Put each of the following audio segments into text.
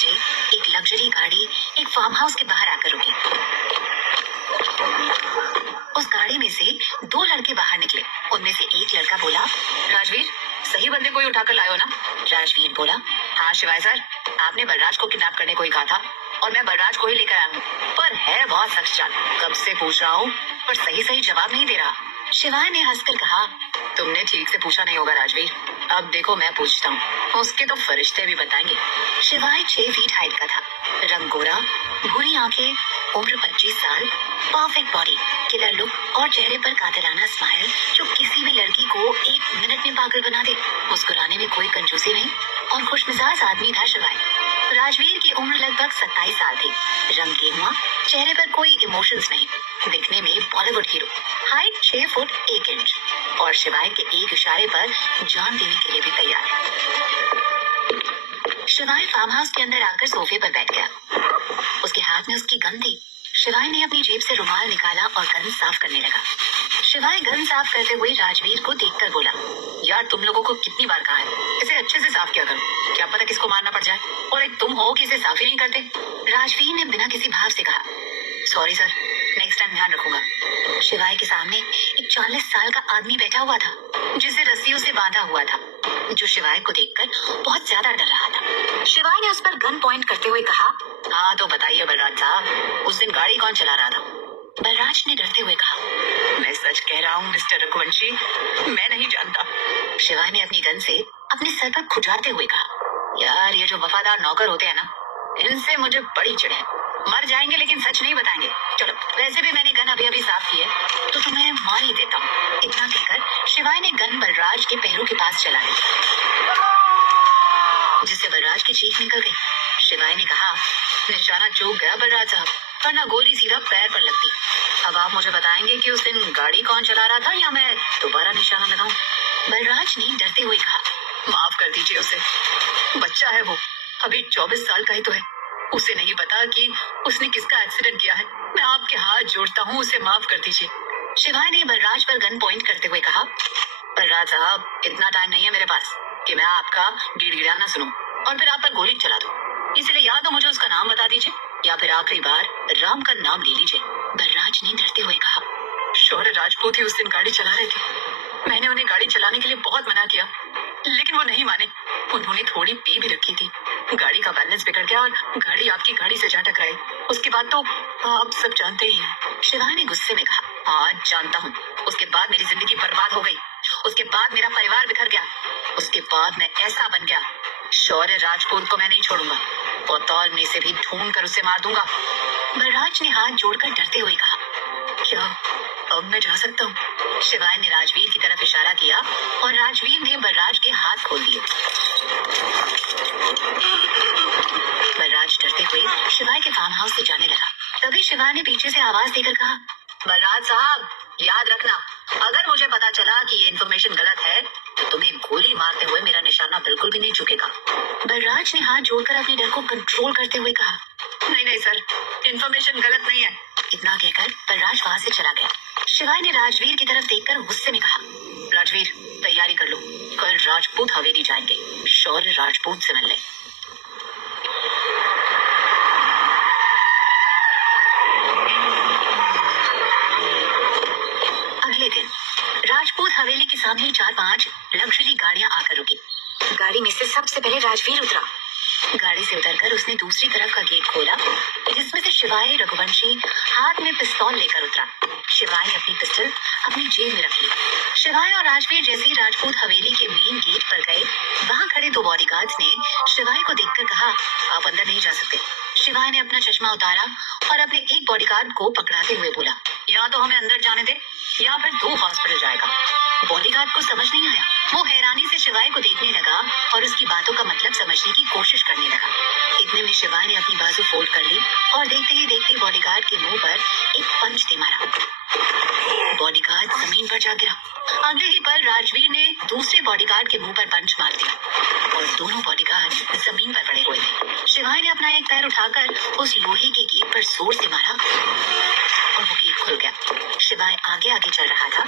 बजे एक लग्जरी गाड़ी एक फार्म हाउस के बाहर आकर रुकी। उस गाड़ी में से दो लड़के बाहर निकले। उनमें से एक लड़का बोला, राजवीर, सही बंदे को ही उठाकर लाए हो ना? राजवीर बोला, हाँ शिवाय सर, आपने बलराज को किडनैप करने को ही कहा था और मैं बलराज को ही लेकर आया हूँ, पर है बहुत सख्त चाल। कब से पूछ रहा हूँ पर सही सही जवाब नहीं दे रहा। शिवाय ने हंसकर कहा, तुमने ठीक से पूछा नहीं होगा राजवीर, अब देखो मैं पूछता हूँ, उसके तो फरिश्ते भी बताएंगे। शिवाय 6 फीट हाइट का था, रंग गोरा, भूरी आंखें, उम्र 25 साल, परफेक्ट बॉडी, किलर लुक और चेहरे पर कातिलाना स्माइल जो किसी भी लड़की को 1 मिनट में पागल बना दे। मुस्कुराने में कोई कंजूसी नहीं और खुशमिजाज आदमी था शिवाय। राजवीर की उम्र लगभग 27 साल थी, रंग गेहुआ, चेहरे पर कोई इमोशंस नहीं, दिखने में Bollywood hero, height 6 foot 1 inch और शिवाय के एक इशारे पर जान देने के लिए भी तैयार। शिवाय फार्म हाउस के अंदर आकर सोफे पर बैठ गया। उसके हाथ में उसकी गन थी। शिवाय ने अपनी जेब से रुमाल निकाला और गन साफ करने लगा। शिवाय गन साफ करते हुए राजवीर को देखकर बोला, यार तुम लोगों को कितनी बार कहा है इसे अच्छे से साफ किया करो, क्या पता किसको मारना पड़ जाए, और एक तुम हो कि इसे साफ ही नहीं करते। राजवीर ने बिना किसी भाव से कहा, सॉरी सर, नेक्स्ट टाइम ध्यान रखूंगा। शिवाय के सामने एक 40 साल का आदमी बैठा हुआ था जिसे रस्सियों से बांधा हुआ था, जो शिवाय को देखकर बहुत ज्यादा डर रहा था। शिवाय ने उस पर गन पॉइंट करते हुए कहा, हाँ तो बताइए बलराज साहब, उस दिन गाड़ी कौन चला रहा था? बलराज ने डरते हुए कहा, मैं सच कह रहा हूँ मिस्टर रघुवंशी, मैं नहीं जानता। शिवाय ने अपनी गन से अपने सर पर खुजाते हुए कहा, यार ये जो वफादार नौकर होते हैं ना, इनसे मुझे बड़ी चिढ़ है, मर जाएंगे लेकिन सच नहीं बताएंगे। चलो वैसे भी मैंने गन अभी साफ की है तो तुम्हें मार ही देता हूँ। इतना कहकर शिवाय ने गन बलराज के पैरों के पास चला दी, जिससे बलराज की चीख निकल गई। शिवाय ने कहा, निशाना चूक गया बलराज साहब, वरना गोली सीधा पैर पर लगती। अब आप मुझे बताएंगे कि उस दिन गाड़ी कौन चला रहा था या मैं दोबारा निशाना लगाऊं? बलराज ने डरते हुए कहा, माफ कर दीजिए उसे, बच्चा है वो, अभी 24 साल का ही तो है, उसे नहीं पता कि उसने किसका एक्सीडेंट किया है। मैं आपके हाथ जोड़ता हूँ, उसे माफ कर दीजिए। शिवाय ने बलराज पर गन पॉइंट करते हुए कहा, बलराज साहब इतना टाइम नहीं है मेरे पास कि मैं आपका गिड़गिड़ाना सुनूं और फिर आप पर गोली चला दूं, इसलिए या तो मुझे उसका नाम बता दीजिए या फिर आखिरी बार राम का नाम ले लीजिए। बलराज ने डरते हुए कहा, शौर्य राजपूत ही उस दिन गाड़ी चला रहे थे, मैंने उन्हें गाड़ी चलाने के लिए बहुत मना किया लेकिन वो नहीं माने, उन्होंने थोड़ी पी भी रखी थी, गाड़ी का बैलेंस बिगड़ गया और गाड़ी आपकी गाड़ी से जा टकराई, उसके बाद तो आप सब जानते ही हैं। शिवाय ने गुस्से में कहा, हाँ जानता हूँ, उसके बाद मेरी जिंदगी बर्बाद हो गई, उसके बाद मेरा परिवार बिखर गया, उसके बाद मैं ऐसा बन गया, शौर्य राजपूत को मैं नहीं छोड़ूंगा, बतौल में से भी ढूंढ कर उसे मार दूंगा। बलराज ने हाथ जोड़कर डरते हुए कहा, क्या अब मैं जा सकता हूँ? शिवाय ने राजवीर की तरफ इशारा किया और राजवीर ने बलराज के हाथ खोल दिए। बलराज डरते हुए शिवाय के फार्म हाउस से जाने लगा। तभी शिवाय ने पीछे से आवाज देकर कहा, बलराज साहब याद रखना, अगर मुझे पता चला कि ये इन्फॉर्मेशन गलत है तो तुम्हें गोली मारते हुए मेरा निशाना बिल्कुल भी नहीं चुकेगा। बलराज ने हाथ जोड़कर अपने डर को कंट्रोल करते हुए कहा, नहीं सर, इन्फॉर्मेशन गलत नहीं है। इतना कहकर बलराज वहां से चला गया। शिवाय ने राजवीर की तरफ देखकर गुस्से में कहा, राजवीर तैयारी कर लो, कल राजपूत हवेली जाएंगे, शौर्य राजपूत से मिलने। अगले दिन राजपूत हवेली के सामने 4-5 लग्जरी गाड़ियां आकर रुकी। गाड़ी में से सबसे पहले राजवीर उतरा। गाड़ी से उतरकर उसने दूसरी तरफ का गेट खोला, जिसमें से शिवाय रघुवंशी हाथ में पिस्तौल लेकर उतरा। शिवाय ने अपनी पिस्टल अपनी जेब में रख ली। शिवाय और राजवीर जैसे ही राजपूत हवेली के मेन गेट पर गए, वहां खड़े 2 बॉडीगार्ड्स ने शिवाय को देखकर कहा, आप अंदर नहीं जा सकते। शिवाय ने अपना चश्मा उतारा और अपने एक बॉडीगार्ड को पकड़ाते हुए बोला, या तो हमें अंदर जाने दे या फिर तू हॉस्पिटल जाएगा। बॉडीगार्ड को समझ नहीं आया, वो हैरानी से शिवाय को देखने लगा और उसकी बातों का मतलब समझने की कोशिश करने लगा। इतने में शिवाय ने अपनी बाजू फोल्ड कर ली और देखते ही देखते बॉडीगार्ड के मुंह पर एक पंच दे मारा। बॉडीगार्ड जमीन पर जा गिरा। अगले ही पल राजवीर ने दूसरे बॉडीगार्ड के मुंह पर पंच मार दिया और दोनों बॉडीगार्ड जमीन पर पड़े हुए थे। शिवाय ने अपना एक पैर उठाकर उस लोहे के गेट पर जोर से मारा और वो गेट खुल गया। शिवाय आगे आगे चल रहा था,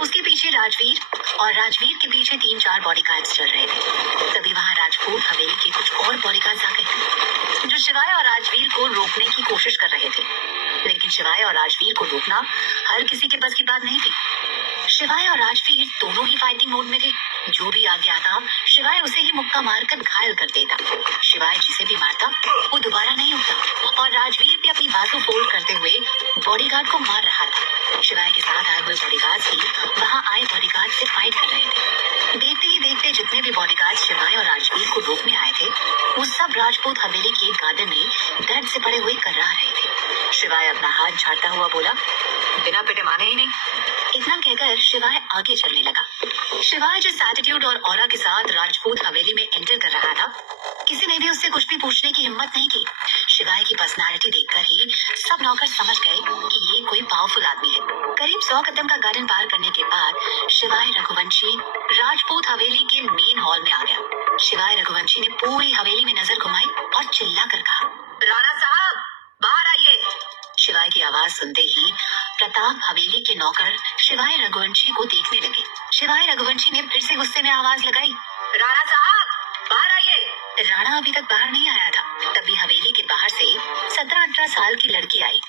उसके पीछे राजवीर और राजवीर के पीछे 3-4 बॉडीगार्ड्स चल रहे थे। तभी वहाँ राजपूत हवेली के कुछ और बॉडीगार्ड्स आ गए, जो शिवाय और राजवीर को रोकने की कोशिश कर रहे थे। लेकिन शिवाय और राजवीर को रोकना हर किसी के बस की बात नहीं थी। शिवाय और राजवीर दोनों ही फाइटिंग मोड में थे। जो भी आगे आता, शिवाय उसे ही मुक्का मारकर घायल कर देता। शिवाय जिसे भी मारता वो दोबारा नहीं उठता, और राजवीर भी अपनी बाजू फोल्ड करते हुए बॉडीगार्ड को मार रहा था। शिवाय के साथ आए हुए बॉडीगार्ड्स ही वहाँ आए बॉडीगार्ड से फाइट कर रहे थे। देखते ही देखते जितने भी बॉडीगार्ड शिवाय और राजवीर को रोकने आए थे, वो सब राजपूत हवेली के गार्डन में दर्द से पड़े हुए कर्रा रहे थे। शिवाय अपना हाथ झाड़ता हुआ बोला, बिना पिटे माने ही नहीं। इतना कहकर शिवाय आगे चलने लगा। शिवाय जिस एटीट्यूड और ऑरा के साथ राजपूत हवेली में एंटर कर रहा था, किसी ने भी उससे कुछ भी पूछने की हिम्मत नहीं की। शिवाय की पर्सनालिटी देखकर ही सब नौकर समझ गए कि ये कोई पावरफुल आदमी है। करीब 100 कदम का गार्डन पार करने के बाद शिवाय रघुवंशी राजपूत हवेली के मेन हॉल में आ गया। शिवाय रघुवंशी ने पूरी हवेली में नजर घुमाई और चिल्ला कर कहा, राणा साहब बाहर आइए। शिवाय की आवाज सुनते ही प्रताप हवेली के नौकर शिवाय रघुवंशी को देखने लगे। शिवाय रघुवंशी ने फिर से गुस्से में आवाज लगाई, राणा साहब बाहर आइए। राणा अभी तक बाहर नहीं आया था, तभी हवेली के बाहर से 17-18 साल की लड़की आई।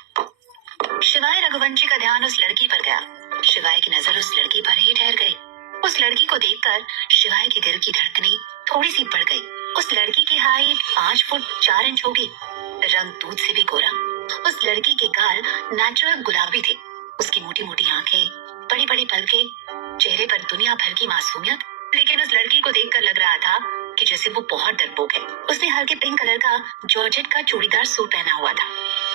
शिवाय रघुवंशी का ध्यान उस लड़की पर गया। शिवाय की नजर उस लड़की पर ही ठहर गई। उस लड़की को देखकर शिवाय के दिल की धड़कनें थोड़ी सी बढ़ गई। उस लड़की की हाइट 5 फुट 4 इंच होगी, रंग दूध से भी गोरा। उस लड़की के गाल नेचुरल गुलाबी थे। उसकी मोटी मोटी आंखें, बड़ी बड़ी पलकें, चेहरे पर दुनिया भर की मासूमियत। लेकिन उस लड़की को देखकर लग रहा था कि जैसे वो बहुत डरपोक है। उसने हल्के पिंक कलर का जॉर्जेट का चूड़ीदार सूट पहना हुआ था।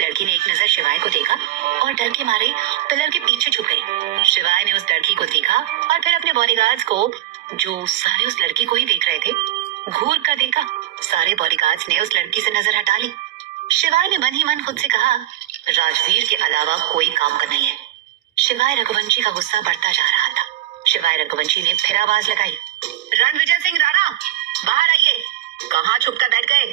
लड़की ने एक नजर शिवाय को देखा और डर के मारे पिलर के पीछे छुप गई। शिवाय ने उस लड़की को देखा और फिर अपने बॉडीगार्ड्स को, जो सारे उस लड़की को ही देख रहे थे, घूर कर देखा। सारे बॉडीगार्ड्स ने उस लड़की से नजर हटा ली। शिवाय ने मन ही मन खुद से कहा, राजवीर के अलावा कोई काम का नहीं है। शिवाय रघुवंशी का गुस्सा बढ़ता जा रहा था। शिवाय रघुवंशी ने फिर आवाज लगाई, रणविजय सिंह राणा बाहर आइए। कहाँ छुप कर बैठ गए?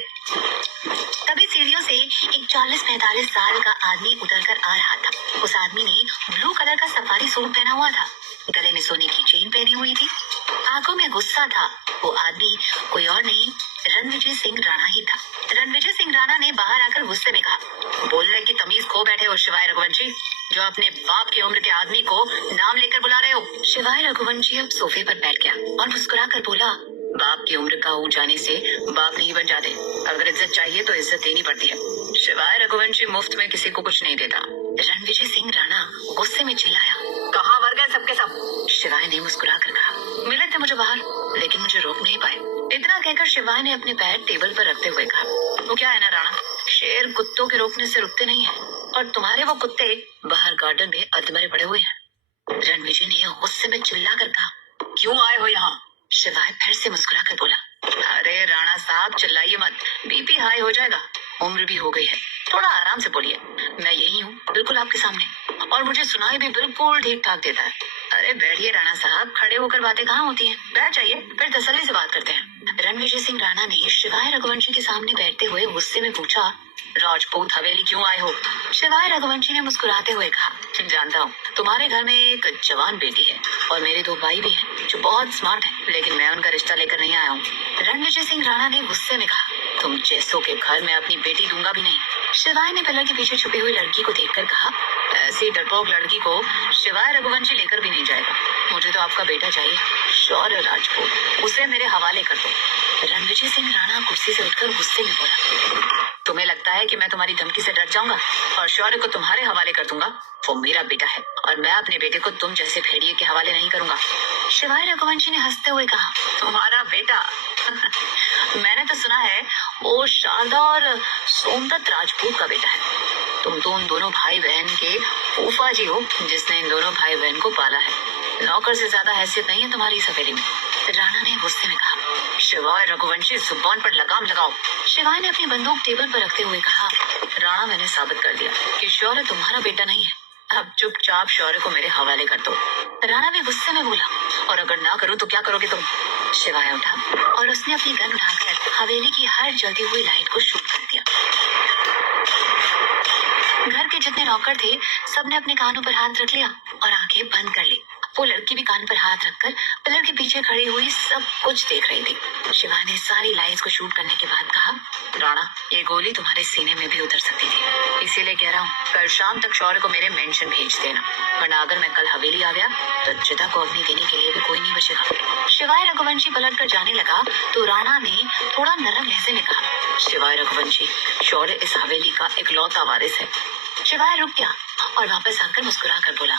तभी सीढ़ियों से एक 40-45 साल का आदमी उतर कर आ रहा था। उस आदमी ने ब्लू कलर का सफारी सूट पहना हुआ था, गले में सोने की चेन पहनी हुई थी, आंखों में गुस्सा था। वो आदमी कोई और नहीं, रणविजय सिंह राणा ही था। रणविजय सिंह राणा ने बाहर आकर गुस्से में कहा, बोलने की तमीज खो बैठे हो शिवाय रघुवंशी, जो अपने बाप की उम्र के आदमी को नाम लेकर बुला रहे हो। शिवाय रघुवंशी अब सोफे पर बैठ गया और मुस्कुरा कर बोला, बाप की उम्र का ऊंच जाने से बाप नहीं बन जाते। अगर इज्जत चाहिए तो इज्जत देनी पड़ती है। शिवाय रघुवंशी मुफ्त में किसी को कुछ नहीं देता। रणविजय सिंह राणा गुस्से में चिल्लाया, कहाँ मर गए सबके सब? शिवाय ने मुस्कुरा कर कहा, मिले थे मुझे बाहर, लेकिन मुझे रोक नहीं पाए। इतना कहकर शिवाय ने अपने पैर टेबल पर रखते हुए कहा, वो क्या है ना राणा, शेर कुत्तों के रोकने से रुकते नहीं है, और तुम्हारे वो कुत्ते बाहर गार्डन में अधमरे पड़े हुए हैं। रणविजय ने गुस्से में चिल्ला कर कहा, क्यों आए हो यहाँ? शिवाय फिर से मुस्कुरा कर बोला, अरे राणा साहब चिल्लाइए मत, बीपी हाई हो जाएगा, उम्र भी हो गई है, थोड़ा आराम से बोलिए। मैं यही हूँ बिल्कुल आपके सामने, और मुझे सुनाई भी बिल्कुल ठीक ठाक देता है। अरे बैठिए राणा साहब, खड़े होकर बातें कहाँ होती हैं? बैठ जाइए, फिर तसल्ली से बात करते हैं। रणविजय सिंह राणा ने शिवाय रघुवंशी के सामने बैठते हुए गुस्से में पूछा, राजपूत हवेली क्यों आए हो? शिवाय रघुवंशी ने मुस्कुराते हुए कहा, जानता हूँ तुम्हारे घर में एक जवान बेटी है और मेरे 2 भाई भी हैं जो बहुत स्मार्ट हैं, लेकिन मैं उनका रिश्ता लेकर नहीं आया हूँ। रणविजय सिंह राणा ने गुस्से में कहा, तुम जैसों के घर में अपनी बेटी दूंगा भी नहीं। शिवाय ने पिलर के पीछे छुपी हुई लड़की को देखकर कहा, ऐसी डरपोक लड़की को शिवाय रघुवंशी लेकर भी नहीं जाएगा। मुझे तो आपका बेटा चाहिए, शौर्य राजपूत, उसे मेरे हवाले कर दो। रणविजय सिंह राणा कुर्सी से उठकर गुस्से में बोला, तुम्हें लगता है कि मैं तुम्हारी धमकी से डर जाऊंगा और शौर्य को तुम्हारे हवाले कर दूंगा? वो मेरा बेटा है और मैं अपने बेटे को तुम जैसे भेड़िए के हवाले नहीं करूंगा। शिवाय रघुवंशी ने हंसते हुए कहा, तुम्हारा बेटा? मैंने तो सुना है वो शारदा और सोमदत्त राजपूत का बेटा है। तुम तो उन दोनों भाई बहन के फूफा जी हो, जिसने इन दोनों भाई बहन को पाला है। नौकर से ज्यादा हैसियत नहीं है तुम्हारी इस हवेली में। राणा ने गुस्से में कहा, शिवाय रघुवंशी जुबान पर लगाम लगाओ। शिवाय ने अपनी बंदूक टेबल पर रखते हुए कहा, राणा मैंने साबित कर दिया कि शौर्य तुम्हारा बेटा नहीं है, अब चुपचाप शौर्य को मेरे हवाले कर दो। राणा भी गुस्से में बोला, और अगर ना करूं तो क्या करोगे तुम? शिवाय उठा और उसने अपनी गन उठाकर हवेली की हर जलती हुई लाइट को शुरू कर दिया। घर के के जितने नौकर थे सबने अपने कानों पर हाथ रख लिया और आंखें बंद कर ली। वो लड़की भी कान पर हाथ रखकर पिलर के पीछे खड़ी हुई सब कुछ देख रही थी। शिवा ने सारी लाइंस को शूट करने के बाद कहा, राणा, ये गोली तुम्हारे सीने में भी उतर सकती थी, इसीलिए कह रहा हूँ कल शाम तक शौर्य को मेरे मेंशन भेज देना, वरना अगर मैं कल हवेली आ गया तो चिता को अग्नि देने के लिए भी कोई नहीं बचेगा। शिवाय रघुवंशी पलट कर जाने लगा तो राणा ने थोड़ा नरम लहजे में कहा, शिवाय रघुवंशी, शौर्य इस हवेली का इकलौता वारिस है। शिवाय रुक गया और वापस आकर मुस्कुरा कर बोला,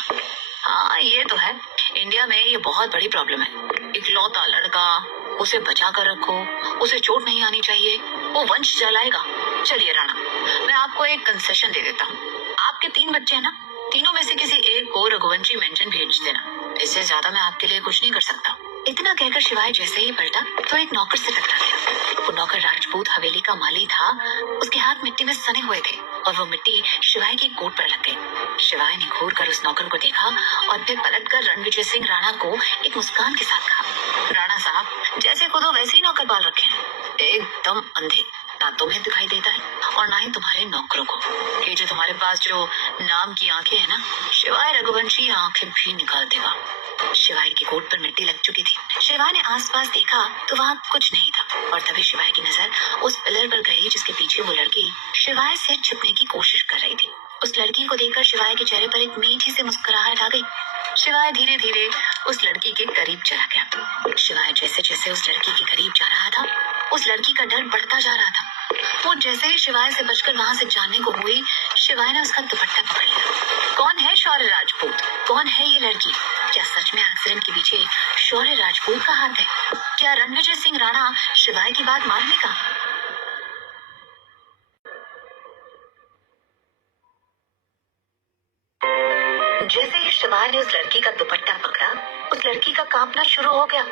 हाँ ये तो है, इंडिया में ये बहुत बड़ी प्रॉब्लम है। इकलौता लड़का, उसे बचा कर रखो, उसे चोट नहीं आनी चाहिए, वो वंश जलाएगा। चलिए राणा, मैं आपको एक कंसेशन दे देता हूँ। आपके 3 बच्चे हैं ना, तीनों में से किसी एक को रघुवंशी मेंशन भेज देना, इससे ज्यादा मैं आपके लिए कुछ नहीं कर सकता। इतना कहकर शिवाय जैसे ही पलटा तो एक नौकर से टकरा गया। वो नौकर राजपूत हवेली का माली था। उसके हाथ मिट्टी में सने हुए थे और वो मिट्टी शिवाय की कोट पर लग गई। शिवाय ने घूर कर उस नौकर को देखा और फिर पलटकर रणविजय सिंह राणा को एक मुस्कान के साथ कहा, राणा साहब, जैसे खुद हो वैसे ही नौकर पाल रखे हैं, एकदम अंधे, ना तुम्हें दिखाई देता है और ना ही तुम्हारे नौकरों को। ये जो तुम्हारे पास जो नाम की आंखें हैं ना, शिवाय रघुवंशी आंखें भी निकाल देगा। शिवाय की कोट पर मिट्टी लग चुकी थी। शिवाय ने आसपास देखा तो वहाँ कुछ नहीं था और तभी शिवाय की नजर उस पिलर पर गई जिसके पीछे वो लड़की शिवाय से छिपने की कोशिश कर रही थी। उस लड़की को देखकर शिवाय के चेहरे पर एक मीठी सी मुस्कुराहट आ गई। शिवाय धीरे धीरे उस लड़की के करीब चला गया। शिवाय जैसे जैसे उस लड़की के करीब जा रहा था, उस लड़की का डर बढ़ता जा रहा था। वो जैसे ही शिवाय से बचकर वहाँ से जाने को हुई, शिवाय ने उसका दुपट्टा पकड़ लिया। कौन है शौर्य राजपूत? कौन है ये लड़की? क्या सच में एक्सीडेंट के पीछे शौर्य राजपूत का हाथ है? क्या रणविजय सिंह राणा शिवाय की बात मान लेगा? जैसे ही शिवाय ने उस लड़की का दुपट्टा पकड़ा, उस लड़की का कांपना शुरू हो गया।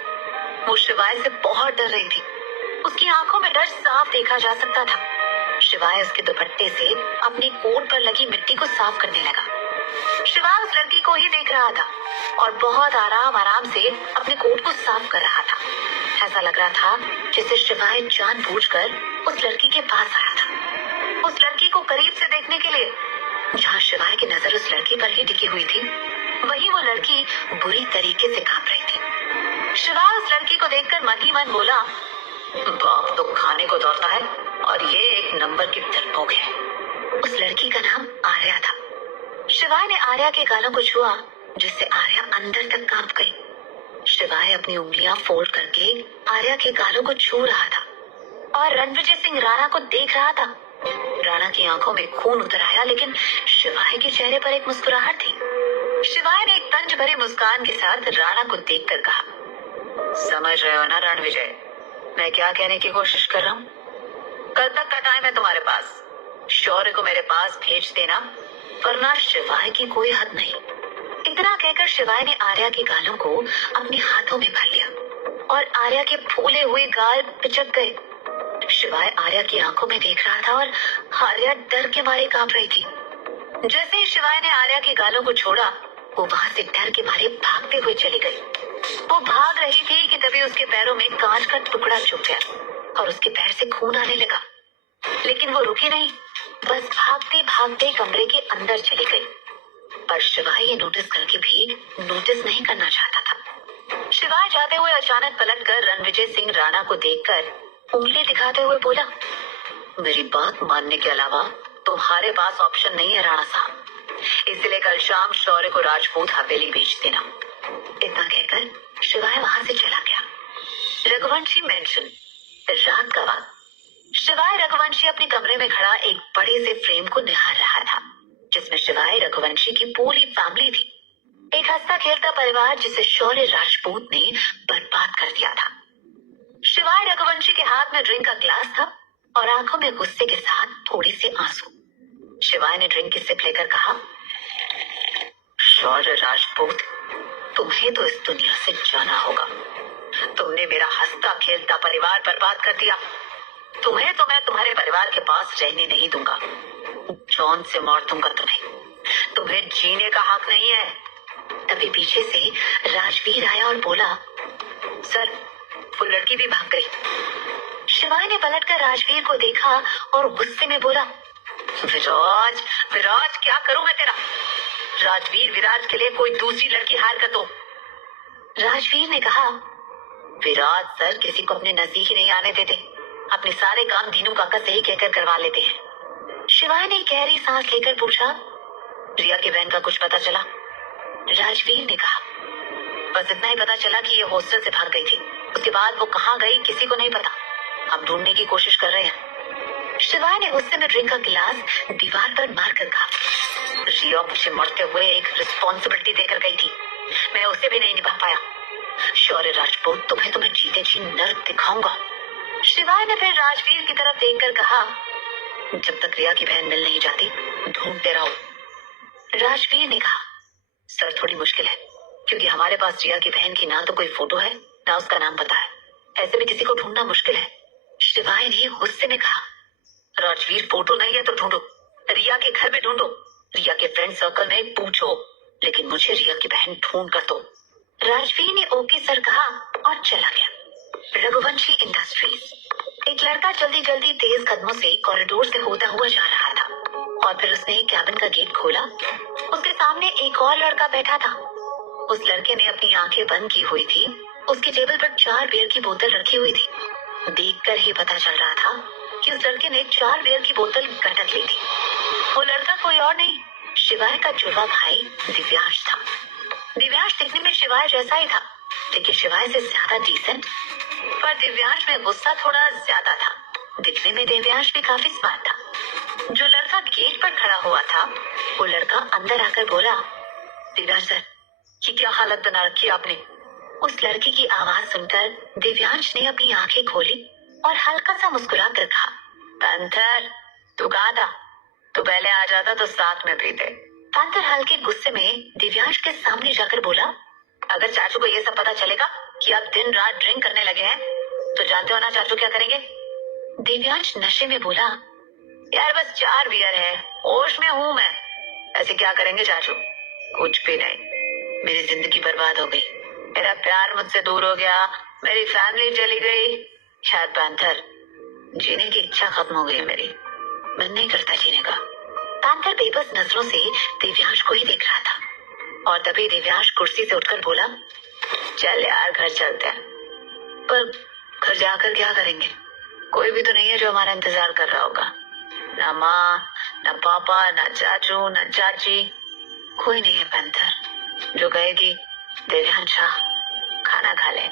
वो शिवाय से बहुत डर रही थी। उसकी आंखों में डर साफ देखा जा सकता था। शिवाय उसके दुपट्टे से अपनी कोट पर लगी मिट्टी को साफ करने लगा। शिवाय उस लड़की को ही देख रहा था और बहुत आराम से अपने कोट को साफ कर रहा था। ऐसा लग रहा था जैसे शिवाय जानबूझकर उस लड़की के पास आया था, उस लड़की को करीब से देखने के लिए। जहाँ शिवाय की नजर उस लड़की पर ही टिकी हुई थी, वहीं वो लड़की बुरी तरीके से कांप रही थी। शिवाय उस लड़की को देखकर मन ही मन बोला, बाप तो खाने को दौड़ता है और ये एक नंबर की डरपोक है। उस लड़की का नाम आर्या था। शिवाय ने आर्या के गालों को छुआ, जिससे आर्या अंदर तक कांप गई। शिवाय अपनी उंगलियां फोल्ड करके आर्या के गालों को छू रहा था और रणविजय सिंह राणा को देख रहा था। राणा की आंखों में खून उतर आया, लेकिन शिवाय के चेहरे पर एक मुस्कुराहट थी। शिवाय ने एक तंज भरी मुस्कान के साथ राणा को देखकर कहा, समझ रहे हो ना रणविजय, मैं क्या कहने की कोशिश कर रहा हूँ? कल तक का टाइम है तुम्हारे पास। शौर्य को मेरे पास भेज देना, वरना शिवाय की कोई हद नहीं। इतना कहकर शिवाय ने आर्या के गालों को अपने हाथों में भर लिया और आर्या के फूले हुए गाल पिचक गए। शिवाय आर्या की आंखों में देख रहा था और आर्या डर के मारे कांप रही थी। जैसे ही शिवाय ने आर्या के गालों को छोड़ा, वो वहां से डर के मारे भागते हुए चली गई। वो भाग रही थी कि तभी उसके पैरों में कांच का टुकड़ा चुभ गया और उसके पैर से खून आने लगा। लेकिन वो रुकी नहीं, बस भागते भागते कमरे के अंदर चली गई। पर शिवाय ये नोटिस करके भी नोटिस नहीं करना चाहता था। शिवाय जाते हुए अचानक पलटकर रणविजय सिंह राणा को देखकर उंगली दिखाते हुए बोला, मेरी बात मानने के अलावा तुम्हारे पास ऑप्शन नहीं है राणा साहब, इसलिए कल शाम शौर्य को राजपूत हवेली भेज देना। इतना कहकर शिवाय वहां से चला गया। रघुवंशी मेंशन। रात का वक्त। शिवाय रघुवंशी अपने कमरे में खड़ा एक बड़े से फ्रेम को निहार रहा था, जिसमें शिवाय रघुवंशी की पूरी फैमिली थी। एक हंसता खेलता परिवार जिसे शौर्य राजपूत ने बर्बाद कर दिया था। शिवाय रघुवंशी के हाथ में ड्रिंक का ग्लास था और आंखों में गुस्से के साथ थोड़ी सी आंसू। शिवाय ने ड्रिंक की सिप लेकर कहा, शौर्य राजपूत, तुम्हें तो इस दुनिया से जाना होगा। तुमने मेरा हंसता खेलता परिवार बर्बाद कर दिया। तुम्हें तो मैं तुम्हारे परिवार के पास रहने नहीं दूंगा। जॉन से मार दूंगा तुम्हें। तुम्हें जीने का हक नहीं है। तभी पीछे से राजवीर आया और बोला, सर, वो लड़की भी भाग गई। शिवाय ने पलटकर राजवीर को देखा और गुस्से में बोला, विराज, विराज क्या करूं मैं तेरा? राजवीर, विराज के लिए कोई दूसरी लड़की हायर कर दो। राजवीर ने कहा, विराज सर किसी को अपने नजदीक ही नहीं आने देते, अपने सारे काम दीनू काका से ही कहकर करवा लेते हैं। शिवाय ने गहरी सांस लेकर पूछा, रिया की बहन का कुछ पता चला? राजवीर ने कहा, बस इतना ही पता चला कि ये हॉस्टल से भाग गई थी, उसके बाद वो कहाँ गई किसी को नहीं पता, हम ढूंढने की कोशिश कर रहे हैं। शिवाय ने गुस्से में ड्रिंक का गिलास दीवार पर मारकर कहा, रिया मुझे मरते हुए एक रिस्पॉन्सिबिलिटी देकर गई थी, मैं उसे भी नहीं निभा पाया। शौर्य राजपूत, तुम्हें जीते जी नर्क दिखाऊंगा। शिवाय ने फिर राजवीर की तरफ देखकर कहा, जब तक रिया की बहन मिल नहीं जाती ढूंढते रहो। राजवीर ने कहा, सर थोड़ी मुश्किल है, क्योंकि हमारे पास रिया की बहन की ना तो कोई फोटो है ना उसका नाम पता है, ऐसे में किसी को ढूंढना मुश्किल है। शिवाय ने गुस्से में कहा, राजवीर फोटो नहीं है तो ढूंढो, रिया के घर में ढूंढो, रिया के फ्रेंड सर्कल में पूछो, लेकिन मुझे रिया की बहन ढूंढ कर दो। राजवीर ने ओके सर कहा और चला गया। रघुवंशी इंडस्ट्रीज। एक लड़का जल्दी जल्दी तेज कदमों से कॉरिडोर से होता हुआ जा रहा था और फिर उसने कैबिन का गेट खोला। उसके सामने एक और लड़का बैठा था। उस लड़के ने अपनी आंखें बंद की हुई थी। उसकी टेबल पर 4 बियर की बोतल रखी हुई थी। देखकर ही पता चल रहा था कि उस लड़के ने 4 बियर की बोतल गटक ली थी। वो लड़का कोई और नहीं, शिवाय का जुड़वा भाई दिव्यांश था। दिव्यांश दिखने में शिवाय जैसा ही था, लेकिन शिवाय से ज्यादा डिसेंट। पर दिव्यांश में गुस्सा थोड़ा ज्यादा था। दिखने में दिव्यांश भी काफी स्मार्ट था। जो लड़का गेट पर खड़ा हुआ था, वो लड़का अंदर आकर बोला, दिव्यांश सर, ये क्या हालत बना रखी आपने? उस लड़के की आवाज सुनकर दिव्यांश ने अपनी आंखें खोली और हल्का सा मुस्कुरा कर कहा, पैंथर, तू कहाँ था? तू पहले आ जाता तो साथ में पीते। पैंथर हल्के गुस्से में दिव्यांश के सामने जाकर बोला, अगर चाचू को ये सब पता चलेगा कि आप दिन रात ड्रिंक करने लगे हैं, तो जानते हो ना चाचू क्या करेंगे? दिव्यांश नशे में बोला, यार बस 4 बियर है, होश में हूँ मैं, ऐसे क्या करेंगे चाचू? कुछ भी नहीं, मेरी जिंदगी बर्बाद हो गई, मेरा प्यार मुझसे दूर हो गया, मेरी फैमिली चली गई। शायद पैंथर, जीने की इच्छा खत्म हो गई मेरी, मन नहीं करता जीने का। पैंथर बेबस नजरों से दिव्यांश को ही देख रहा था और तभी दिव्यांश कुर्सी से उठकर बोला, चल यार घर चलते हैं। पर घर जाकर क्या करेंगे? कोई भी तो नहीं है जो हमारा इंतजार कर रहा होगा, ना माँ, ना पापा, ना चाचू, ना चाची, कोई नहीं है पैंथर। जो कहेगी दिव्यांश खाना खा ले,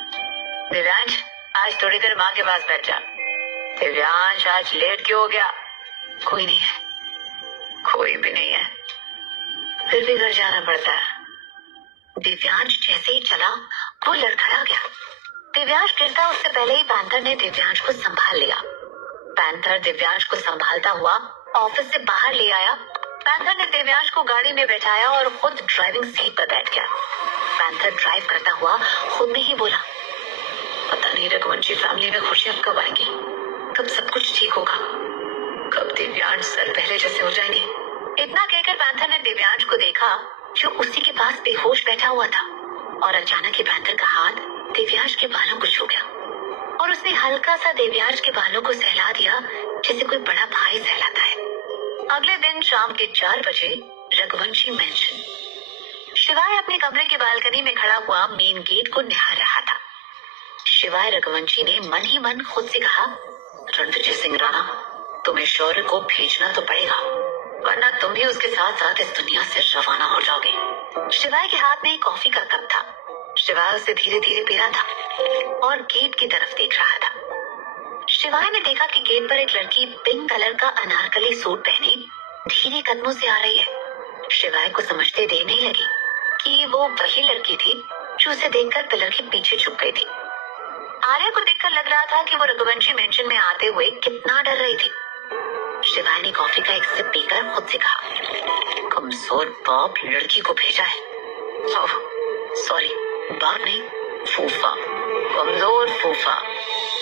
दिव्यांश आज थोड़ी देर माँ के पास बैठ जा, दिव्यांश आज लेट क्यों हो गया? कोई नहीं है, कोई भी नहीं है, फिर भी घर जाना पड़ता है। दिव्यांश जैसे ही चला वो लड़खड़ा गया। दिव्यांश गिरता उससे पहले ही पैंथर ने दिव्यांश को संभाल लिया। पैंथर दिव्यांश को संभालता हुआ ऑफिस से बाहर ले आया। पैंथर ने दिव्यांश को गाड़ी में बैठाया और खुद ड्राइविंग सीट पर बैठ गया। पैंथर ड्राइव करता हुआ खुद में ही बोला, पता नहीं रघुवंशी फैमिली में खुशियां कब आएंगी, कब सब कुछ ठीक होगा, कब दिव्यांश सर पहले जैसे हो जाएंगे। इतना कहकर पैंथर ने दिव्यांश को देखा जो उसी के पास बेहोश बैठा हुआ था और अचानक ही पैंथर का हाथ दिव्यांश के बालों को छू गया और उसने हल्का सा दिव्यांश के बालों को सहला दिया जैसे कोई बड़ा भाई सहलाता है। अगले दिन शाम के 4 बजे रघुवंशी मेंशन। शिवाय अपने कमरे के बालकनी में खड़ा हुआ मेन गेट को निहार रहा था। शिवाय रघुवंशी ने मन ही मन खुद से कहा, रणविजय सिंह राणा, तुम्हें शौर्य को भेजना तो पड़ेगा, वरना तुम भी उसके साथ साथ इस दुनिया से रवाना हो जाओगे। शिवाय के हाथ में एक कॉफी का कप था। शिवाय उसे धीरे धीरे पी रहा था और गेट की तरफ देख रहा था। शिवाय ने देखा कि गेट पर एक लड़की पिंक कलर का अनारकली सूट पहने धीरे कदमों से आ रही है। शिवाय को समझते देर नहीं लगी कि वो वही लड़की थी जो उसे देखकर पिलर के पीछे छुप गई थी। आर्या को देखकर लग रहा था कि वो रघुवंशी मेंशन में आते हुए कितना डर रही थी। शिवाय ने कॉफी का एक सिप पीकर खुद से कहा, कमजोर बाप लड़की को भेजा है। सॉरी, बाप नहीं, फूफा, कमजोर फूफा।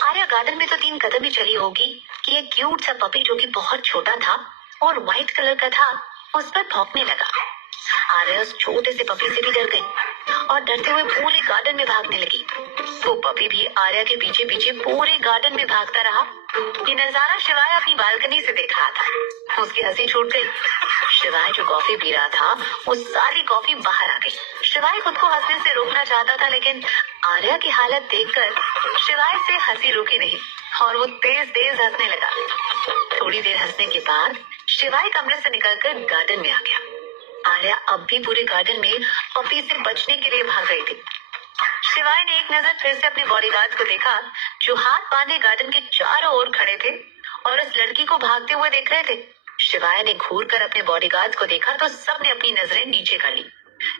आर्या गार्डन में तो 3 कदम ही चली होगी कि एक क्यूट सा पपी जो कि बहुत छोटा था और व्हाइट कलर का था उस पर भौंकने लगा। आर्या उस छोटे से पपी से भी डर गई और डरते हुए पूरे गार्डन में भागने लगी। वो पपी भी आर्या के पीछे पीछे पूरे गार्डन में भागता रहा। ये नजारा शिवाय अपनी बालकनी से देख रहा था। उसकी हंसी छूट गई। शिवाय जो कॉफी पी रहा था वो सारी कॉफी बाहर आ गई। शिवाय खुद को हंसने से रोकना चाहता था, लेकिन आर्या की हालत देखकर शिवाय से हंसी रुकी नहीं और वो तेज तेज हंसने लगा। थोड़ी देर हंसने के बाद शिवाय कमरे से निकलकर गार्डन में आ गया। आर्या अब भी पूरे गार्डन में पपी से बचने के लिए भाग रही थी। शिवाय ने एक नजर फिर से अपने बॉडीगार्ड को देखा, जो हाथ बांधे गार्डन के चारों ओर खड़े थे और उस लड़की को भागते हुए देख रहे थे। शिवाय ने घूर कर अपने बॉडीगार्ड को देखा तो सबने अपनी नजरें नीचे कर ली।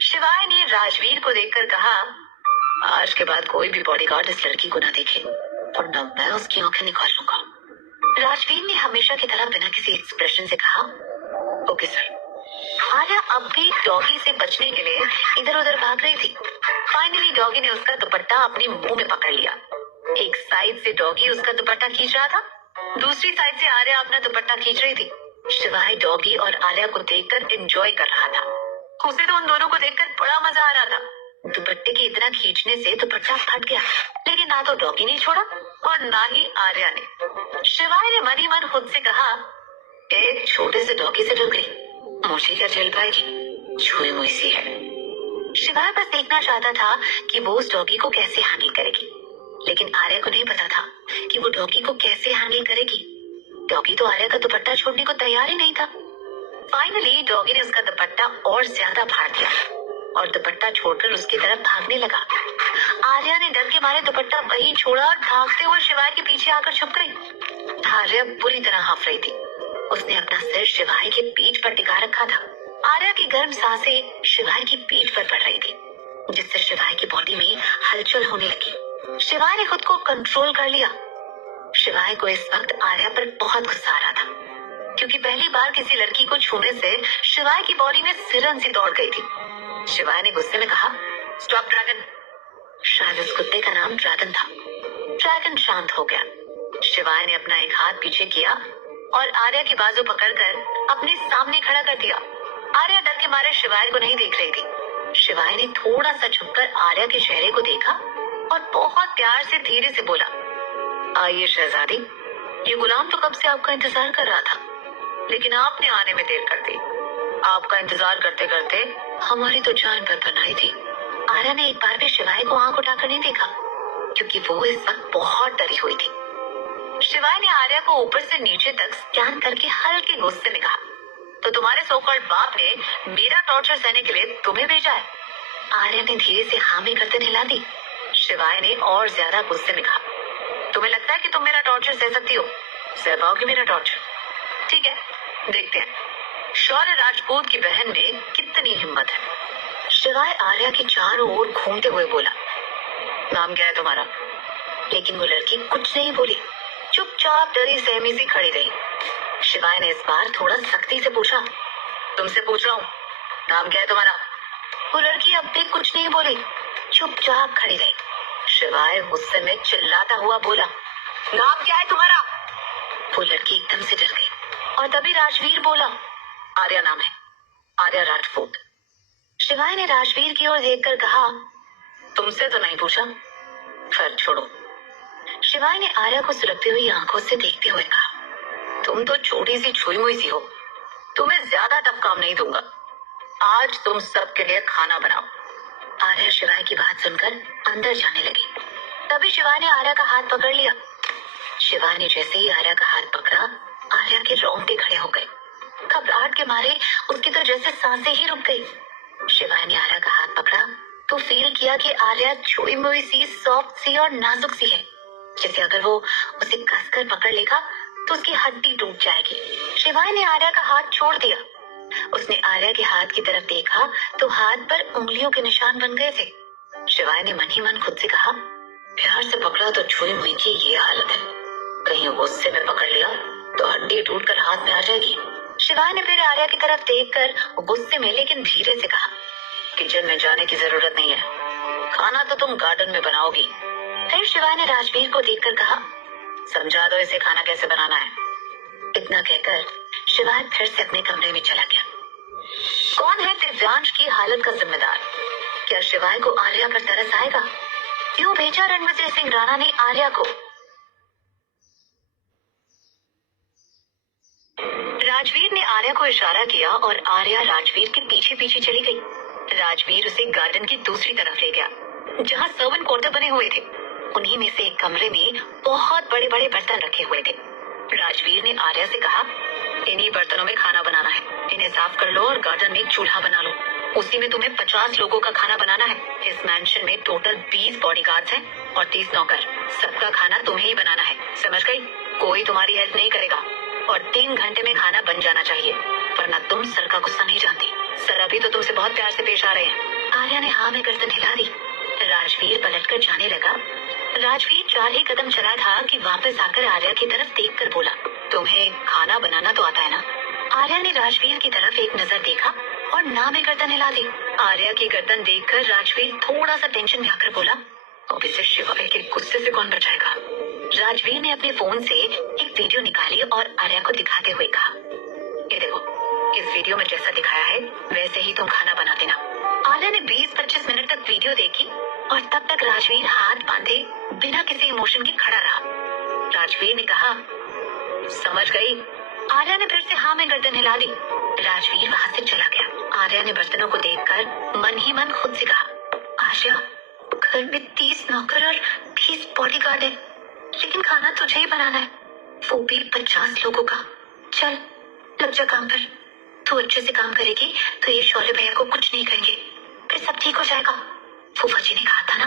शिवाय ने राजवीर को देखकर कहा, आज के बाद कोई भी बॉडीगार्ड इस लड़की को ना देखे और न मैं उसकी आंखें निकाल लूंगा। राजवीर ने हमेशा की तरह बिना किसी एक्सप्रेशन से कहा, ओके सर। आर्या अब भी डॉगी से बचने के लिए इधर उधर भाग रही थी। फाइनली डॉगी ने उसका दुपट्टा अपने मुंह में पकड़ लिया। एक साइड से डॉगी उसका दुपट्टा खींच रहा था, दूसरी साइड से आर्या अपना दुपट्टा खींच रही थी। शिवाय डॉगी और आर्या को देखकर एंजॉय कर रहा था। उसे तो उन दोनों को देखकर बड़ा मजा आ रहा था। दुपट्टे के इतना खींचने से दुपट्टा फट गया, लेकिन ना तो डॉगी ने छोड़ा और ना ही आर्या ने। शिवाय ने मन ही मन खुद से कहा, एक छोटे से डॉगी से डर गई, मुझे क्या झेल पाएगी, छुई मुई सी है। शिवाय बस देखना चाहता था कि वो उस डॉगी को कैसे हैंडल करेगी, लेकिन आर्या को नहीं पता था कि वो डॉगी को कैसे हैंडल करेगी। डॉगी तो आर्या का दुपट्टा छोड़ने को तैयार ही नहीं था। फाइनली डॉगी ने उसका दुपट्टा और ज्यादा फाड़ दिया और दुपट्टा छोड़कर उसकी तरफ भागने लगा। आर्या ने डर के मारे दुपट्टा वहीं छोड़ा और भागते हुए शिवाय के पीछे आकर छुप गई। आर्या बुरी तरह हंस रही थी। उसने अपना सिर शिवाय के पीठ पर टिका रखा था। आर्या की गर्म सांसें शिवाय की पीठ पर पड़ रही थी, जिससे शिवाय की बॉडी में हलचल होने लगी। शिवाय ने खुद को कंट्रोल कर लिया। शिवाय को इस वक्त आर्या पर बहुत गुस्सा आ रहा था, क्योंकि पहली बार किसी लड़की को छूने से शिवाय की बॉडी में सिरन सी दौड़ गई थी। शिवाय ने गुस्से में कहा, स्टॉप ड्रैगन। शायद उस कुत्ते का नाम ड्रैगन था। ड्रैगन शांत हो गया। शिवाय ने अपना एक हाथ पीछे किया और आर्या की बाजू पकड़कर अपने सामने खड़ा कर दिया। आर्या डर के मारे शिवाय को नहीं देख रही थी। शिवाय ने थोड़ा सा झुककर आर्या के चेहरे को देखा और बहुत प्यार से धीरे से बोला, आइए शहजादी, ये गुलाम तो कब से आपका इंतजार कर रहा था, लेकिन आपने आने में देर कर दी। आपका इंतजार करते करते हमारी तो जान पर बनाई थी। आर्या ने एक बार भी शिवाय को आंख उठाकर नहीं देखा, क्योंकि वो इस वक्त बहुत डरी हुई थी। शिवाय ने आर्या को ऊपर से नीचे तक स्कैन करके हल्के गुस्से में कहा, तो तुम्हारे सो-कॉल्ड बाप ने मेरा टॉर्चर सहने के लिए तुम्हें भेजा है? आर्या ने धीरे से हामी करते हिला दी। शिवाय ने और ज्यादा गुस्से में कहा, तुम्हें लगता है कि तुम मेरा टॉर्चर सह सकती हो? सह पाओगी मेरा टॉर्चर? ठीक है, देखते हैं शौर्य राजपूत की बहन में कितनी हिम्मत है। शिवाय आर्या के चारों ओर घूमते हुए बोला, नाम क्या है तुम्हारा? लेकिन वो लड़की कुछ नहीं बोली, चुपचाप डरी सहमी सी खड़ी रही। शिवाय ने इस बार थोड़ा सख्ती से पूछा, तुमसे पूछ रहा हूँ, नाम क्या है तुम्हारा? वो लड़की अब भी कुछ नहीं बोली, चुपचाप खड़ी रही। शिवाय गुस्से में चिल्लाता हुआ बोला, नाम क्या है तुम्हारा? वो लड़की एकदम से डर गई और तभी राजवीर बोला, आर्या नाम है, आर्या राजपूत। शिवाय ने राजवीर की ओर देखकर कहा, तुमसे तो नहीं पूछा, खैर छोड़ो। शिवाय ने आर्या को सुलगती हुई आंखों से देखते हुए कहा, तुम तो छोटी सी छुई मुई सी हो, तुम्हें ज्यादा टफ काम नहीं दूंगा। आज तुम सबके लिए खाना बनाओ। आर्या शिवाय की बात सुनकर अंदर जाने लगी। तभी शिवाय ने आर्या का हाथ पकड़ लिया। शिवाय ने जैसे ही आर्या का हाथ पकड़ा, आर्या के रोंगटे खड़े हो गए। घबराहट के मारे उसकी तो जैसे सांसें ही रुक गई। शिवाय ने आर्या का हाथ पकड़ा तो फील किया कि आर्या छुई मुई सी, सॉफ्ट सी और नाजुक सी है, जैसे अगर वो उसे कसकर पकड़ लेगा तो उसकी हड्डी टूट जाएगी। शिवाय ने आर्या का हाथ छोड़ दिया। उसने आर्या के हाथ की तरफ देखा तो हाथ पर उंगलियों के निशान बन गए थे। शिवाय ने मन ही मन खुद से कहा, प्यार से पकड़ा तो छुई मुई की ये हालत है, कहीं गुस्से में पकड़ लिया तो हड्डी टूटकर हाथ में आ जाएगी। शिवाय ने फिर आर्या की तरफ देखकर गुस्से में लेकिन धीरे से कहा, किचन में जाने की जरूरत नहीं है, खाना तो तुम गार्डन में बनाओगी। फिर शिवाय ने राजवीर को देखकर कहा, समझा दो इसे खाना कैसे बनाना है। इतना कहकर शिवाय फिर से अपने कमरे में चला गया। कौन है दिव्यांश की हालत का जिम्मेदार? क्या शिवाय को आर्या पर तरस आएगा? क्यों भेजा रणविजय सिंह राणा ने आर्या को? राजवीर ने आर्या को इशारा किया और आर्या राजवीर के पीछे पीछे चली गई। राजवीर उसे गार्डन की दूसरी तरफ ले गया जहाँ सर्वेंट क्वार्टर बने हुए थे। उन्हीं में से एक कमरे में बहुत बड़े बड़े बर्तन रखे हुए थे। राजवीर ने आर्या से कहा, इन्हीं बर्तनों में खाना बनाना है, इन्हें साफ कर लो और गार्डन में एक चूल्हा बना लो। उसी में तुम्हें 50 लोगों का खाना बनाना है। इस मैंशन में टोटल 20 बॉडीगार्ड्स हैं और 30 नौकर। सबका खाना तुम्हें ही बनाना है, समझ गई? कोई तुम्हारी हेल्प नहीं करेगा और 3 घंटे में खाना बन जाना चाहिए, वरना तुम सर का गुस्सा नहीं जानती। सर अभी तो तुमसे बहुत प्यार से पेश आ रहे हैं। आर्या ने हाँ में गर्दन हिला दी। राजवीर पलटकर जाने लगा। राजवीर 4 ही कदम चला था कि वापस आकर आर्या की तरफ देखकर बोला, तुम्हें खाना बनाना तो आता है ना? आर्या ने राजवीर की तरफ एक नजर देखा और ना में गर्दन हिला दी। आर्या की गर्दन देखकर राजवीर थोड़ा सा टेंशन में आकर बोला, अब इसे शिवाय के गुस्से से कौन बचाएगा? राजवीर ने अपने फोन से एक वीडियो निकाली और आर्या को दिखाते हुए कहा, ये देखो, इस वीडियो में जैसा दिखाया है वैसे ही तुम खाना बना देना। आर्या ने 20-25 मिनट तक वीडियो देखी और तब तक राजवीर हाथ बांधे बिना किसी इमोशन के खड़ा रहा। राजवीर ने कहा, समझ गई? आर्या ने फिर से हाँ में गर्दन हिला दी। राजवीर वहाँ से चला गया। आर्या ने बर्तनों को देखकर मन ही मन खुद से कहा, आर्या, घर में 30 नौकर और 20 बॉडीगार्ड है, लेकिन खाना तुझे ही बनाना है, वो भी 50 लोगों का। चल लग जा काम पर। तू अच्छे से काम करेगी तो ये शौर्य भैया को कुछ नहीं कहेंगे, फिर सब ठीक हो जाएगा। फूफा जी ने कहा था ना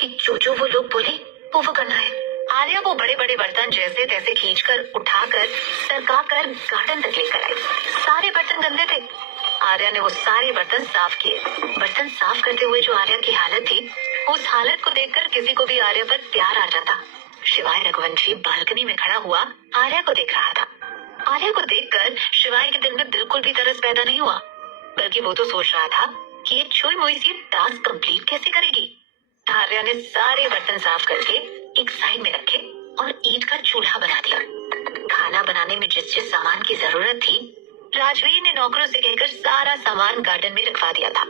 कि जो वो लोग बोले वो करना है। आर्या वो बड़े बड़े बर्तन जैसे तैसे खींचकर उठाकर सरकाकर गार्डन तक लेकर आई। सारे बर्तन गंदे थे। आर्या ने वो सारे बर्तन साफ किए। बर्तन साफ करते हुए जो आर्या की हालत थी, उस हालत को देखकर किसी को भी आर्या पर प्यार आ जाता। शिवाय रघुवंशी बालकनी में खड़ा हुआ आर्या को देख रहा था। आर्या को देखकर शिवाय के दिल में बिल्कुल भी तरस पैदा नहीं हुआ, बल्कि वो तो सोच रहा था कि ये छुई मुई सी टास्क कंप्लीट कैसे करेगी। आर्या ने सारे बर्तन साफ करके एक साइड में रखे और ईंट का चूल्हा बना दिया। खाना बनाने में जिस जिस सामान की जरूरत थी, राजवीर ने नौकरों से कहकर सारा सामान गार्डन में रखवा दिया था।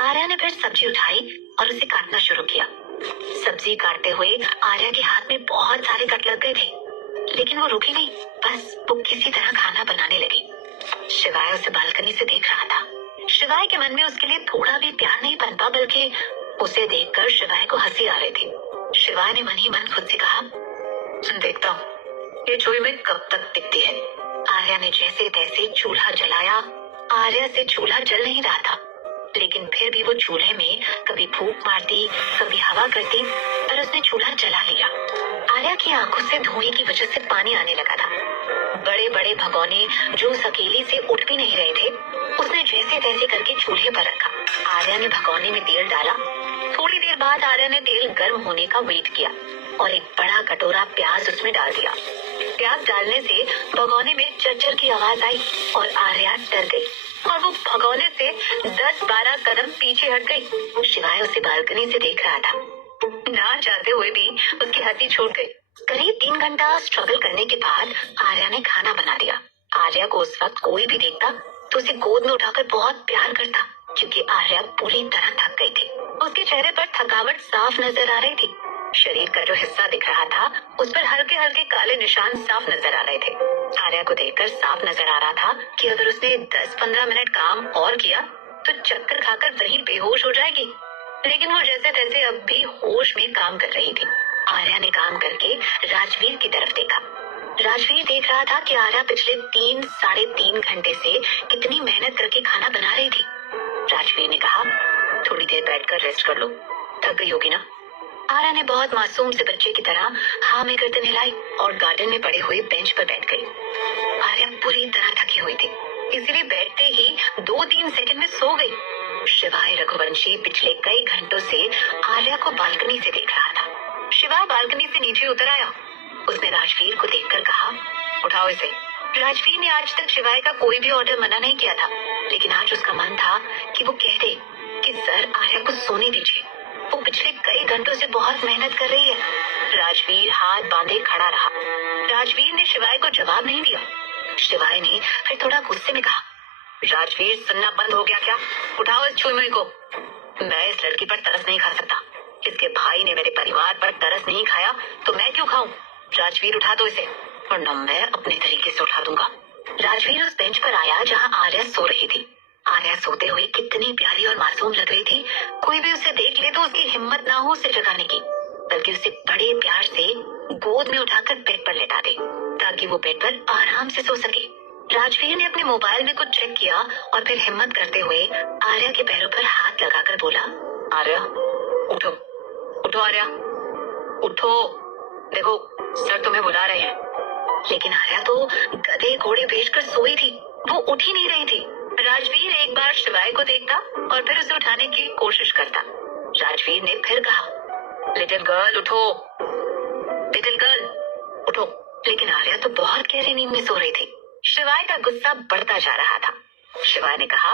आर्या ने फिर सब्जी उठाई और उसे काटना शुरू किया। सब्जी काटते हुए आर्या के हाथ में बहुत सारे कट लग गए थे, लेकिन वो रुकी नहीं। बस वो किसी तरह खाना बनाने लगी। शिवाय उसे बालकनी से देख रहा था। शिवाय के मन में उसके लिए थोड़ा भी प्यार नहीं पनपा, बल्कि उसे देखकर शिवाय को हंसी आ रही थी। शिवाय ने मन ही मन खुद से कहा, देखता हूँ ये छुई में कब तक टिकती है। आर्या ने जैसे तैसे चूल्हा जलाया। आर्या से चूल्हा जल नहीं रहा था, लेकिन फिर भी वो चूल्हे में कभी फूंक मारती, कभी हवा करती, पर उसने चूल्हा जला लिया। आर्या की आंखों से धुएं की वजह से पानी आने लगा था। बड़े बड़े भगोने जो उस अकेले से उठ भी नहीं रहे थे, उसने जैसे तैसे करके चूल्हे पर रखा। आर्या ने भगोने में तेल डाला। थोड़ी देर बाद आर्या ने तेल गर्म होने का वेट किया और एक बड़ा कटोरा प्याज उसमें डाल दिया। प्याज डालने से भगोने में चरचर की आवाज आई और आर्या डर गई और वो भगोने से 10-12 कदम पीछे हट गई। शिवाय उसे बालकनी से देख रहा था। ना चाहते हुए भी उसकी हंसी छूट गई। करीब 3 घंटा स्ट्रगल करने के बाद आर्या ने खाना बना दिया। आर्या को उस वक्त कोई भी देखता तो उसे गोद में उठाकर बहुत प्यार करता, क्योंकि आर्या पूरी तरह थक गई थी। उसके चेहरे पर थकावट साफ नजर आ रही थी। शरीर का जो हिस्सा दिख रहा था, उस पर हल्के हल्के काले निशान साफ नजर आ रहे थे। आर्या को देखकर साफ नजर आ रहा था कि अगर उसने 10-15 मिनट काम और किया तो चक्कर खाकर वहीं बेहोश हो जाएगी, लेकिन वो जैसे तैसे अब भी होश में काम कर रही थी। आर्या ने काम करके राजवीर की तरफ देखा। राजवीर देख रहा था कि आर्या पिछले 3-3.5 घंटे से कितनी मेहनत करके खाना बना रही थी। राजवीर ने कहा, थोड़ी देर बैठकर रेस्ट कर लो, थक गई होगी ना। आर्या ने बहुत मासूम से बच्चे की तरह हाँ में गर्दन हिलाई और गार्डन में पड़े हुए बेंच पर बैठ गई। आर्या पूरी तरह थकी हुई थी, इसलिए बैठते ही 2-3 सेकंड में सो गई। शिवाय रघुवंशी पिछले कई घंटों से आर्या को बालकनी से देख रहा था। शिवाय बालकनी से नीचे उतर आया। उसने राजवीर को देखकर कहा, उठाओ इसे। राजवीर ने आज तक शिवाय का कोई भी ऑर्डर मना नहीं किया था, लेकिन आज उसका मन था कि वो कह दे कि सर आर्या को सोने दीजिए, वो पिछले कई घंटों से बहुत मेहनत कर रही है। राजवीर हाथ बांधे खड़ा रहा। राजवीर ने शिवाय को जवाब नहीं दिया। शिवाय ने फिर थोड़ा गुस्से में कहा, राजवीर सुनना बंद हो गया क्या? उठाओ इस छुई को। मैं इस लड़की पर तरस नहीं खा सकता। इसके भाई ने मेरे परिवार पर तरस नहीं खाया तो मैं क्यों खाऊं? राजवीर उठा दो इसे, वरना मैं अपने तरीके से उठा दूंगा। राजवीर उस बेंच पर आया जहाँ आर्या सो रही थी। आर्या सोते हुए कितनी प्यारी और मासूम लग रही थी। कोई भी उसे देख ले तो उसकी हिम्मत ना हो उसे जगाने की, बल्कि उसे बड़े प्यार से गोद में उठाकर बेड पर लेटा दे ताकि वो बेड पर आराम से सो सके। राजवीर ने अपने मोबाइल में कुछ चेक किया और फिर हिम्मत करते हुए आर्या के पैरों पर हाथ लगाकर बोला, आर्या उठो, उठो आर्या, उठो, देखो सर तुम्हें बुला रहे हैं। लेकिन आर्या तो गधे घोड़े भेजकर सोई थी, वो उठ ही नहीं रही थी। राजवीर एक बार शिवाय को देखता और फिर उसे उठाने की कोशिश करता। राजवीर ने फिर कहा, लिटिल गर्ल उठो, लिटिल गर्ल उठो। लेकिन आर्या तो बहुत गहरी नींद में सो रही थी। शिवाय का गुस्सा बढ़ता जा रहा था। शिवाय ने कहा,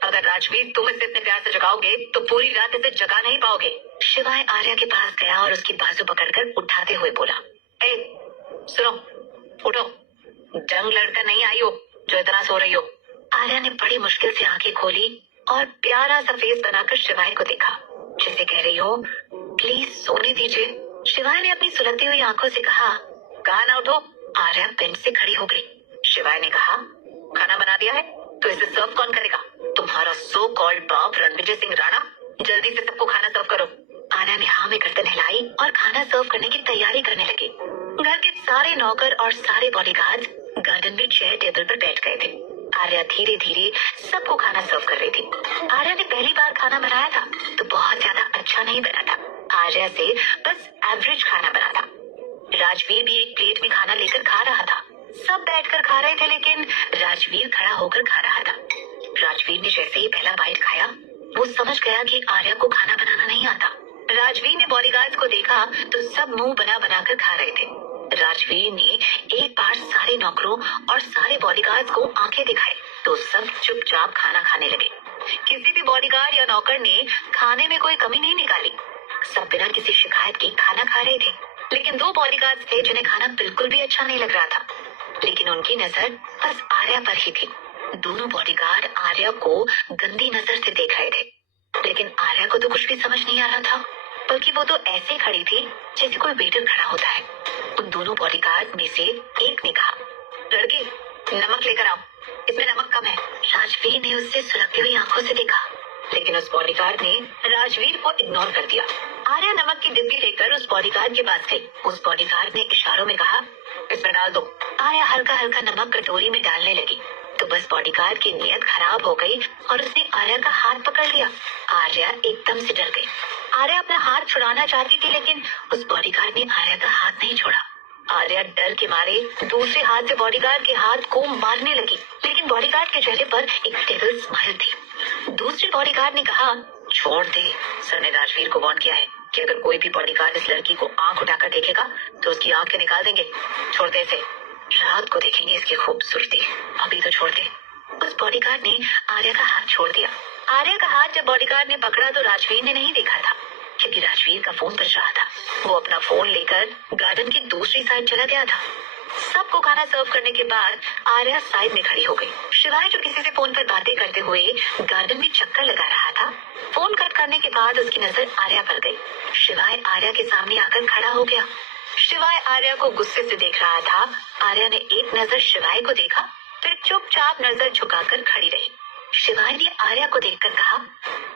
अगर राजवीर तुम इसे इतने प्यार से जगाओगे तो पूरी रात इसे जगा नहीं पाओगे। शिवाय आर्या के पास गया और उसकी बाजू पकड़कर उठाते हुए बोला, ए सुनो, उठो, जंग लड़कर नहीं आई हो जो इतना सो रही हो। आर्या ने बड़ी मुश्किल से आंखें खोली और प्यारा सा फेस बनाकर शिवाय को देखा, जैसे कह रही हो प्लीज सोने दीजिए। शिवाय ने अपनी सुलगती हुई आंखों से कहा, कहा ना उठो। आर्या बेंच से खड़ी हो गई। शिवाय ने कहा, खाना बना दिया है तो इसे सर्व कौन करेगा? तुम्हारा सो कॉल्ड बाप रणविजय सिंह राणा, जल्दी से सबको खाना सर्व करो। आर्या ने हाँ में गर्दन हिलाई और खाना सर्व करने की तैयारी करने लगी। घर के सारे नौकर और सारे बॉडीगार्ड्स गार्डन में चेयर टेबल पर बैठ गए थे। आर्या धीरे धीरे सबको खाना सर्व कर रही थी। आर्या ने पहली बार खाना बनाया था तो बहुत ज्यादा अच्छा नहीं बना था। आर्या से बस एवरेज खाना बना था। राजवीर भी एक प्लेट में खाना लेकर खा रहा था। सब बैठकर खा रहे थे लेकिन राजवीर खड़ा होकर खा रहा था। राजवीर ने जैसे ही पहला बाइट खाया वो समझ गया कि आर्या को खाना बनाना नहीं आता। राजवीर ने बॉडीगार्ड्स को देखा तो सब मुंह बना बनाकर खा रहे थे। राजवीर ने एक बार सारे नौकरों और सारे बॉडीगार्ड्स को आंखें दिखाई तो सब चुपचाप खाना खाने लगे। किसी भी बॉडीगार्ड या नौकर ने खाने में कोई कमी नहीं निकाली। सब बिना किसी शिकायत के खाना खा रहे थे। लेकिन दो बॉडीगार्ड्स थे जिन्हें खाना बिल्कुल भी अच्छा नहीं लग रहा था, लेकिन उनकी नजर बस आर्या पर ही थी। दोनों बॉडीगार्ड आर्या को गंदी नजर से देख रहे थे, लेकिन आर्या को तो कुछ भी समझ नहीं आ रहा था, बल्कि वो तो ऐसे खड़ी थी जैसे कोई वेटर खड़ा होता है। उन दोनों बॉडीगार्ड में से एक ने कहा, लड़की नमक लेकर आओ, इसमें नमक कम है। राजवीर ने उससे सुलगती हुई आंखों से देखा, लेकिन उस बॉडीगार्ड ने राजवीर को इग्नोर कर दिया। आर्या नमक की डिब्बी लेकर उस बॉडीगार्ड के पास गई। उस बॉडीगार्ड ने इशारों में कहा, इसमें डाल दो। आर्या हल्का हल्का नमक कटोरी में डालने लगी तो बस बॉडीगार्ड की नीयत खराब हो गई और उसने आर्या का हाथ पकड़ लिया। आर्या एकदम से डर गई। आर्या अपना हाथ छुड़ाना चाहती थी लेकिन उस बॉडीगार्ड ने आर्या का हाथ नहीं छोड़ा। आर्या डर के मारे दूसरे हाथ से बॉडीगार्ड के हाथ को मारने लगी, लेकिन बॉडीगार्ड के चेहरे पर एक डेविल स्माइल थी। दूसरे बॉडीगार्ड ने कहा, छोड़ दे, सर ने राजवीर को वार्न किया है कि अगर कोई भी बॉडीगार्ड इस लड़की को आंख उठाकर देखेगा तो उसकी आंखें निकाल देंगे। छोड़ दे इसे, रात को देखेंगे इसकी खूबसूरती, अभी तो छोड़ दे। उस बॉडीगार्ड ने आर्या का हाथ छोड़ दिया। आर्या का हाथ जब बॉडीगार्ड ने पकड़ा तो राजवीर ने नहीं देखा था, क्योंकि राजवीर का फोन बज रहा था। वो अपना फोन लेकर गार्डन की दूसरी साइड चला गया था। सबको खाना सर्व करने के बाद आर्या साइड में खड़ी हो गई। शिवाय जो किसी से फोन पर बातें करते हुए गार्डन में चक्कर लगा रहा था, फोन कट करने के बाद उसकी नजर आर्या पर गई। शिवाय आर्या के सामने आकर खड़ा हो गया। शिवाय आर्या को गुस्से से देख रहा था। आर्या ने एक नजर शिवाय को देखा, फिर चुपचाप नजर झुकाकर खड़ी रही। शिवाय ने आर्या को देखकर कहा,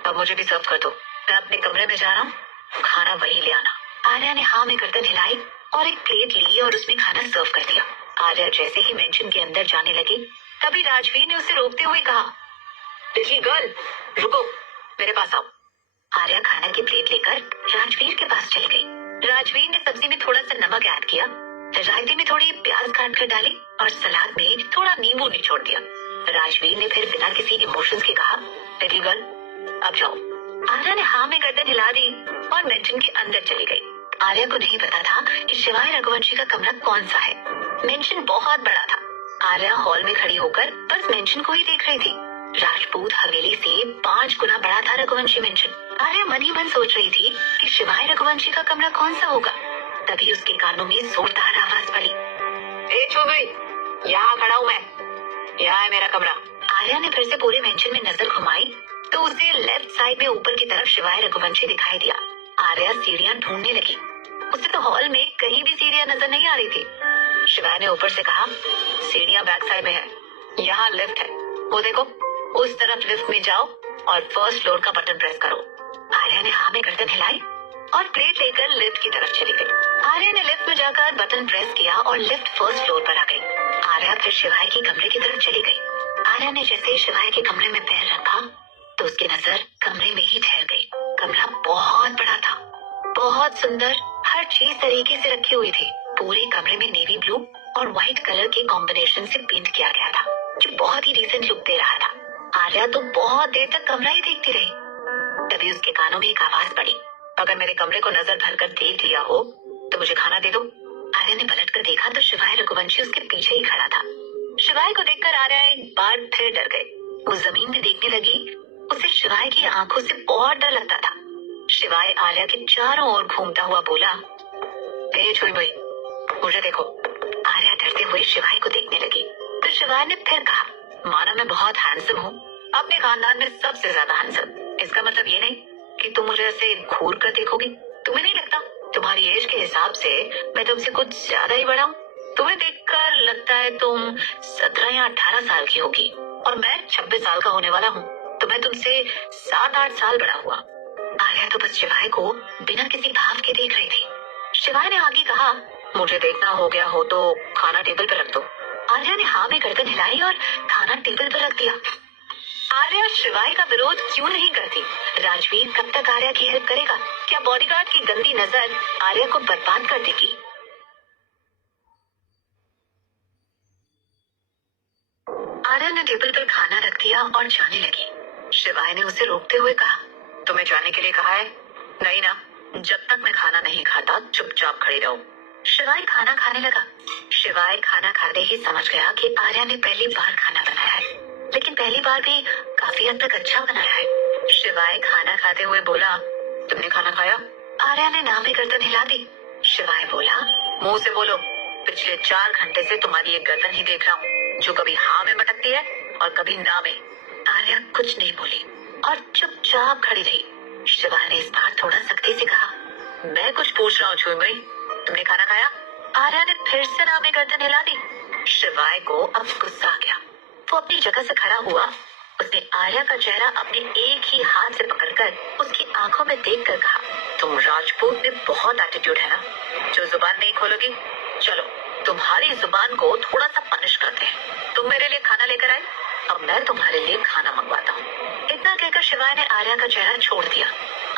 अब मुझे भी सर्व कर दो, मैं अपने कमरे में जा रहा हूँ, खाना वहीं ले आना। आर्या ने हाँ में गर्दन हिलाई और एक प्लेट ली और उसमें खाना सर्व कर दिया। आर्या जैसे ही मेंशन के अंदर जाने लगी तभी राजवीर ने उसे रोकते हुए कहा, लिटिल गर्ल रुको, मेरे पास आओ। आर्या खाना की प्लेट लेकर राजवीर के पास चली गई। राजवीर ने सब्जी में थोड़ा सा नमक ऐड किया, रायते में थोड़ी प्याज काट कर डाली और सलाद में थोड़ा नींबू निचोड़ दिया। राजवीर ने फिर बिना किसी इमोशंस के कहा, लिटिल गर्ल अब जाओ। आर्या ने हाँ में गर्दन हिला दी और मेंशन के अंदर चली गई। आर्या को नहीं पता था कि शिवाय रघुवंशी का कमरा कौन सा है। मेंशन बहुत बड़ा था। आर्या हॉल में खड़ी होकर बस मेंशन को ही देख रही थी। राजपूत हवेली से 5 गुना बड़ा था रघुवंशी मेंशन। आर्या मन ही मन सोच रही थी कि शिवाय रघुवंशी का कमरा कौन सा होगा। तभी उसके कानों में जोरदार आवाज पड़ी, ए छोकरी, यहाँ खड़ा हूँ मैं, यहाँ है मेरा कमरा। आर्या ने फिर से पूरे मेंशन में नजर घुमाई तो उसे लेफ्ट साइड में ऊपर की तरफ शिवाय रघुवंशी दिखाई दिया। आर्या सीढ़ियां ढूंढने लगी। उसे तो हॉल में कहीं भी सीढ़ियां नजर नहीं आ रही थी। शिवाय ने ऊपर से कहा, सीढ़ियां बैक साइड में है, यहाँ लिफ्ट है, वो देखो, उस तरफ लिफ्ट में जाओ और फर्स्ट फ्लोर का बटन प्रेस करो। आर्या ने हाँ में गर्दन हिलाई और प्लेट लेकर लिफ्ट की तरफ चली गई। आर्या ने लिफ्ट में जाकर बटन प्रेस किया और लिफ्ट फर्स्ट फ्लोर पर आ गई। आर्या फिर शिवाय के कमरे की तरफ चली गई। आर्या ने जैसे ही शिवाय के कमरे में पैर रखा तो उसकी नजर कमरे में ही ठहर गई। कमरा बहुत बड़ा था, बहुत सुंदर, हर चीज तरीके से रखी हुई थी। पूरे कमरे में नेवी ब्लू और व्हाइट कलर के कॉम्बिनेशन से पेंट किया गया था, जो बहुत ही डिसेंट लुक दे रहा था। आर्या तो बहुत देर तक कमरा ही देखती रही। तभी उसके कानों में एक आवाज पड़ी, अगर मेरे कमरे को नजर भर कर देख लिया हो तो मुझे खाना दे दो। आर्या ने पलट कर देखा तो शिवाय रघुवंशी उसके पीछे ही खड़ा था। शिवाय को देखकर आर्या एक बार फिर डर गई। वो जमीन में देखने लगी। उसे शिवाय की आंखों से बहुत डर लगता था। शिवाय आर्या के चारों ओर घूमता हुआ बोला, छुई मुई, मुझे देखो। आर्या डरते हुए शिवाय को देखने लगी तो शिवाय ने फिर कहा, माना मैं बहुत हैंडसम हूँ, अपने खानदान में सबसे ज्यादा हैंडसम। इसका मतलब ये नहीं कि तुम मुझे ऐसे घूर कर देखोगी। तुम्हें नहीं लगता तुम्हारी एज के हिसाब से मैं तुमसे कुछ ज्यादा ही बड़ा हूँ? तुम्हें देखकर लगता है तुम 17 या 18 साल की होगी और मैं 26 साल का होने वाला हूँ, तो मैं तुमसे 7-8 साल बड़ा हुआ। आर्या तो बस शिवाय को बिना किसी भाव के देख रही थी। शिवाय ने आगे कहा, मुझे देखना हो गया हो तो खाना टेबल पर रख दो। आर्या ने हाँ में गर्दन हिलाई और खाना टेबल पर रख दिया। आर्या शिवाय का विरोध क्यों नहीं करती? राजवीर कब तक आर्या की हेल्प करेगा? क्या बॉडीगार्ड की गंदी नजर आर्या को बर्बाद कर देगी? आर्या ने टेबल पर खाना रख दिया और जाने लगी। शिवाय ने उसे रोकते हुए कहा, तुम्हें जाने के लिए कहा है? नहीं ना, जब तक मैं खाना नहीं खाता चुपचाप खड़ी रहो। शिवाय खाना खाने लगा। शिवाय खाना खाते ही समझ गया कि आर्या ने पहली बार खाना बनाया है, लेकिन पहली बार भी काफी हद तक अच्छा बनाया है। शिवाय खाना खाते हुए बोला, तुमने खाना खाया? आर्या ने ना में गर्दन हिला दी। शिवाय बोला, मुंह से बोलो, पिछले 4 घंटे से तुम्हारी ये गर्दन ही देख रहा हूँ, जो कभी हाँ में मटकती है और कभी ना में। आर्या कुछ नहीं बोली और चुपचाप खड़ी रही। शिवाय ने इस बार थोड़ा सख्ती से कहा, मैं कुछ पूछ रहा हूँ छुई मई, तुमने खाना खाया? आर्या ने फिर से ना में गर्दन हिला दी। शिवाय को अब गुस्सा आ गया। वो अपनी जगह से खड़ा हुआ। उसने आर्या का चेहरा अपने एक ही हाथ से पकड़कर उसकी आंखों में देखकर कहा, तुम राजपूत में बहुत एटीट्यूड है ना, जो जुबान नहीं खोलोगी? चलो तुम्हारी जुबान को थोड़ा सा पनिश करते हैं। तुम मेरे लिए खाना लेकर आए, अब मैं तुम्हारे लिए खाना मंगवाता हूँ। इतना कहकर शिवाय ने आर्या का चेहरा छोड़ दिया।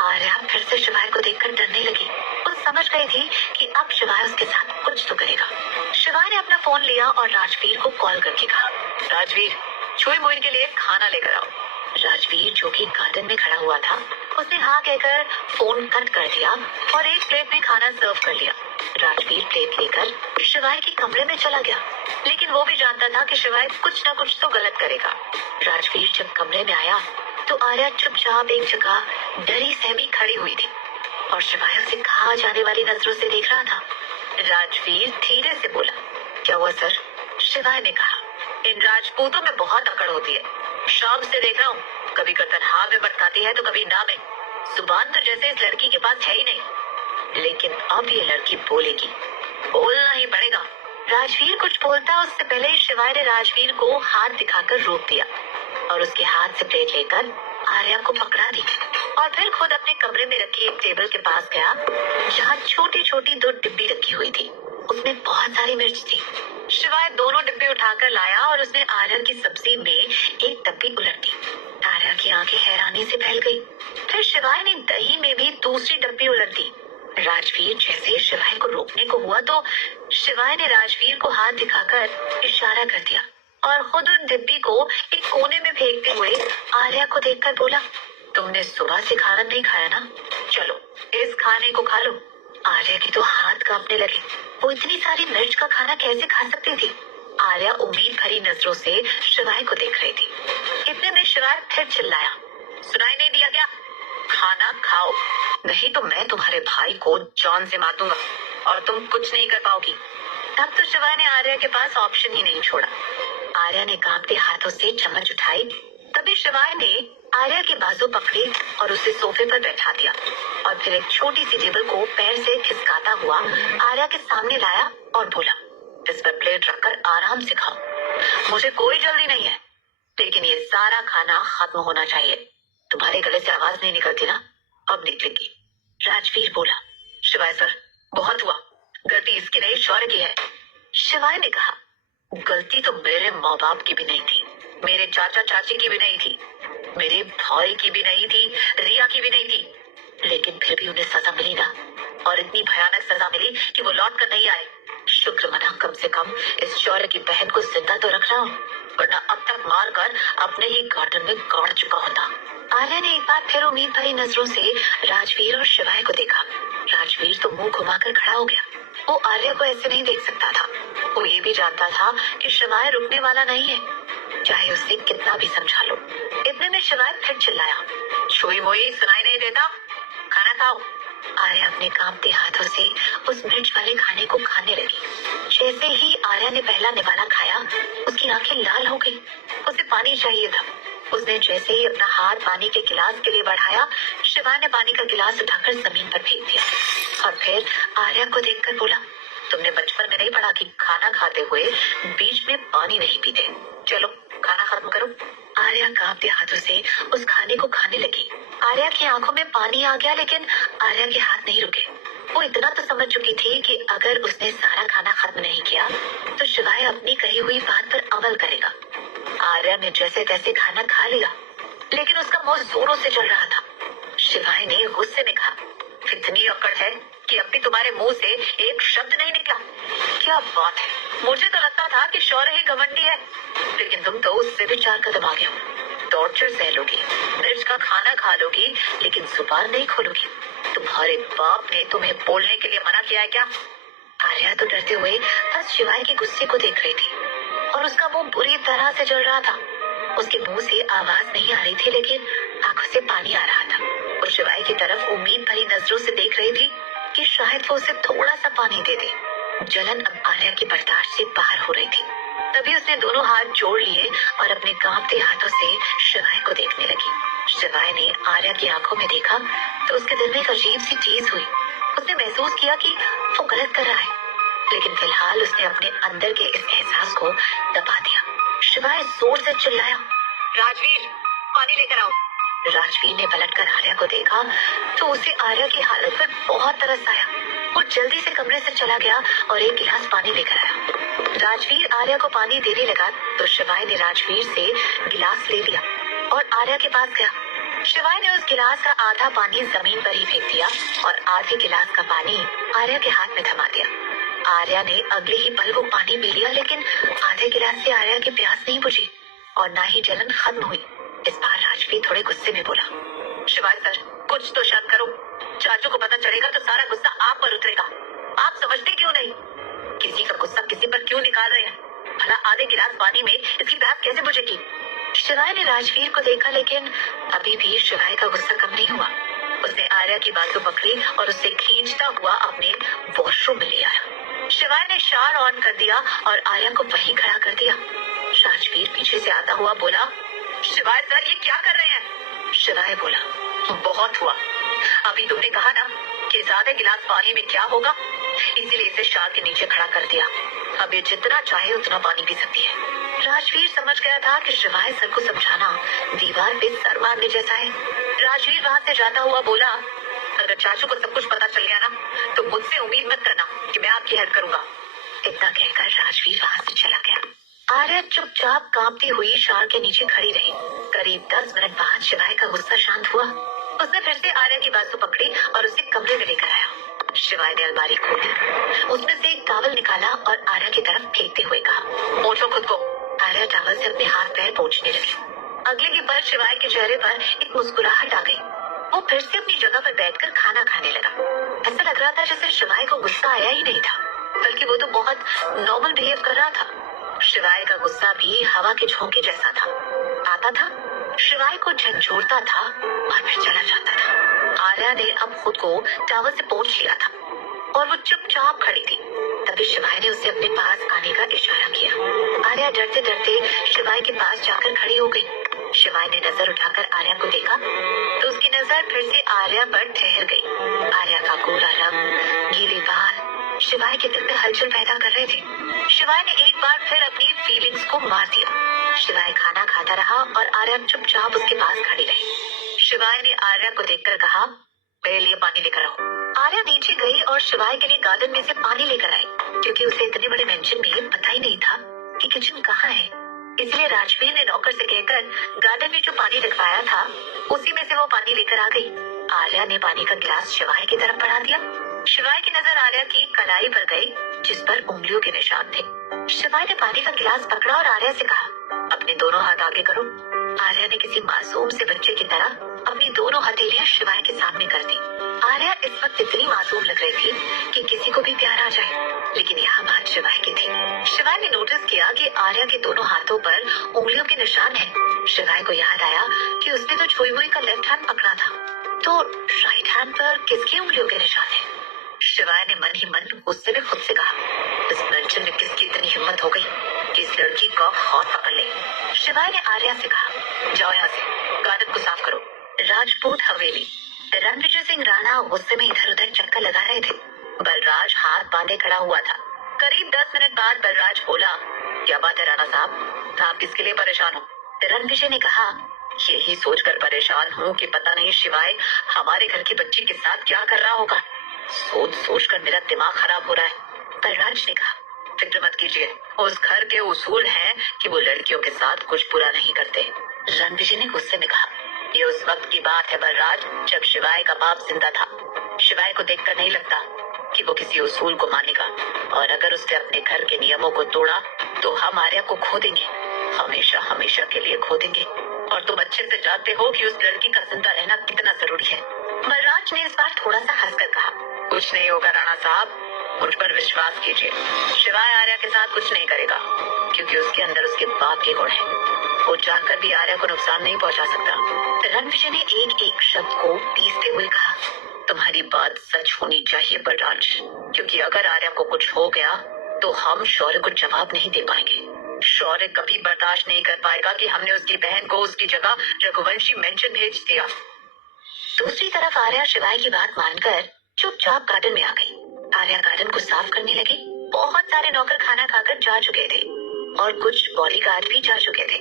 आर्या फिर से शिवाय को देखकर डरने लगी। वो समझ गई थी कि अब शिवाय उसके साथ कुछ तो करेगा। शिवाय ने अपना फोन लिया और राजवीर को कॉल करके कहा, राजवीर, छुई मुई के लिए खाना लेकर आओ। राजवीर जो कि गार्डन में खड़ा हुआ था, उसने हाँ कहकर फोन कट कर दिया और एक प्लेट में खाना सर्व कर लिया। राजवीर प्लेट लेकर शिवाय के कमरे में चला गया, लेकिन वो भी जानता था कि शिवाय कुछ न कुछ तो गलत करेगा। राजवीर जब कमरे में आया तो आर्या चुपचाप एक जगह डरी सहमी खड़ी हुई थी और शिवाय उसे कहा जाने वाली नजरों से देख रहा था। राजवीर धीरे से बोला, क्या हुआ सर? शिवाय ने कहा, इन राजपूतों में बहुत अकड़ होती है। शाम से देख रहा हूँ, कभी गर्दन हाँ में भटकाती है तो कभी ना में। जुबान तो जैसे इस लड़की के पास है ही नहीं, लेकिन अब ये लड़की बोलेगी, बोलना ही पड़ेगा। राजवीर कुछ बोलता उससे पहले ही शिवाय ने राजवीर को हाथ दिखाकर रोक दिया और उसके हाथ से प्लेट लेकर आर्या को पकड़ा दी और फिर खुद अपने कमरे में रखी एक टेबल के पास गया, जहाँ छोटी छोटी 2 डिब्बी रखी हुई थी। उसमें बहुत सारी मिर्च थी। शिवाय दोनों डिब्बे उठाकर लाया और उसने आर्या की सब्जी में एक डब्बी उलट दी। आर्या की आंखें हैरानी से फैल गई। फिर शिवाय ने दही में भी दूसरी डब्बी उलट दी। राजवीर जैसे शिवाय को रोकने को हुआ तो शिवाय ने राजवीर को हाथ दिखाकर इशारा कर दिया और खुद उन डिब्बी को एक कोने में फेंकते हुए आर्या को देखकर बोला, तुमने सुबह से खाना नहीं खाया ना, चलो इस खाने को खा लो। आर्या की तो हाथ कांपने लगे। वो इतनी सारी मिर्च का खाना कैसे खा सकती थी? आर्या उम्मीद भरी नजरों से शिवाय को देख रही थी। इतने में शिवाय फिर चिल्लाया, सुनाई नहीं दिया क्या? खाना खाओ, नहीं तो मैं तुम्हारे भाई को जान से मार दूंगा और तुम कुछ नहीं कर पाओगी। तब तो शिवाय ने आर्या के पास ऑप्शन ही नहीं छोड़ा। आर्या ने कांपते हाथों से चम्मच उठाई। तभी शिवाय ने आर्या के बाजू पकड़े और उसे सोफे पर बैठा दिया और फिर एक छोटी सी टेबल को पैर से खिसकाता हुआ आर्या के सामने लाया और बोला, इस पर प्लेट रखकर आराम से खाओ, मुझे कोई जल्दी नहीं। खत्म होना चाहिए। तुम्हारे गले से आवाज नहीं निकलती ना, अब निकलेगी। राजवीर बोला। शिवाय सर, बहुत हुआ, गलती इसकी नहीं शौर्य की है। शिवाय ने कहा, गलती तो मेरे माँ बाप की भी नहीं थी, मेरे चाचा चाची की भी नहीं थी, मेरे भाई की भी नहीं थी, रिया की भी नहीं थी, लेकिन फिर भी उन्हें सजा मिली ना, और इतनी भयानक सजा मिली कि वो लौट कर नहीं आए। शुक्र मना कम से कम इस शौर्य की बहन को जिंदा तो रख रहा हूँ, वरना अब तक मार कर अपने ही गार्डन में गाड़ चुका होता। आर्या ने एक बार फिर उम्मीद भरी नजरों से राजवीर और शिवाय को देखा। राजवीर तो मुंह घुमाकर खड़ा हो गया। वो आर्या को ऐसे नहीं देख सकता था। वो ये भी जानता था कि शिवाय रुकने वाला नहीं है, चाहे उससे कितना भी समझा लो। इतने में शिवाय फिर चिल्लाया, छुई मोई सुनाई नहीं देता, खाना खाओ। आर्या अपने कांपते हाथों से उस मिर्च वाले खाने को खाने लगी। जैसे ही आर्या ने पहला निवाला खाया, उसकी आंखें लाल हो गई। उसे पानी चाहिए था। उसने जैसे ही अपना हाथ पानी के गिलास के लिए बढ़ाया, शिवाय ने पानी का गिलास उठाकर जमीन पर फेंक दिया और फिर आर्या को देखकर बोला, तुमने बचपन में नहीं पढ़ा कि खाना खाते हुए बीच में पानी नहीं पीते? चलो खाना खत्म करो। आर्या कांपते हाथों से उस खाने को खाने लगी। आर्या की आंखों में पानी आ गया, लेकिन आर्या के हाथ नहीं रुके। वो इतना तो समझ चुकी थी कि अगर उसने सारा खाना खत्म नहीं किया तो शिवाय अपनी कही हुई बात पर अमल करेगा। आर्या ने जैसे तैसे खाना खा लिया, लेकिन उसका मुंह जोरों से जल रहा था। शिवाय ने गुस्से में कहा, कितनी अकड़ है कि अब भी तुम्हारे मुंह से एक शब्द नहीं निकला। क्या बात है, मुझे तो लगता था कि शौर्य ही घमंडी है, लेकिन तुम तो उससे भी 4 कदम आगे हो। टॉर्चर सह लोगी, मिर्च का खाना खा लोगी, लेकिन जुबान नहीं खोलोगी। तुम्हारे बाप ने तुम्हें बोलने के लिए मना किया है क्या? आर्या तो डरते हुए बस शिवाय के गुस्से को देख रही थी और उसका मुंह बुरी तरह से जल रहा था। उसके मुंह से आवाज नहीं आ रही थी, लेकिन आंखों से पानी आ रहा था। वो शिवाय की तरफ उम्मीद भरी नजरों से देख रही थी कि शायद वो उसे थोड़ा सा पानी दे दे। जलन अब आर्या की बर्दाश्त से बाहर हो रही थी। तभी उसने दोनों हाथ जोड़ लिए और अपने कांपते हाथों से शिवाय को देखने लगी। शिवाय ने आर्या की आंखों में देखा तो उसके दिल में एक अजीब सी चीज हुई। उसने महसूस किया कि वो गलत कर रहा है, लेकिन फिलहाल उसने अपने अंदर के इस एहसास को दबा दिया। शिवाय जोर से चिल्लाया, राजवीर, पानी लेकर आओ। राजवीर ने पलटकर आर्या को देखा तो उसे आर्या की हालत पर बहुत तरस आया। वो जल्दी से कमरे से चला गया और एक गिलास पानी लेकर आया। राजवीर आर्या को पानी देने लगा तो शिवाय ने राजवीर से गिलास ले लिया और आर्या के पास गया। शिवाय ने उस गिलास का आधा पानी जमीन पर ही फेंक दिया और आधे गिलास का पानी आर्या के हाथ में थमा दिया। आर्या ने अगले ही पल वो पानी पी लिया, लेकिन आधे गिलास से आर्या की प्यास नहीं बुझी और ना ही जलन खत्म हुई। इस बार राजवीर थोड़े गुस्से में बोला, शिवाय सर, कुछ तो शर्त करो। चाचू को पता चलेगा तो सारा गुस्सा आप पर उतरेगा। आप समझते क्यों नहीं? किसी का गुस्सा किसी पर क्यों निकाल रहे हैं? भला आधे गिलास पानी में इसकी प्यास कैसे बुझेगी? शिवाय ने राजवीर को देखा, लेकिन अभी भी शिवाय का गुस्सा कम नहीं हुआ। उसने आर्या की बाजू पकड़ी और उसे खींचता हुआ अपने वॉशरूम में ले आया। शिवाय ने शावर ऑन कर दिया और आर्या को वहीं खड़ा कर दिया। राजवीर पीछे से आता हुआ बोला, शिवाय सर, ये क्या कर रहे हैं? शिवाय बोला, बहुत हुआ। अभी तुमने कहा ना कि ज्यादा गिलास पानी में क्या होगा, इसीलिए इसे शावर के नीचे खड़ा कर दिया। अब ये जितना चाहे उतना पानी पी सकती है। राजवीर समझ गया था कि शिवाय सर को समझाना दीवार पे सर मारने जैसा है। राजवीर वहाँ से जाता हुआ बोला, अगर चाचू को सब कुछ पता चल गया ना तो मुझसे उम्मीद मत करना कि मैं आपकी हेल्प करूंगा। इतना कहकर राजवीर वहाँ से चला गया। आर्या चुपचाप कांपती हुई शावर के नीचे खड़ी रही। करीब 10 मिनट बाद शिवाय का गुस्सा शांत हुआ। उसने फिर से आर्या की बाजू पकड़ी और उसे कमरे में लेकर आया। शिवाय ने अलमारी खोली, उसमें से एक टॉवल निकाला और आर्या की तरफ फेंकते हुए कहा, पोंछो खुद को। आर्या टॉवल से अपने हाथ पैर पोंछने लगी। अगले ही पल शिवाय के चेहरे पर एक मुस्कुराहट आ गई। वो फिर से अपनी जगह पर बैठकर खाना खाने लगा। ऐसा लग रहा था जैसे शिवाय को गुस्सा आया ही नहीं था, बल्कि वो तो बहुत नॉर्मल बिहेव कर रहा था। शिवाय का गुस्सा भी हवा के झोंके जैसा था, आता था, शिवाय को झंझोड़ता था और फिर चला जाता था। आर्या ने अब खुद को टॉवल से पोंछ लिया था और वो चुपचाप खड़ी थी। तभी शिवाय ने उसे अपने पास आने का इशारा किया। आर्या डरते डरते शिवाय के पास जाकर खड़ी हो गई। शिवाय ने नजर उठाकर आर्या को देखा तो उसकी नजर फिर से आर्या पर ठहर गई। आर्या का गोरा रंग, गीले बाल शिवाय के दिल में हलचल पैदा कर रहे थे। शिवाय ने एक बार फिर अपनी फीलिंग्स को मार दिया। शिवाय खाना खाता रहा और आर्या चुपचाप उसके पास खड़ी रही। शिवाय ने आर्या को देखकर कहा, मेरे लिए पानी लेकर आओ। आर्या नीचे गई और शिवाय के लिए गार्डन में से पानी लेकर आई, क्योंकि उसे इतने बड़े मेंशन में पता ही नहीं था कि किचन कहाँ है। इसलिए राजवीर ने नौकर से कहकर गार्डन में जो पानी रखवाया था उसी में से वो पानी लेकर आ गई। आर्या ने पानी का गिलास शिवाय की तरफ बढ़ा दिया। शिवाय की नजर आर्या की कलाई पर गई, जिस पर उंगलियों के निशान थे। शिवाय ने पानी का गिलास पकड़ा और आर्या से कहा, अपने दोनों हाथ आगे करो। आर्या ने किसी मासूम से बच्चे की तरह अपनी दोनों हथेलियां शिवाय के सामने कर दी। आर्या इस वक्त इतनी मासूम लग रही थी कि किसी को भी प्यार आ जाए, लेकिन यहाँ बात शिवाय की थी। शिवाय ने नोटिस किया कि आर्या के दोनों हाथों पर उंगलियों के निशान हैं। शिवाय को याद आया कि उसने तो छुई मुई का लेफ्ट हैंड पकड़ा था, तो राइट हैंड पर किसकी उंगलियों के निशान है? शिवाय ने मन ही मन गुस्से में खुद से कहा, इस मेंशन में किसकी इतनी हिम्मत हो गई कि इस लड़की का हाथ पकड़ ले। शिवाय ने आर्या से कहा, जाओ यहाँ से, गार्डन को साफ करो। राजपूत हवेली। रणविजय सिंह राणा गुस्से में इधर उधर चक्कर लगा रहे थे। बलराज हाथ बांधे खड़ा हुआ था। करीब 10 मिनट बाद बलराज बोला, क्या बात है राणा साहब, आप किसके लिए परेशान हो? रणविजय ने कहा, यही सोचकर परेशान हूँ कि पता नहीं शिवाय हमारे घर की बच्ची के साथ क्या कर रहा होगा। सोच सोच कर मेरा दिमाग खराब हो रहा है। बलराज ने कहा, फिक्र मत कीजिए, उस घर के उसूल हैं कि वो लड़कियों के साथ कुछ बुरा नहीं करते। रणविजय ने गुस्से में कहा, ये उस वक्त की बात है बलराज, जब शिवाय का बाप जिंदा था। शिवाय को देखकर नहीं लगता कि वो किसी उसूल को मानेगा, और अगर उसने अपने घर के नियमों को तोड़ा तो हम आर्या को खो देंगे, हमेशा हमेशा के लिए खो देंगे। और तुम अच्छे से जानते हो कि उस लड़की का जिंदा रहना कितना जरूरी है। बलराज ने इस बार थोड़ा सा हंसकर कहा, कुछ नहीं होगा राणा साहब, मुझ पर विश्वास कीजिए। शिवाय आर्या के साथ कुछ नहीं करेगा, क्योंकि उसके अंदर उसके बाप के गुण हैं। वो जानकर भी आर्या को नुकसान नहीं पहुंचा सकता। रणविजय ने एक एक शब्द को पीसते हुए कहा, तुम्हारी बात सच होनी चाहिए बलराज, क्योंकि अगर आर्या को कुछ हो गया तो हम शौर्य को जवाब नहीं दे पाएंगे। शौर्य कभी बर्दाश्त नहीं कर पाएगा कि हमने उसकी बहन को उसकी जगह रघुवंशी मेंशन भेज दिया। दूसरी तरफ आर्या शिवाय की बात मानकर चुपचाप गार्डन में आ गई। आर्या गार्डन को साफ करने लगी। बहुत सारे नौकर खाना खाकर जा चुके थे और कुछ बॉडीगार्ड भी जा चुके थे।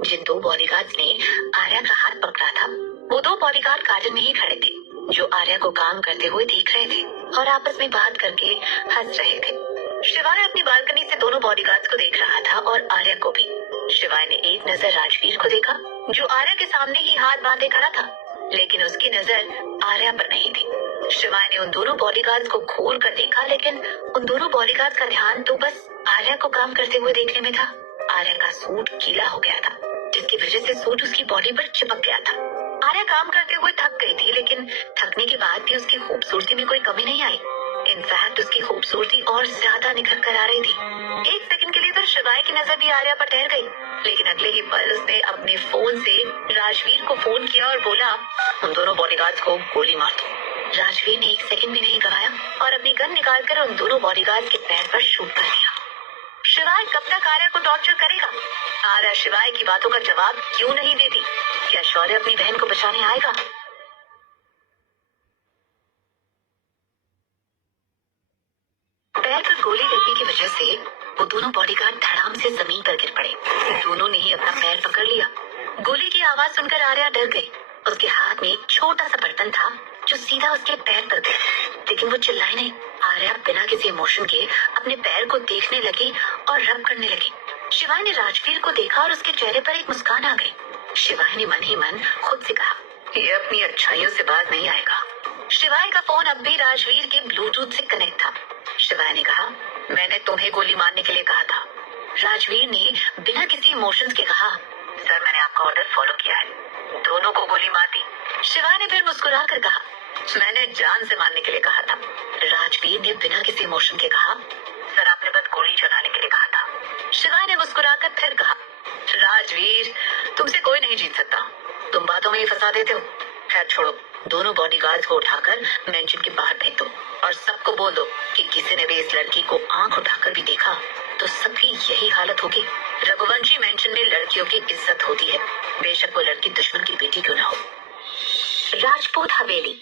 जिन 2 बॉडीगार्ड्स ने आर्या का हाथ पकड़ा था, वो 2 बॉडीगार्ड गार्डन में ही खड़े थे, जो आर्या को काम करते हुए देख रहे थे और आपस में बात करके हंस रहे थे। शिवाय अपनी बालकनी से दोनों बॉडीगार्ड्स को देख रहा था और आर्या को भी। शिवाय ने एक नजर राजवीर को देखा, जो आर्या के सामने ही हाथ बांधे खड़ा था, लेकिन उसकी नजर आर्या पर नहीं थी। शिवाय ने उन दोनों बॉडीगार्ड्स को खोल कर देखा, लेकिन उन दोनों बॉडीगार्ड्स का ध्यान तो बस आर्या को काम करते हुए देखने में था। आर्या का सूट गीला हो गया था, जिसकी वजह से सूट उसकी बॉडी पर चिपक गया था। आर्या काम करते हुए थक गई थी, लेकिन थकने के बाद भी उसकी खूबसूरती में कोई कमी नहीं आई। इनफैक्ट उसकी खूबसूरती और ज्यादा निखर कर आ रही थी। एक सेकंड के लिए तो शिवाय की नजर भी आर्या पर ठहर गई, लेकिन अगले ही पल उसने अपने फोन से राजवीर को फोन किया और बोला, उन दोनों बॉडीगार्ड्स को गोली मार दो। राजवीर ने एक सेकंड भी नहीं गवाया और अपनी गन निकालकर उन दोनों बॉडीगार्ड्स के पैर पर शूट कर दिया। शिवाय कब तक आर्या को टॉर्चर करेगा? आर्या शिवाय की बातों का जवाब क्यों नहीं देती? क्या शौर्य अपनी बहन को बचाने आएगा? पैर पर गोली लगने की वजह से वो दोनों बॉडीगार्ड धड़ाम से जमीन पर गिर पड़े। दोनों ने ही अपना पैर पकड़ लिया। गोली की आवाज सुनकर आर्या डर गई। उसके हाथ में एक छोटा सा बर्तन था जो सीधा उसके पैर पर गया, लेकिन वो चिल्लाई नहीं। आर्या बिना किसी इमोशन के अपने पैर को देखने लगी और रब करने लगी। शिवाय ने राजवीर को देखा और उसके चेहरे पर एक मुस्कान आ गई। शिवाय ने मन ही मन खुद से कहा, ये अपनी अच्छाइयों से बाज नहीं आएगा। शिवाय का फोन अब भी राजवीर के ब्लूटूथ से कनेक्ट था। शिवाय ने कहा, मैंने तुम्हें गोली मारने के लिए कहा था। राजवीर ने बिना किसी इमोशंस के कहा, सर मैंने आपका ऑर्डर फॉलो किया है। दोनों को गोली मार दी। शिवाय ने फिर मुस्कुरा कर कहा, मैंने जान से मारने के लिए कहा था। राजवीर ने बिना किसी इमोशन के कहा, सर आपने बस गोली चलाने के लिए कहा था। शिवाय ने मुस्कुराकर फिर कहा, राजवीर तुमसे कोई नहीं जीत सकता, तुम बातों में ही फंसा देते हो। खैर छोड़ो, दोनों बॉडीगार्ड्स को उठाकर मेंशन के बाहर फेंक दो और सबको बोल दो कि किसी ने भी इस लड़की को आंख उठाकर भी देखा तो सबकी यही हालत होगी। रघुवंशी मेंशन में लड़कियों की इज्जत होती है, बेशक वो लड़की दुश्मन की बेटी क्यों ना हो। राजपूत हवेली।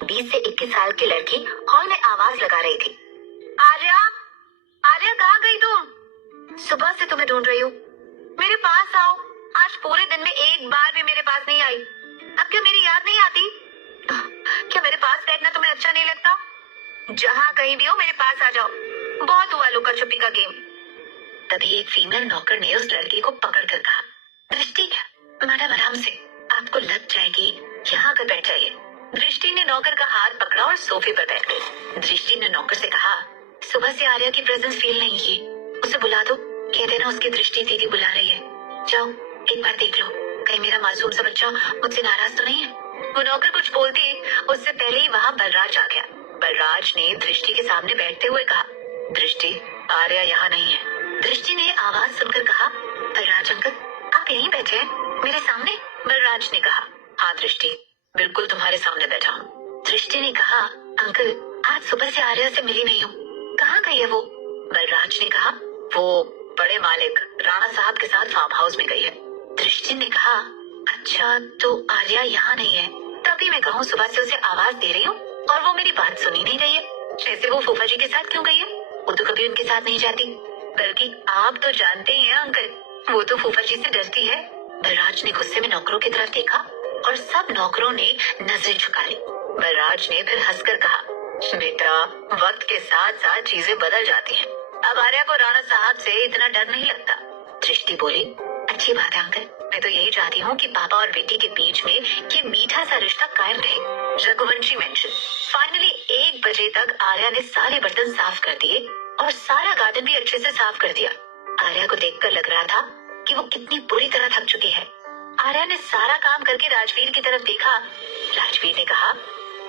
20 से 21 साल की लड़की हॉल में आवाज लगा रही थी, आर्या, आर्या कहाँ गई तुम? सुबह से तुम्हें ढूंढ रही हूँ। मेरे पास आओ। आज पूरे दिन में एक बार भी मेरे पास नहीं आई। अब क्या मेरी याद नहीं आती? क्या मेरे पास बैठना तुम्हें अच्छा नहीं लगता? जहाँ कहीं भी हो मेरे पास आ जाओ। बहुत हुआ लुका छुपी का गेम। तभी एक फीमेल नौकर ने उस लड़के को पकड़ कर कहा, दृष्टि मैडम आराम से, आपको लग जाएगी, यहाँ आकर बैठ जाइए। दृष्टि ने नौकर का हाथ पकड़ा और सोफे पर बैठ गई। दृष्टि ने नौकर से कहा, सुबह से आर्या की प्रेजेंस फील नहीं की, उसे बुला दो। कह देना उसकी दृष्टि दीदी बुला रही है। जाओ एक बार देख लो, कहीं मेरा मासूम सा बच्चा मुझसे नाराज तो नहीं है। वो नौकर कुछ बोलती उससे पहले ही वहाँ बलराज आ गया। बलराज ने दृष्टि के सामने बैठते हुए कहा, दृष्टि आर्या यहाँ नहीं है। दृष्टि ने आवाज सुनकर कहा, बलराज अंकल आप यहीं बैठे हैं मेरे सामने? बलराज ने कहा, हाँ दृष्टि, बिल्कुल तुम्हारे सामने बैठा हूँ। दृष्टि ने कहा, अंकल आज सुबह से आर्या से मिली नहीं हूँ, कहाँ गई है वो? बलराज ने कहा, वो बड़े मालिक राणा साहब के साथ फार्म हाउस में गई है। दृष्टि ने कहा, अच्छा तो आर्या यहाँ नहीं है, तभी मैं कहूँ सुबह से उसे आवाज दे रही हूँ और वो मेरी बात सुनी नहीं रही है। जैसे वो फूफा जी के साथ क्यों गई है? वो तो कभी उनके साथ नहीं जाती, बल्कि आप तो जानते ही हैं अंकल, वो तो फूफा जी से डरती है। बलराज ने गुस्से में नौकरों की तरफ देखा और सब नौकरों ने नजरें झुका ली। बलराज ने फिर हंसकर कहा, बेटा वक्त के साथ साथ चीजें बदल जाती हैं। अब आर्या को राणा साहब से इतना डर नहीं लगता। दृष्टि बोली, अच्छी बात है अंकल, मैं तो यही चाहती हूँ कि पापा और बेटी के बीच में ये मीठा सा रिश्ता कायम रहे। रघुवंशी मेंशन। फाइनली 1 बजे तक आर्या ने सारे बर्तन साफ कर दिए और सारा गार्डन भी अच्छे से साफ कर दिया। आर्या को देखकर लग रहा था कि वो कितनी बुरी तरह थक चुकी है। आर्या ने सारा काम करके राजवीर की तरफ देखा। राजवीर ने कहा,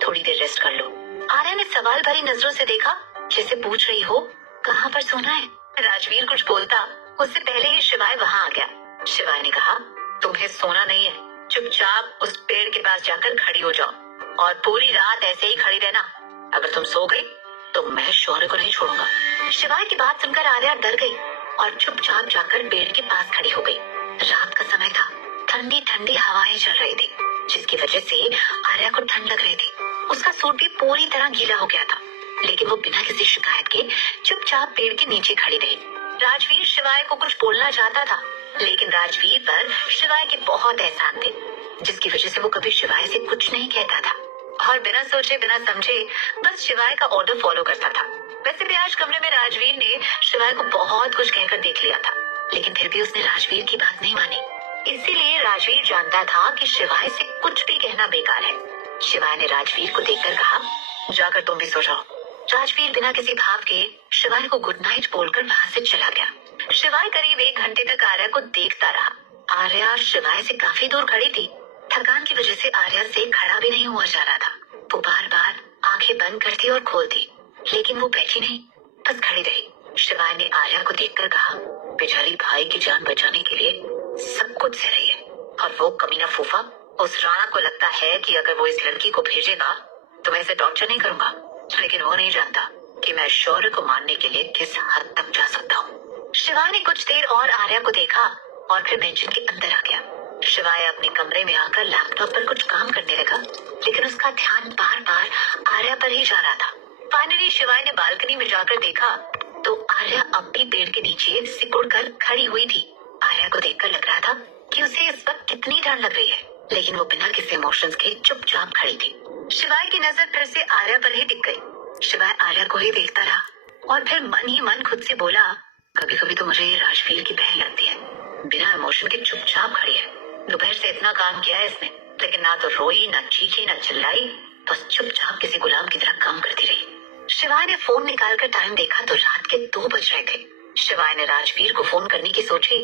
थोड़ी देर रेस्ट कर लो। आर्या ने सवाल भरी नजरों से देखा, जैसे पूछ रही हो कहाँ पर सोना है। राजवीर कुछ बोलता उससे पहले ही शिवाय वहाँ आ गया। शिवाय ने कहा, तुम्हें सोना नहीं है, चुपचाप उस पेड़ के पास जाकर खड़ी हो जाओ और पूरी रात ऐसे ही खड़ी रहना। अगर तुम सो गई तो मैं शौर्य को नहीं छोड़ूंगा। शिवाय की बात सुनकर आर्या डर गई और चुपचाप जाकर पेड़ के पास खड़ी हो गई। रात का समय था, ठंडी ठंडी हवाएं चल रही थी, जिसकी वजह से आर्या को ठंड लग रही थी। उसका सूट भी पूरी तरह गीला हो गया था, लेकिन वो बिना किसी शिकायत के चुपचाप पेड़ के नीचे खड़ी रही। राजवीर शिवाय को कुछ बोलना चाहता था, लेकिन राजवीर पर शिवाय के बहुत एहसान थे, जिसकी वजह से वो कभी शिवाय से कुछ नहीं कहता था और बिना सोचे बिना समझे बस शिवाय का ऑर्डर फॉलो करता था। वैसे भी आज कमरे में राजवीर ने शिवाय को बहुत कुछ कहकर देख लिया था, लेकिन फिर भी उसने राजवीर की बात नहीं मानी। इसीलिए राजवीर जानता था कि शिवाय से कुछ भी कहना बेकार है। शिवाय ने राजवीर को देखकर कहा, जाकर तुम भी सो जाओ। राजवीर बिना किसी भाव के शिवाय को गुड नाइट बोलकर वहाँ से चला गया। शिवाय करीब 1 घंटे तक आर्या को देखता रहा। आर्या शिवाय से काफी दूर खड़ी थी। थकान की वजह से आर्या से खड़ा भी नहीं हुआ जा रहा था। वो बार बार आंखें बंद करती और खोलती, लेकिन वो बैठी नहीं, बस खड़ी रही। शिवाय ने आर्या को देखकर कहा, बेचारी भाई की जान बचाने के लिए सब कुछ सह रही है और वो कमीना फूफा उस राणा को लगता है कि अगर वो इस लड़की को भेजेगा तो मैं इसे टॉर्चर नहीं करूंगा, लेकिन वो नहीं जानता कि मैं शौर्य को मारने के लिए किस हद तक जा सकता हूँ। शिवाय ने कुछ देर और आर्या को देखा और फिर मेंशन के अंदर आ गया। शिवाय अपने कमरे में आकर लैपटॉप पर कुछ काम करने लगा, लेकिन उसका ध्यान बार बार आर्या पर ही जा रहा था। फाइनली शिवाय ने बालकनी में जाकर देखा तो आर्या अब भी पेड़ के नीचे सिकुड़ कर खड़ी हुई थी। आर्या को देखकर लग रहा था कि उसे इस वक्त कितनी ठंड लग रही है, लेकिन वो बिना किसी इमोशंस के चुपचाप खड़ी थी। शिवाय की नजर फिर से आर्या पर ही दिख गई। शिवाय आर्या को ही देखता रहा और फिर मन ही मन खुद से बोला, कभी कभी तो मुझे ये राजवीर की बहन लगती है, बिना इमोशन के चुपचाप खड़ी है। दोपहर से इतना काम किया है इसने, लेकिन ना तो रोई, ना चीखी, ना चिल्लाई, बस चुपचाप किसी गुलाम की तरह काम करती रही। शिवाय ने फोन निकालकर टाइम देखा तो रात के 2 बज रहे थे। शिवाय ने राजवीर को फोन करने की सोची,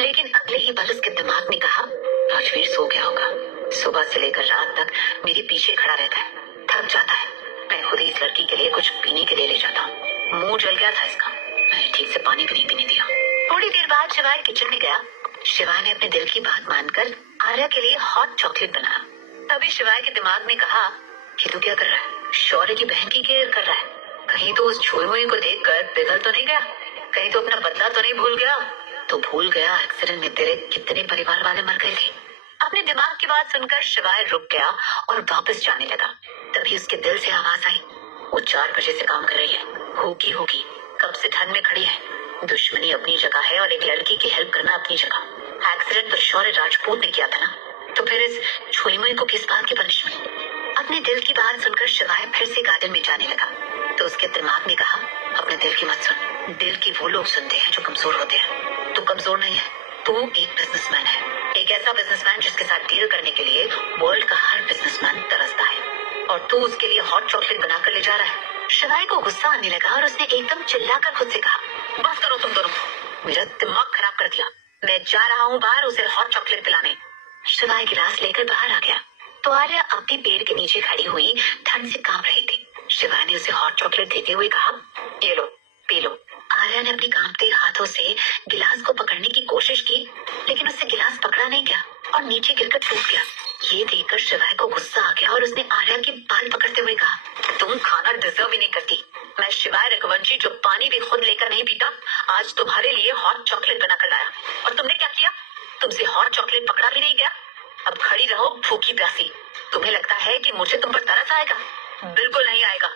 लेकिन अगले ही पल उसके दिमाग ने कहा, राजवीर सो गया होगा, सुबह से लेकर रात तक मेरे पीछे खड़ा रहता है, थक जाता है। मैं खुद ही इस लड़की के लिए कुछ पीने के लिए ले जाता हूँ। मुंह जल गया था इसका, मैंने ठीक से पानी भी नहीं पीने दिया। थोड़ी देर बाद शिवाय किचन में गया। शिवाय ने अपने दिल की बात मानकर आर्या के लिए हॉट चॉकलेट बनाया। तभी शिवाय के दिमाग ने कहा, ये तो क्या कर रहा है, शौर्य की बहन की केयर कर रहा है, कहीं तो उस छुई मुई को देखकर पिघल तो नहीं गया, कहीं तो अपना बदला तो नहीं भूल गया। तो भूल गया, एक्सीडेंट में तेरे कितने परिवार वाले मर गए थे। अपने दिमाग की बात सुनकर शिवाय रुक गया और वापस जाने लगा। तभी उसके दिल से आवाज आई, वो 4 बजे से काम कर रही है, होगी, कब से ठंड में खड़ी है, दुश्मनी अपनी जगह है और एक लड़की की हेल्प करना अपनी जगह। एक्सीडेंट तो शौर्य राजपूत ने किया था ना, तो फिर इस छुई मुई को किस बात की पनिशमेंट? अपने दिल की बात सुनकर शिवाय फिर से गार्डन में जाने लगा तो उसके दिमाग ने कहा, अपने दिल की मत सुन। दिल की वो लोग सुनते हैं जो कमजोर होते हैं। तू कमजोर नहीं है, तू एक बिजनेसमैन है, एक ऐसा बिजनेसमैन जिसके साथ डील करने के लिए वर्ल्ड का हर बिजनेसमैन तरसता है, और तू उसके लिए हॉट चॉकलेट बनाकर ले जा रहा है। शिवाय को गुस्सा आने लगा और उसने एकदम चिल्लाकर खुद से कहा, बस करो तुम दोनों, मेरा दिमाग खराब कर दिया। मैं जा रहा हूँ बाहर उसे हॉट चॉकलेट पिलाने। शिवाय गिलास लेकर बाहर आ गया तो आर्या अब भी पेड़ के नीचे खड़ी हुई ठंड से कांप रही थी। शिवाय ने उसे हॉट चॉकलेट देते हुए कहा, ये लो, पी लो। आर्या ने अपने कांपते हाथों से गिलास को पकड़ने की कोशिश की, लेकिन उससे गिलास पकड़ा नहीं गया और नीचे गिरकर टूट गया। ये देखकर शिवाय को गुस्सा आ गया और उसने आर्या के बाल पकड़ते हुए कहा, तुम खाना डिजर्व ही नहीं करती। मैं शिवाय रघुवंशी जो पानी भी खुद लेकर नहीं पीता, आज तुम्हारे लिए हॉट चॉकलेट बना कर लाया, और तुमने क्या किया? तुमसे हॉट चॉकलेट पकड़ा भी नहीं गया। अब खड़ी रहो भूखी प्यासी। तुम्हें लगता है कि मुझे तुम पर तरस आएगा? बिल्कुल नहीं आएगा।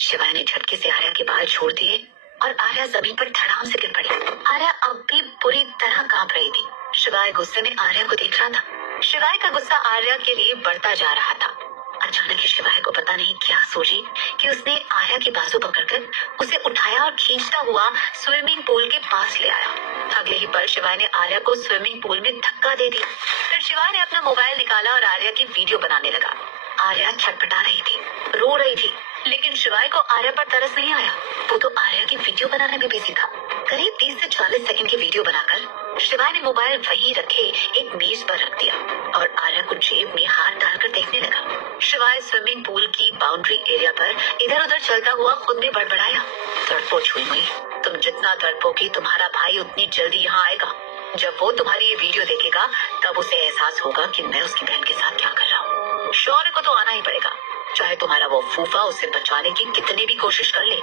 शिवाय ने झटके से आर्या के बाल छोड़ दिए और आर्या जमीन पर धड़ाम से गिर पड़ी। आर्या अब भी पूरी तरह कांप रही थी। शिवाय गुस्से में आर्या को देख रहा था। शिवाय का गुस्सा आर्या के लिए बढ़ता जा रहा था। अचानक ही शिवाय को पता नहीं क्या सोची कि उसने आर्या की बाजू पकड़कर उसे उठाया और खींचता हुआ स्विमिंग पूल के पास ले आया। अगले ही पल शिवाय ने आर्या को स्विमिंग पूल में धक्का दे दिया। फिर शिवाय ने अपना मोबाइल निकाला और आर्या की वीडियो बनाने लगा। आर्या छटपटा रही थी, रो रही थी, लेकिन शिवाय को आर्या पर तरस नहीं आया। वो तो आर्या की वीडियो बनाने में बिजी था। करीब 30 से 40 सेकंड की वीडियो बनाकर शिवाय ने मोबाइल वहीं रखे एक मेज पर रख दिया और आर्या को जेब में हाथ डालकर देखने लगा। शिवाय स्विमिंग पूल की बाउंड्री एरिया पर इधर उधर चलता हुआ खुद में बड़बड़ाया, तड़पो छुई मुई, तुम जितना तड़पोगी तुम्हारा भाई उतनी जल्दी यहाँ आएगा। जब वो तुम्हारी ये वीडियो देखेगा तब उसे एहसास होगा कि मैं उसकी बहन के साथ क्या कर रहा हूँ। शौर्य को तो आना ही पड़ेगा, चाहे तुम्हारा वो फूफा उसे बचाने की कितनी भी कोशिश कर ले,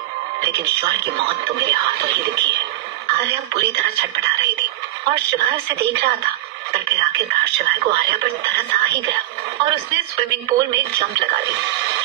लेकिन शौर्य की मौत तो मेरे हाथों ही लिखी है। आर्या पूरी तरह छटपटा रही थी और शिवाय उसे देख रहा था, पर फिर आखिरकार शिवाय को आर्या पर तरस आ ही गया और उसने स्विमिंग पूल में जंप लगा दी।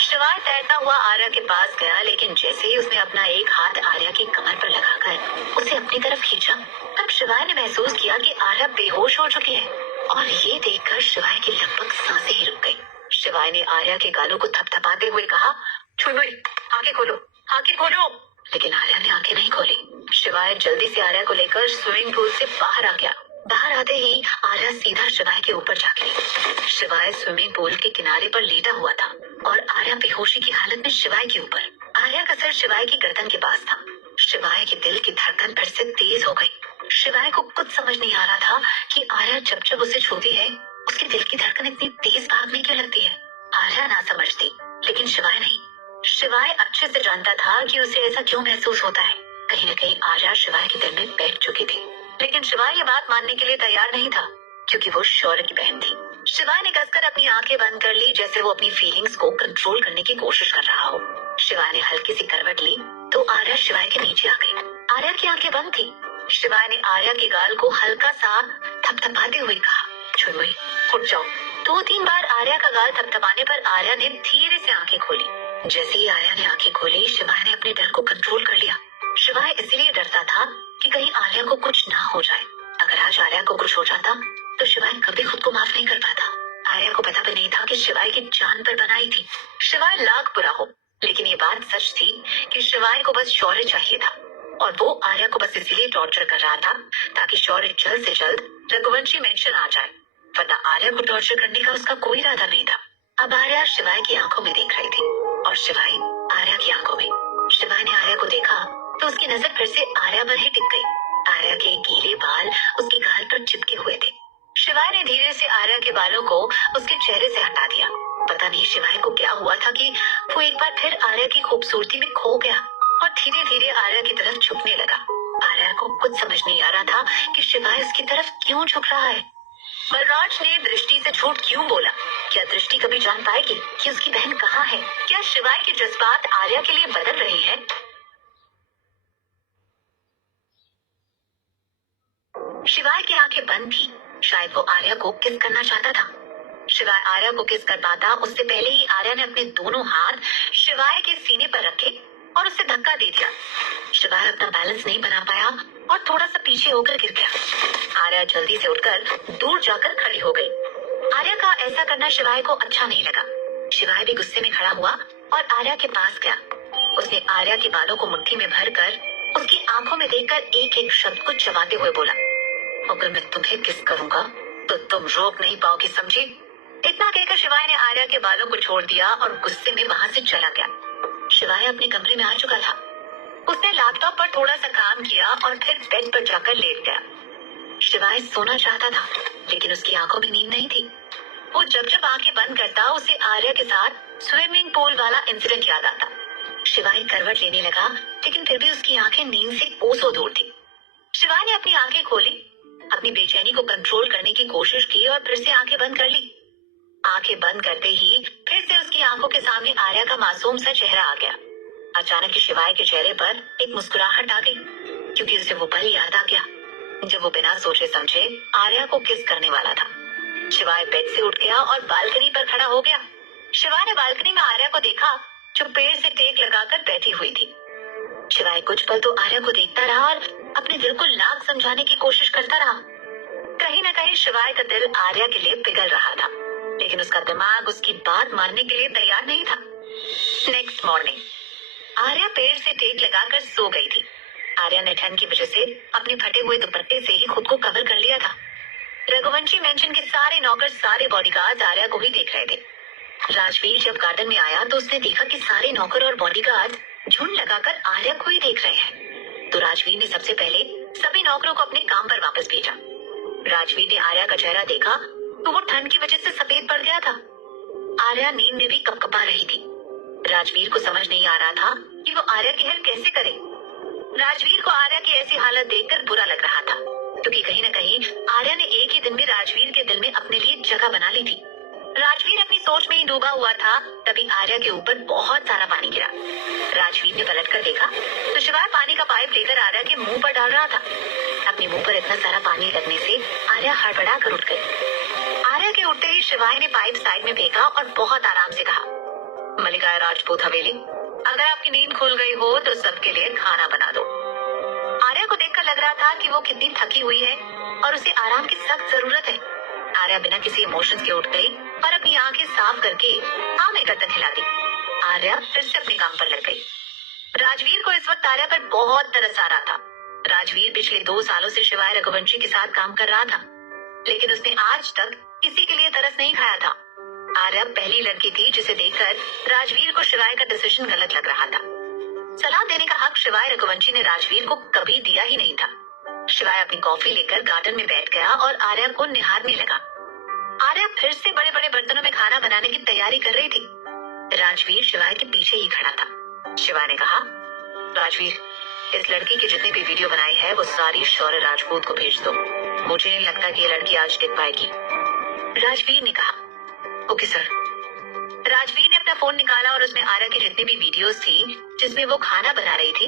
शिवाय तैरता हुआ आर्या के पास गया, लेकिन जैसे ही उसने अपना एक हाथ आर्या की कमर पर लगाकर उसे अपनी तरफ खींचा, तब शिवाय ने महसूस किया कि आर्या बेहोश हो चुकी है, और ये देखकर शिवाय की लगभग सांसें ही रुक गई। शिवाय ने आर्या के गालों को थपथपाते हुए कहा, छुई मुई, आंखें खोलो, आंखें खोलो। लेकिन आर्या ने आंखें नहीं खोली। शिवाय जल्दी से आर्या को लेकर स्विमिंग पूल से बाहर आ गया। बाहर आते ही आर्या सीधा शिवाय के ऊपर जा गिरी। शिवाय स्विमिंग पूल के किनारे पर लेटा हुआ था और आर्या बेहोशी की हालत में शिवाय के ऊपर। आर्या का सर शिवाय की गर्दन के पास था। शिवाय के दिल की धड़कन फिर से तेज हो गई। शिवाय को कुछ समझ नहीं आ रहा था कि आर्या जब जब उसे छूती है उसके दिल की धड़कन इतनी तेज भागने क्यों लगती है। आर्या ना समझती, लेकिन शिवाय नहीं। शिवाय अच्छे से जानता था कि उसे ऐसा क्यों महसूस होता है। कहीं न कहीं आर्या शिवाय के दिल में बैठ चुकी थी, लेकिन शिवाय ये बात मानने के लिए तैयार नहीं था, क्योंकि वो शौर्य की बहन थी। शिवाय ने कसकर अपनी आंखें बंद कर ली, जैसे वो अपनी फीलिंग्स को कंट्रोल करने की कोशिश कर रहा हो। शिवाय ने हल्की सी करवट ली तो आर्या शिवाय के नीचे आ गई। आर्या की आंखें बंद थी। शिवाय ने आर्या के गाल को हल्का सा थपथपाते हुए कहा, छुई मुई, उठ जाओ। 2-3 बार आर्या का गाल थपथपाने पर आर्या ने धीरे से आंखें खोली। जैसे ही आर्या ने आंखें खोली, शिवाय ने अपने डर को कंट्रोल कर लिया। शिवाय इसलिए डरता था कि कहीं आर्या को कुछ ना हो जाए। अगर आज आर्या को कुछ हो जाता तो शिवाय कभी खुद को माफ नहीं कर पाता। आर्या को पता भी नहीं था कि शिवाय की जान पर बनाई थी। शिवाय लाख बुरा हो, लेकिन ये बात सच थी कि शिवाय को बस शौर्य चाहिए था, और वो आर्या को बस इसीलिए टॉर्चर कर रहा था ताकि शौर्य जल्द से जल्द रघुवंशी मेंशन आ जाए, वरना आर्या को टॉर्चर करने का उसका कोई इरादा नहीं था। अब आर्या शिवाय की आंखों में देख रही थी और शिवाय आर्या की आंखों में। शिवाय ने आर्या को देखा तो उसकी नजर फिर से आर्या पर ही टिक गई। आर्या के गीले बाल उसके गाल पर चिपके हुए थे। शिवाय ने धीरे से आर्या के बालों को उसके चेहरे से हटा दिया। पता नहीं शिवाय को क्या हुआ था कि वो एक बार फिर आर्या की खूबसूरती में खो गया और धीरे धीरे आर्या की तरफ झुकने लगा। आर्या को कुछ समझ नहीं आ रहा था कि शिवाय उसकी तरफ क्यों झुक रहा है। बलराज ने दृष्टि से झूठ क्यों बोला? क्या दृष्टि कभी जान पाएगी कि उसकी बहन कहाँ है? क्या शिवाय के जज्बात आर्या के लिए बदल रहे हैं? शिवाय की आंखें बंद थी। शायद वो आर्या को किस करना चाहता था। शिवाय आर्या को किस कर पाता उससे पहले ही आर्या ने अपने दोनों हाथ शिवाय के सीने पर रखे और उसे धक्का दे दिया। शिवाय अपना बैलेंस नहीं बना पाया और थोड़ा सा पीछे होकर गिर गया। आर्या जल्दी से उठकर दूर जाकर खड़ी हो गई। आर्या का ऐसा करना शिवाय को अच्छा नहीं लगा। शिवाय भी गुस्से में खड़ा हुआ और आर्या के पास गया। उसने आर्या के बालों को मुट्ठी में भरकर उसकी आंखों में देखकर एक एक शब्द को चबाते हुए बोला, अगर मैं तुम्हें किस करूंगा तो तुम रोक नहीं पाओगी, समझी? इतना कहकर शिवाय ने आर्या के बालों को छोड़ दिया और गुस्से में वहां से चला गया। शिवाय अपने कमरे में आ चुका था। उसने लैपटॉप पर थोड़ा सा काम किया और फिर बेड पर जाकर लेट गया। शिवाय सोना चाहता था लेकिन उसकी आंखों में नींद नहीं थी। वो जब जब आंखें बंद करता उसे आर्या के साथ स्विमिंग पूल वाला इंसिडेंट याद आता। शिवाय करवट लेने लगा लेकिन फिर भी उसकी आंखें नींद से कोसों दूर थी। शिवाय ने अपनी आंखें खोली, अपनी बेचैनी को कंट्रोल करने की कोशिश की और फिर से आंखें बंद कर ली। आंखें बंद करते ही फिर से उसकी आंखों के सामने आर्या का मासूम सा चेहरा आ गया। अचानक ही शिवाय के चेहरे पर एक मुस्कुराहट आ गई क्योंकि उसे वो पल याद आ गया जब वो बिना सोचे समझे आर्या को किस करने वाला था। शिवाय बेड से उठ गया और बालकनी पर खड़ा हो गया। शिवाय ने बालकनी में आर्या को देखा जो पेड़ से टेक लगाकर बैठी हुई थी। शिवाय कुछ पल तो आर्या को देखता रहा और अपने दिल को लाख समझाने की कोशिश करता रहा। कहीं न कहीं शिवाय का दिल आर्या के लिए पिघल रहा था लेकिन उसका दिमाग उसकी बात मानने के लिए तैयार नहीं था। नेक्स्ट मॉर्निंग आर्या पेड़ से टेक लगाकर सो गई थी। आर्या ने ठंड की वजह से अपने फटे हुए दुपट्टे से ही खुद को कवर कर लिया था। रघुवंशी मेंशन के सारे नौकर, सारे बॉडीगार्ड आर्या को ही देख रहे थे। राजवीर जब गार्डन में आया तो उसने देखा कि सारे नौकर और बॉडीगार्ड झुंड लगाकर आर्या को ही देख रहे हैं। तो राजवीर ने सबसे पहले सभी नौकरों को अपने काम पर वापस भेजा। राजवीर ने आर्या का चेहरा देखा तो वो ठंड की वजह से सफेद पड़ गया था। आर्या नींद में भी कपकपा रही थी। राजवीर को समझ नहीं आ रहा था कि वो आर्या की हेल्प कैसे करे। राजवीर को आर्या की ऐसी हालत देखकर बुरा लग रहा था क्योंकि कहीं न कहीं आर्या ने एक ही दिन में राजवीर के दिल में अपने लिए जगह बना ली थी। राजवीर अपनी सोच में ही डूबा हुआ था, तभी आर्या के ऊपर बहुत सारा पानी गिरा। राजवीर ने पलटकर देखा तो शिवाय पानी का पाइप लेकर आर्या के मुंह पर डाल रहा था। अपने मुंह पर इतना सारा पानी लगने से आर्या हड़बड़ा कर उठ गई। आर्या के उठते ही शिवाय ने पाइप साइड में फेंका और बहुत आराम से कहा, मल्लिका राजपूत हवेली, अगर आपकी नींद खुल गई हो तो सबके लिए खाना बना दो। आर्या को देखकर लग रहा था कि वो कितनी थकी हुई है और उसे आराम की सख्त जरूरत है। आर्या बिना किसी इमोशंस के उठ गई और अपनी आंखें साफ करके हाँ में गर्दन हिला दी। आर्या फिर से अपने काम पर लग गई। राजवीर को इस वक्त आर्या पर बहुत तरस आ रहा था। राजवीर पिछले 2 सालों से शिवाय रघुवंशी के साथ काम कर रहा था लेकिन उसने आज तक किसी के लिए तरस नहीं खाया था। आर्या पहली लड़की थी जिसे देखकर राजवीर को शिवाय का डिसीजन गलत लग रहा था। सलाह देने का हक शिवाय रघुवंशी ने राजवीर को कभी दिया ही नहीं था। शिवाय अपनी कॉफी लेकर गार्डन में बैठ गया और आर्या को निहारने लगा। आर्या फिर से बड़े बड़े बर्तनों में खाना बनाने की तैयारी कर रही थी। राजवीर शिवाय के पीछे ही खड़ा था। शिवाय ने कहा, राजवीर, इस लड़की के जितने भी वीडियो बनाई है वो सारी शौर्य राजपूत को भेज दो। मुझे नहीं लगता कि ये लड़की आज टिक पाएगी। राजवीर ने कहा, ओके सर। राजवीर ने अपना फोन निकाला और उसमें आर्या की जितनी भी वीडियोस थी जिसमें वो खाना बना रही थी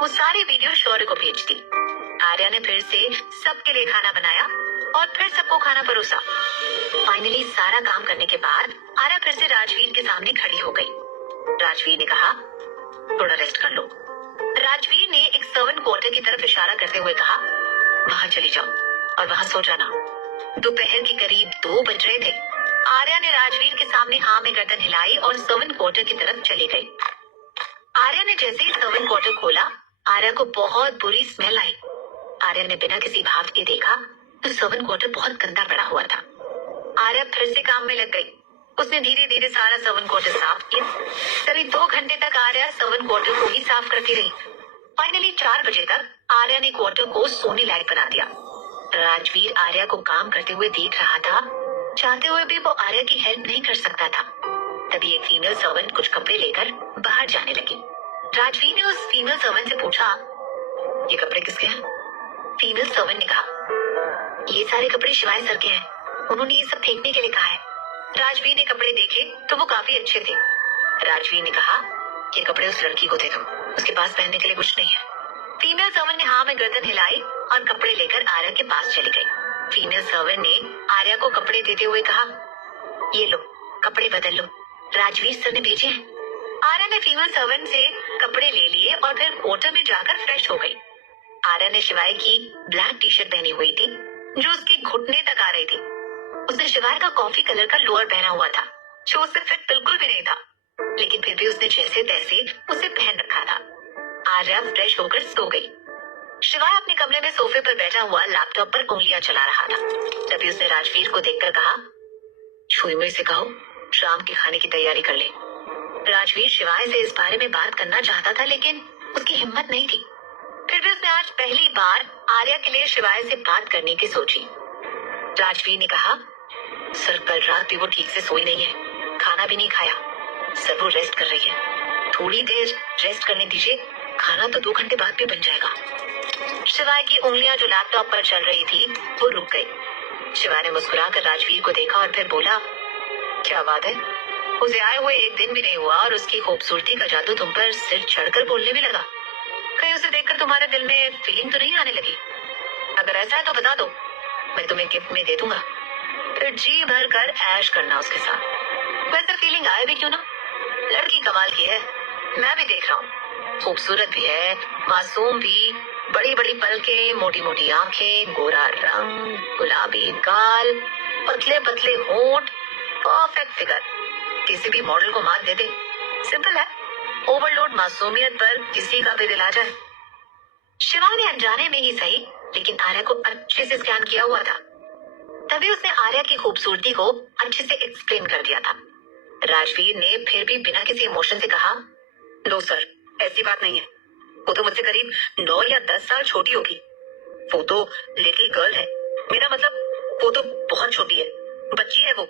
वो सारी वीडियो शौर्य को भेज दी। आर्या ने फिर से सबके लिए खाना बनाया और फिर सबको खाना परोसा। फाइनली सारा काम करने के बाद आर्या फिर से राजवीर के सामने खड़ी हो गई। राजवीर ने कहा, थोड़ा रेस्ट कर लो। राजवीर ने एक सर्वेंट क्वार्टर की तरफ इशारा करते हुए कहा, वहां चली जाओ और वहां सो जाना। दोपहर के करीब 2 बज रहे थे। आर्या ने राजवीर के सामने हाँ में गर्दन हिलाई और सर्वेंट क्वार्टर की तरफ चली गई। आर्या ने जैसे ही सर्वेंट क्वार्टर खोला, आर्या को बहुत बुरी स्मेल आई। आर्या ने बिना किसी भाव के देखा तो सर्वेंट क्वार्टर बहुत गंदा पड़ा हुआ था। आर्या फिर से काम में लग गई। उसने धीरे धीरे सारा सर्वेंट क्वार्टर साफ किया। करीब 2 घंटे तक आर्या सर्वेंट क्वार्टर को ही साफ करती रही। फाइनली 4 बजे तक आर्या ने क्वार्टर को सोने लायक बना दिया। राजवीर आर्या को काम करते हुए देख रहा था। चाहते हुए भी वो आर्या की हेल्प नहीं कर सकता था। तभी एक फीमेल सर्वेंट कुछ कपड़े लेकर बाहर जाने लगी। राजवीर ने उस फीमेल सर्वेंट से पूछा, ये कपड़े किसके हैं? फीमेल सर्वेंट ने कहा, ये सारे कपड़े शिवाय सर के हैं, उन्होंने ये सब फेंकने के लिए कहा है। राजवीर ने कपड़े देखे तो वो काफी अच्छे थे। राजवीर ने कहा, ये कपड़े उस लड़की को दे दो, उसके पास पहनने के लिए कुछ नहीं है। फीमेल सर्वेंट ने हाँ में गर्दन हिलाई और कपड़े लेकर आर्या के पास चली गई। फीमेल सर्वेंट ने आर्या को कपड़े देते हुए कहा, ये लो, कपड़े बदल लो, राजवीर सर ने भेजे हैं। आर्या ने फीमेल सर्वेंट से कपड़े ले लिए और फिर होटल में जाकर फ्रेश हो गई। आर्या ने शिवाय की ब्लैक टी शर्ट पहनी हुई थी जो उसके घुटने तक आ रही थी। उसने शिवाय का कॉफी कलर का लोअर पहना हुआ था जो उससे फिट बिल्कुल भी नहीं था, लेकिन फिर भी उसने जैसे तैसे उसे पहन रखा था। आर्या फ्रेश होकर सो गई। शिवाय अपने कमरे में सोफे पर बैठा हुआ लैपटॉप पर उंगलियां चला रहा था। तभी उसने राजवीर को देखकर कहा, छुईमुई से कहो शाम के खाने की तैयारी कर ले। राजवीर शिवाय से इस बारे में बात करना चाहता था, लेकिन उसकी हिम्मत नहीं थी। फिर भी उसने आज पहली बार आर्या के लिए शिवाय से बात करने की सोची। राजवीर ने कहा, सर कल रात भी वो ठीक से सोई नहीं है, खाना भी नहीं खाया। सर वो रेस्ट कर रही है, थोड़ी देर रेस्ट करने दीजिए, खाना तो 2 घंटे बाद भी बन जाएगा। शिवाय की उंगलियां जो लैपटॉप पर चल रही थी वो रुक गई। शिवाय ने मुस्कुराकर राजवीर को देखा और फिर बोला, क्या बात है? उसे आए हुए 1 दिन भी नहीं हुआ और उसकी खूबसूरती का जादू तुम पर सिर चढ़कर बोलने भी लगा। कहीं उसे देखकर तुम्हारे दिल में फीलिंग तो नहीं आने लगी? अगर ऐसा है तो बता दो, मैं तुम्हें गिफ्ट में दे दूंगा, फिर जी भर कर ऐश करना उसके साथ। वैसे फीलिंग आए भी क्यों ना, लड़की कमाल की है, मैं भी देख रहा हूँ, खूबसूरत भी है, मासूम भी, बड़ी बड़ी पलकें, मोटी मोटी आंखें, गोरा रंग, गुलाबी गाल, पतले पतले होंठ, परफेक्ट फिगर, किसी भी मॉडल को मात दे दे। सिंपल है, ओवरलोड मासूमियत पर किसी का भी दिल आ जाए। शिवा ने अनजाने में ही सही, लेकिन आर्या को अच्छे से स्कैन किया हुआ था। तभी उसने आर्या की खूबसूरती को अच्छे से एक्सप्लेन कर दिया था। राजवीर ने फिर भी बिना किसी इमोशन से कहा, लो सर, ऐसी बात नहीं है, वो तो मुझसे करीब 9 या 10 साल छोटी होगी। वो तो लिटिल गर्ल है, मेरा मतलब वो तो बहुत छोटी है, बच्ची है वो।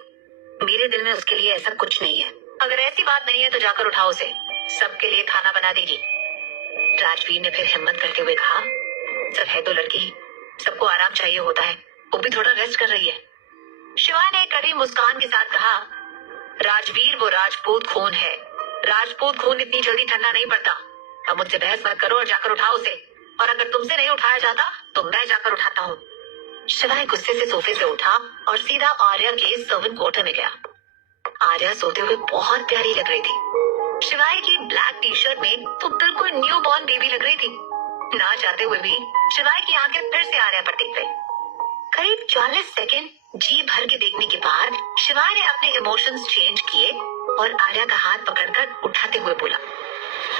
मेरे दिल में उसके लिए ऐसा कुछ नहीं है। अगर ऐसी बात नहीं है तो जाकर उठाओ उसे, सबके लिए खाना बना देगी। राजवीर ने फिर हिम्मत करते हुए कहा, सब है तो लड़की ही, सबको आराम चाहिए होता है, वो भी थोड़ा रेस्ट कर रही है। शिवा ने कड़ी मुस्कान के साथ कहा, राजवीर वो राजपूत खून है, राजपूत खून इतनी जल्दी ठंडा नहीं पड़ता। अब मुझसे बहस मत करो और जाकर उठाओ उसे, और अगर तुमसे नहीं उठाया जाता तो मैं जाकर उठाता हूँ। शिवाय गुस्से से सोफे से उठा और सीधा आर्या के सर्वेंट क्वार्टर में गया। आर्या सोते हुए बहुत प्यारी लग रही थी। शिवाय की ब्लैक टी शर्ट में तो बिल्कुल न्यू बॉर्न बेबी लग रही थी। ना चाहते हुए भी शिवाय की आंखें फिर से आर्या पर टिक गई। करीब 40 सेकेंड जी भर के देखने के बाद शिवाय ने अपने इमोशंस चेंज किए और आर्या का हाथ पकड़कर उठाते हुए बोला,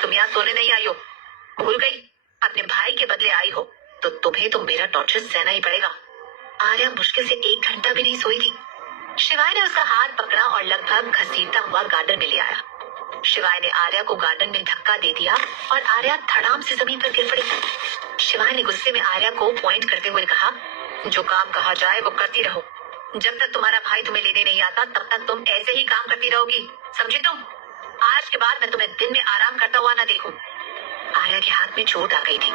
तुम यहाँ सोने नहीं आई हो, भूल गई? अपने भाई के बदले आई हो तो तुम्हें तो मेरा टॉर्चर सहना ही पड़ेगा। आर्या मुश्किल से 1 घंटा भी नहीं सोई थी। शिवाय ने उसका हाथ पकड़ा और लगभग घसीटता हुआ गार्डन में ले आया। शिवाय ने आर्या को गार्डन में धक्का दे दिया और आर्या धड़ाम से जमीन पर गिर पड़ी। शिवाय ने गुस्से में आर्या को पॉइंट करते हुए कहा, जो काम कहा जाए वो करती रहो, जब तक तुम्हारा भाई तुम्हें लेने नहीं आता तब तक तुम ऐसे ही काम करती रहोगी, समझी तुम? आज के बाद मैं तुम्हें दिन में आराम करता हुआ ना देखूं। आर्या के हाथ में चोट आ गई थी,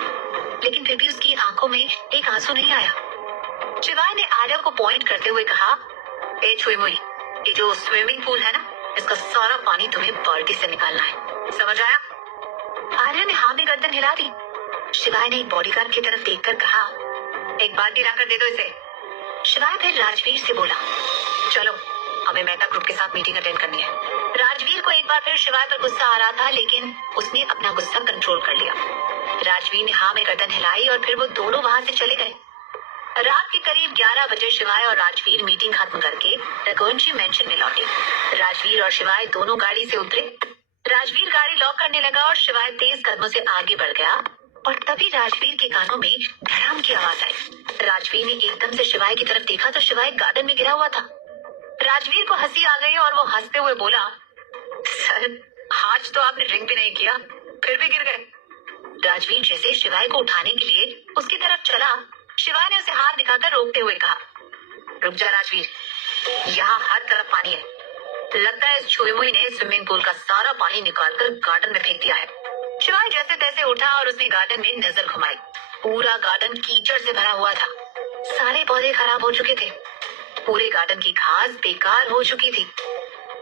लेकिन फिर भी उसकी आंखों में एक आंसू नहीं आया। शिवाय ने आर्या को पॉइंट करते हुए कहा, ए छुईमुई, ये जो स्विमिंग पूल है ना, इसका सारा पानी तुम्हें बाल्टी से निकालना है, समझ आया? आर्या ने हाँ में गर्दन हिला दी। शिवाय ने एक बॉडीगार्ड की तरफ देखकर कहा, एक बाल्टी लाकर दे दो इसे। शिवाय फिर राजवीर से बोला, चलो हमें मेहता ग्रुप के साथ मीटिंग अटेंड करनी है। राजवीर को एक बार फिर शिवाय पर गुस्सा आ रहा था, लेकिन उसने अपना गुस्सा कंट्रोल कर लिया। राजवीर ने हाँ में गर्दन हिलाई और फिर वो दोनों वहां से चले गए। रात के करीब 11 बजे शिवाय और राजवीर मीटिंग खत्म करके रघुवंशी मेंशन में लौटे। राजवीर और शिवाय दोनों गाड़ी से उतरे। राजवीर गाड़ी लॉक करने लगा और शिवाय तेज कदमों से आगे बढ़ गया और तभी राजवीर के कानों में धड़ाम की आवाज आई। राजवीर ने एकदम से शिवाय की तरफ देखा तो शिवाय गार्डन में गिरा हुआ था। राजवीर को हंसी आ गई और वो हंसते हुए बोला, सर आज तो आपने ड्रिंक भी नहीं किया, फिर भी गिर गए। राजवीर जैसे शिवाय को उठाने के लिए उसकी तरफ चला, शिवाय ने उसे हाथ दिखाकर रोकते हुए कहा, रुक जा राजवीर, यहाँ हर तरफ पानी है, लगता है इस छुईमुई ने स्विमिंग पूल का सारा पानी निकालकर गार्डन में फेंक दिया है। शिवाय जैसे तैसे उठा और उसने गार्डन में नजर घुमाई। पूरा गार्डन कीचड़ से भरा हुआ था, सारे पौधे खराब हो चुके थे, पूरे गार्डन की घास बेकार हो चुकी थी।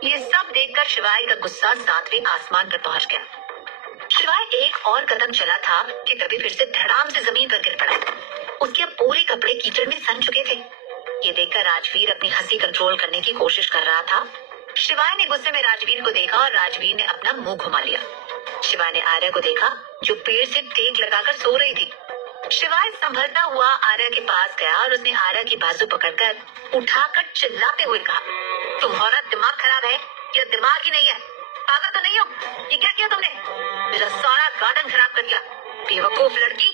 ये सब देखकर शिवाय का गुस्सा 7वें आसमान पर पहुंच गया। शिवाय एक और कदम चला था कि तभी फिर से धड़ाम से जमीन पर गिर पड़ा। उसके अब पूरे कपड़े कीचड़ में सन चुके थे। ये देखकर राजवीर अपनी हंसी कंट्रोल करने की कोशिश कर रहा था। शिवाय ने गुस्से में राजवीर को देखा और राजवीर ने अपना मुंह घुमा लिया। शिवा ने आर्या को देखा जो पेड़ से टेक लगाकर सो रही थी। शिवाय संभलता हुआ आर्या के पास गया और उसने आर्या की बाजू पकड़कर उठाकर चिल्लाते हुए कहा, तुम्हारा दिमाग खराब है या दिमाग ही नहीं है? पागल तो नहीं हो? ये क्या किया तुमने? मेरा सारा गार्डन खराब कर दिया, बेवकूफ लड़की।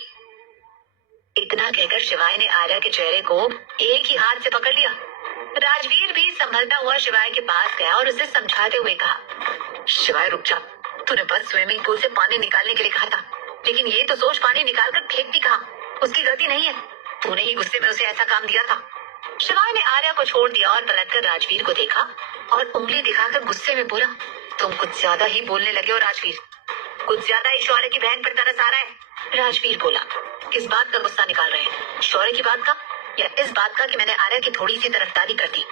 इतना कहकर शिवाय ने आर्या के चेहरे को एक ही हाथ से पकड़ लिया। राजवीर भी संभलता हुआ शिवाय के पास गया और उसे समझाते हुए कहा, शिवाय रुक जा, तूने बस स्विमिंग पूल से पानी निकालने के लिए कहा था, लेकिन ये तो सोच पानी निकालकर फेंक भी कहा, उसकी गलती नहीं है, तूने ही गुस्से में उसे ऐसा काम दिया था। शिवाय ने आर्या को छोड़ दिया और पलटकर राजवीर को देखा और उंगली दिखाकर गुस्से में बोला, तुम कुछ ज्यादा ही बोलने लगे हो राजवीर, कुछ ज्यादा ही शौर्य की बहन पर तरस आ रहा है। राजवीर बोला, किस बात का गुस्सा निकाल रहे हैं? शौर्य की बात का या इस बात का कि मैंने आर्या की थोड़ी सी तरफदारी कर दी?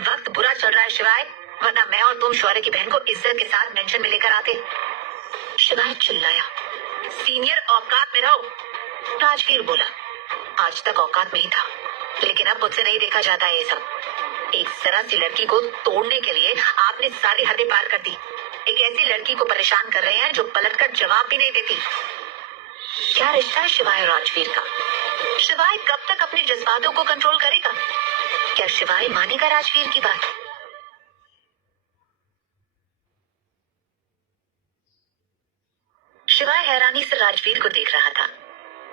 वक्त बुरा चल रहा है शिवाय, वरना मैं और तुम शौर्य की बहन को इज्जत के साथ मेंशन में लेकर आते। शिवाय चिल्लाया, सीनियर औकात में रहो। राजवीर बोला, आज तक औकात में ही था, लेकिन अब मुझसे नहीं देखा जाता है ये सब। एक जरा सी लड़की को तोड़ने के लिए आपने सारी हदें पार कर दी। एक ऐसी लड़की को परेशान कर रहे हैं जो पलटकर जवाब भी नहीं देती। क्या रिश्ता है शिवाय और राजवीर का? शिवाय कब तक अपने जज्बातों को कंट्रोल करेगा? क्या शिवाय मानेगा राजवीर की बात? शिवाय हैरानी से राजवीर को देख रहा था।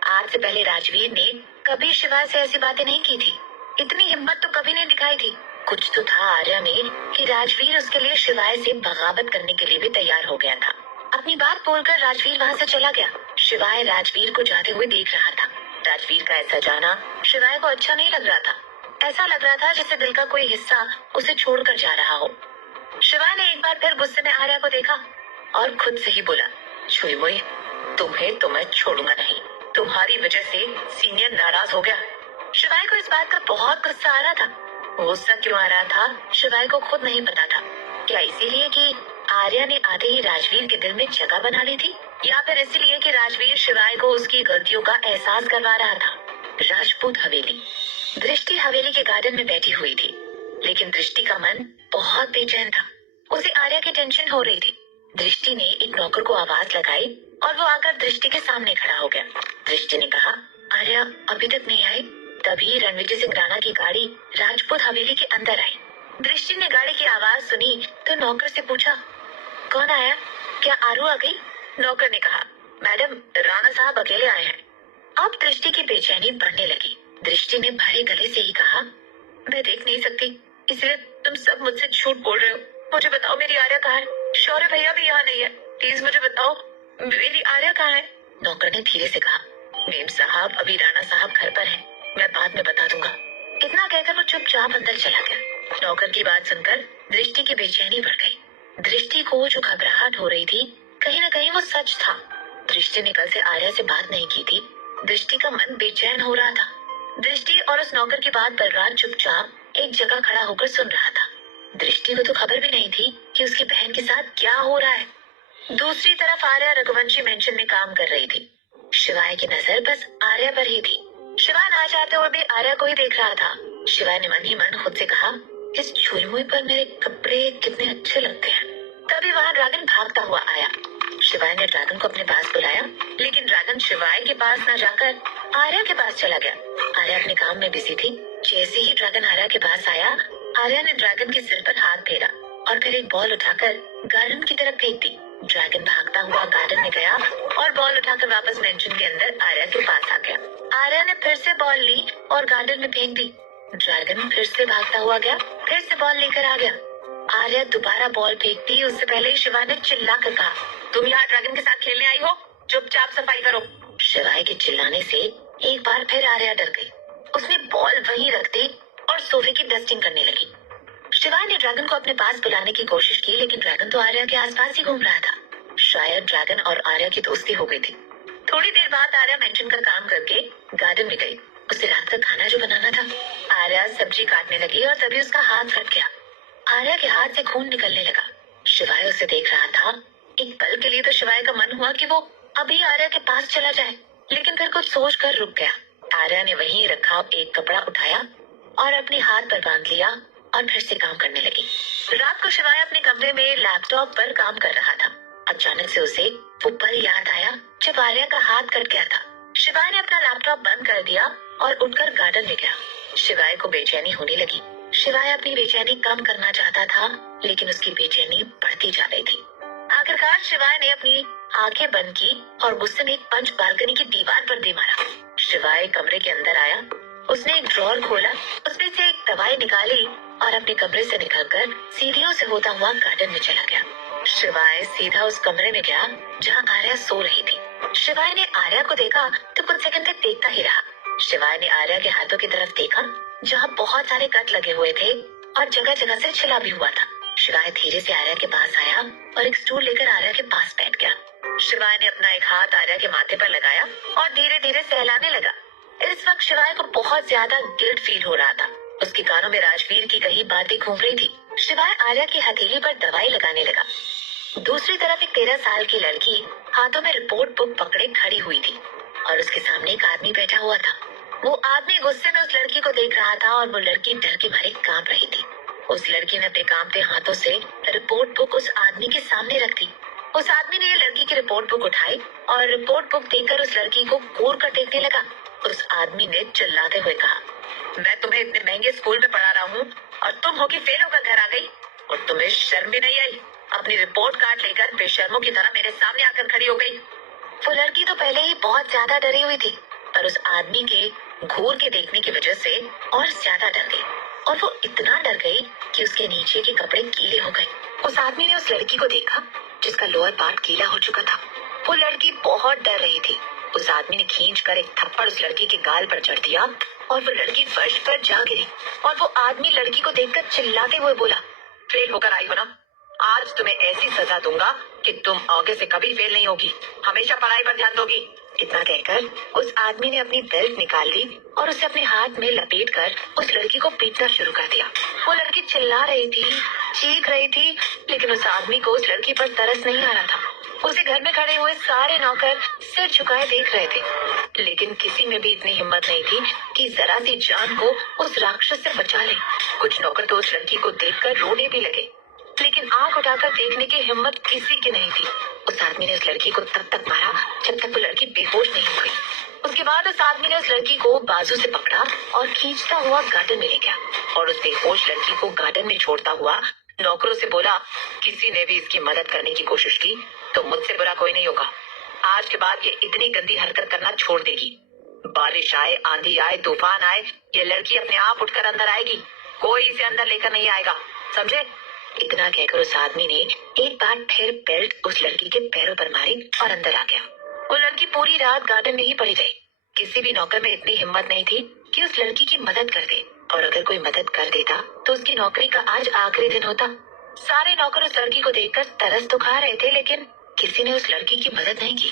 आज से पहले राजवीर ने कभी शिवाय से ऐसी बातें नहीं की थी, इतनी हिम्मत तो कभी नहीं दिखाई थी। कुछ तो था आर्या में कि राजवीर उसके लिए शिवाय से बगावत करने के लिए भी तैयार हो गया था। अपनी बात बोलकर राजवीर वहाँ से चला गया। शिवाय राजवीर को जाते हुए देख रहा था। राजवीर का ऐसा जाना शिवाय को अच्छा नहीं लग रहा था। ऐसा लग रहा था जैसे दिल का कोई हिस्सा उसे छोड़कर जा रहा हो। शिवाय ने एक बार फिर गुस्से में आर्या को देखा और खुद से ही बोला, छुई मुई, तुम्हें तो मैं छोड़ूंगा नहीं, तुम्हारी वजह से सीनियर नाराज हो गया। शिवाय को इस बात का बहुत गुस्सा आ रहा था। गुस्सा क्यों आ रहा था शिवाय को खुद नहीं पता था। क्या इसीलिए कि आर्या ने आते ही राजवीर के दिल में जगह बना ली थी, या फिर इसलिए कि राजवीर शिवाय को उसकी गलतियों का एहसास करवा रहा था। राजपूत हवेली। दृष्टि हवेली के गार्डन में बैठी हुई थी, लेकिन दृष्टि का मन बहुत बेचैन था। उसे आर्या की टेंशन हो रही थी। दृष्टि ने एक नौकर को आवाज लगाई और वो आकर दृष्टि के सामने खड़ा हो गया। दृष्टि ने कहा, आर्या अभी तक नहीं आई। तभी रणविजय सिंह राणा की गाड़ी राजपूत हवेली के अंदर आई। दृष्टि ने गाड़ी की आवाज सुनी तो नौकर से पूछा, कौन आया? क्या आरू आ गई? नौकर ने कहा, मैडम राणा साहब अकेले आए हैं। अब दृष्टि की बेचैनी बढ़ने लगी। दृष्टि ने भरे गले से ही कहा, मैं देख नहीं सकती, इसलिए तुम सब मुझसे झूठ बोल रहे हो। मुझे बताओ मेरी आर्या कहाँ है? शौर्य भैया भी यहाँ नहीं है, प्लीज मुझे बताओ मेरी आर्या कहाँ है? नौकर ने धीरे से कहा, मेम साहब अभी राणा साहब घर पर हैं, मैं बाद में बता दूंगा। इतना कहकर वो चुपचाप अंदर चला गया। नौकर की बात सुनकर दृष्टि की बेचैनी बढ़ गई। दृष्टि को जो घबराहट हो रही थी, कहीं न कहीं वो सच था। दृष्टि ने कल से आर्या से बात नहीं की थी। दृष्टि का मन बेचैन हो रहा था। दृष्टि और उस नौकर की बात बलराज चुपचाप एक जगह खड़ा होकर सुन रहा था। दृष्टि को तो खबर भी नहीं थी कि उसकी बहन के साथ क्या हो रहा है। दूसरी तरफ आर्या रघुवंशी मेंशन में काम कर रही थी। शिवाय की नजर बस आर्या पर ही थी। शिवाय ना चाहते हुए भी आर्या को ही देख रहा था। शिवाय ने मन ही मन खुद से कहा, इस छुई मुई पर मेरे कपड़े कितने अच्छे लगते हैं। तभी वहाँ ड्रैगन भागता हुआ आया। शिवाय ने ड्रैगन को अपने पास बुलाया, लेकिन ड्रैगन शिवाय के पास न जाकर आर्या के पास चला गया। आर्या अपने काम में बिजी थी। जैसे ही ड्रैगन आर्या के पास आया, आर्या ने ड्रैगन के सिर पर हाथ फेरा और फिर एक बॉल उठाकर गार्डन की तरफ फेंक दी। ड्रैगन भागता हुआ गार्डन में गया और बॉल उठाकर वापस मेंशन के अंदर आर्या के पास आ गया। आर्या ने फिर से बॉल ली और गार्डन में फेंक दी। ड्रैगन फिर से भागता हुआ गया, फिर से बॉल लेकर आ गया। आर्या दोबारा बॉल फेंकती उससे पहले शिवाय ने चिल्ला कर कहा, तुम यहाँ ड्रैगन के साथ खेलने आई हो? चुपचाप सफाई करो। शिवाय के चिल्लाने से एक बार फिर आर्या डर गई। उसने बॉल वहीं रख दी और सोफे की डस्टिंग करने लगी। शिवाय ने ड्रैगन को अपने पास बुलाने की कोशिश की, लेकिन ड्रैगन तो आर्या के आसपास ही घूम रहा था। शायद ड्रैगन और आर्या की दोस्ती हो गई थी। थोड़ी देर बाद आर्या मेंशन का काम करके गार्डन में गई। उसे रात का खाना जो बनाना था। आर्या सब्जी काटने लगी और तभी उसका हाथ कट गया। आर्या के हाथ से खून निकलने लगा। शिवाय उसे देख रहा था। एक पल के लिए तो शिवाय का मन हुआ कि वो अभी आर्या के पास चला जाए, लेकिन फिर कुछ सोच कर रुक गया। आर्या ने वहीं रखा एक कपड़ा उठाया और अपने हाथ पर बांध लिया और फिर से काम करने लगी। रात को शिवाय अपने कमरे में लैपटॉप पर काम कर रहा था। अचानक से उसे वो पल याद आया जब आर्या का हाथ कट गया था। शिवाय ने अपना लैपटॉप बंद कर दिया और उठकर गार्डन में गया। शिवाय को बेचैनी होने लगी। शिवाय अपनी बेचैनी कम करना चाहता था, लेकिन उसकी बेचैनी बढ़ती जा रही थी। आखिरकार शिवाय ने अपनी आंखें बंद की और गुस्से में एक पंच बालकनी की दीवार पर दे मारा। शिवाय कमरे के अंदर आया। उसने एक ड्रॉर खोला, उसमें से एक दवाई निकाली और अपने कमरे से निकलकर सीढ़ियों से होता हुआ गार्डन में चला गया। शिवाय सीधा उस कमरे में गया जहाँ आर्या सो रही थी। शिवाय ने आर्या को देखा तो कुछ सेकंड तक देखता ही रहा। शिवाय ने आर्या के हाथों की तरफ देखा जहाँ बहुत सारे कट लगे हुए थे और जगह जगह से छिला भी हुआ था। शिवाय धीरे से आर्या के पास आया और एक स्टूल लेकर आर्या के पास बैठ गया। शिवाय ने अपना एक हाथ आर्या के माथे पर लगाया और धीरे धीरे सहलाने लगा। इस वक्त शिवाय को बहुत ज्यादा गिल्ट फील हो रहा था। उसके कानों में राजवीर की कही बातें घूम रही थी। शिवाय आर्या की हथेली पर दवाई लगाने लगा। दूसरी तरफ एक 13 साल की लड़की हाथों में रिपोर्ट बुक पकड़े खड़ी हुई थी और उसके सामने एक आदमी बैठा हुआ था। वो आदमी गुस्से में उस लड़की को देख रहा था और वो लड़की डर के मारे कांप रही थी। उस लड़की ने अपने कांपते हाथों से रिपोर्ट बुक उस आदमी के सामने रख दी। उस आदमी ने लड़की की रिपोर्ट बुक उठाई और रिपोर्ट बुक देखकर उस लड़की को घूर कर देखने लगा। उस आदमी ने चिल्लाते हुए कहा, मैं तुम्हें इतने महंगे स्कूल में पढ़ा रहा हूँ और तुम होके फेल होकर घर आ गई और तुम्हें शर्म भी नहीं आई। अपनी रिपोर्ट कार्ड लेकर बेशर्मों की तरह मेरे सामने आकर खड़ी हो गई। वो लड़की तो पहले ही बहुत ज्यादा डरी हुई थी, पर उस आदमी के घूर के देखने की वजह से और ज्यादा डर गई और वो इतना डर गई कि उसके नीचे के कपड़े गीले हो गए। उस आदमी ने उस लड़की को देखा जिसका लोअर पार्ट गीला हो चुका था। वो लड़की बहुत डर रही थी। उस आदमी ने खींचकर एक थप्पड़ उस लड़की के गाल पर जड़ दिया और वो लड़की फर्श पर जा गिरी और वो आदमी लड़की को देखकर चिल्लाते हुए बोला, फेल होकर आई हो ना, आज तुम्हें ऐसी सजा दूंगा कि तुम आगे से कभी फेल नहीं होगी, हमेशा पढ़ाई पर ध्यान दोगी। इतना कहकर उस आदमी ने अपनी बेल्ट निकाल ली और उसे अपने हाथ में लपेटकर उस लड़की को पीटना शुरू कर दिया। वो लड़की चिल्ला रही थी, चीख रही थी, लेकिन उस आदमी को उस लड़की पर तरस नहीं आ रहा था। उसे घर में खड़े हुए सारे नौकर सिर झुकाए देख रहे थे, लेकिन किसी में भी इतनी हिम्मत नहीं थी कि जरा सी जान को उस राक्षस से बचा ले। कुछ नौकर तो उस लड़की को देखकर रोने भी लगे, लेकिन आंख उठाकर देखने की हिम्मत किसी की नहीं थी। उस आदमी ने उस लड़की को तब तक मारा जब तक वो लड़की बेहोश नहीं हो गई। उसके बाद उस आदमी ने उस लड़की को बाजू से पकड़ा और खींचता हुआ गार्डन में ले गया और उस बेहोश लड़की को गार्डन में छोड़ता हुआ नौकरों से बोला, किसी ने भी इसकी मदद करने की कोशिश की तो मुझसे बुरा कोई नहीं होगा। आज के बाद ये इतनी गंदी हरकत करना छोड़ देगी। बारिश आए, आंधी आए, तूफान आए, ये लड़की अपने आप उठकर अंदर आएगी, कोई इसे अंदर लेकर नहीं आएगा, समझे? इतना कहकर उस आदमी ने एक बार फिर बेल्ट उस लड़की के पैरों पर मारी और अंदर आ गया। वो लड़की पूरी रात गार्डन में ही पड़ी रही। किसी भी नौकर में इतनी हिम्मत नहीं थी कि उस लड़की की मदद कर दे, और अगर कोई मदद कर देता तो उसकी नौकरी का आज आखिरी दिन होता। सारे नौकर उस लड़की को देखकर तरस तो खा रहे थे, लेकिन किसी ने उस लड़की की मदद नहीं की।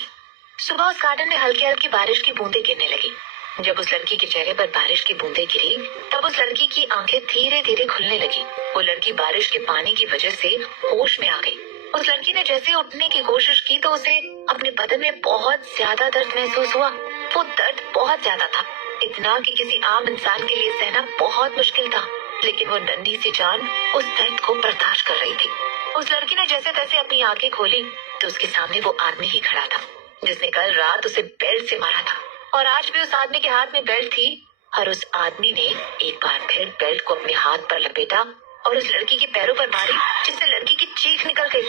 सुबह उस गार्डन में हल्की हल्की बारिश की बूंदें गिरने लगी। जब उस लड़की के चेहरे पर बारिश की बूंदें गिरी, तब उस लड़की की आंखें धीरे धीरे खुलने लगी। वो लड़की बारिश के पानी की वजह से होश में आ गई। उस लड़की ने जैसे उठने की कोशिश की तो उसे अपने बदन में बहुत ज्यादा दर्द महसूस हुआ। वो दर्द बहुत ज्यादा था, इतना कि किसी आम इंसान के लिए सहना बहुत मुश्किल था, लेकिन वो नन्ही सी जान उस दर्द को बर्दाश्त कर रही थी। उस लड़की ने जैसे तैसे अपनी आंखें खोली तो उसके सामने वो आदमी ही खड़ा था जिसने कल रात उसे बेल्ट से मारा था, और आज भी उस आदमी के हाथ में बेल्ट थी। और उस आदमी ने एक बार फिर बेल्ट को अपने हाथ पर लपेटा और उस लड़की के पैरों पर मारी, जिससे लड़की की चीख निकल गई।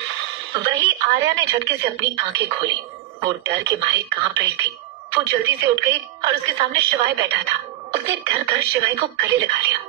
वही आर्या ने झटके से अपनी आंखें खोली। वो डर के मारे कांप रही थी। वो जल्दी से उठ गई और उसके सामने शिवाय बैठा था। उसने डर कर शिवाय को गले लगा लिया।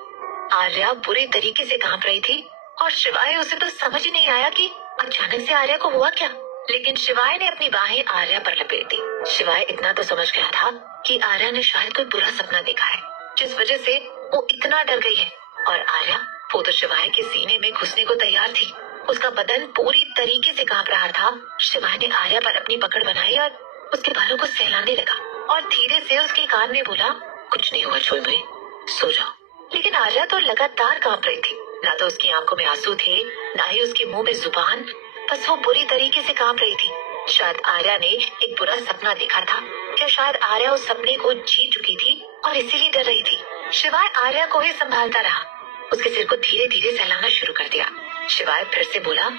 आर्या बुरी तरीके से कांप रही थी और शिवाय, उसे तो समझ ही नहीं आया कि अचानक से आर्या को हुआ क्या, लेकिन शिवाय ने अपनी बाहें आर्या पर लपेट दी। शिवाय इतना तो समझ गया था कि आर्या ने शायद कोई बुरा सपना देखा है, जिस वजह से वो इतना डर गई है। और आर्या, वो तो शिवाय के सीने में घुसने को तैयार थी। उसका बदन पूरी तरीके से कांप रहा था। शिवाय ने आर्या पर अपनी पकड़ बनाई और उसके बालों को सहलाने लगा और धीरे से उसके कान में बोला, कुछ नहीं हुआ छोड़ भाई, सो जाओ। लेकिन आर्या तो लगातार कांप रही थी। ना तो उसकी आंखों में आंसू थे, ना ही उसके मुंह में जुबान, बस वो बुरी तरीके से कांप रही थी। शायद आर्या ने एक बुरा सपना देखा था, या शायद आर्या उस सपने को जी चुकी थी और इसीलिए डर रही थी। शिवाय आर्या को ही संभालता रहा। उसके सिर को धीरे धीरे सहलाना शुरू कर दिया। शिवाय फिर से बोला,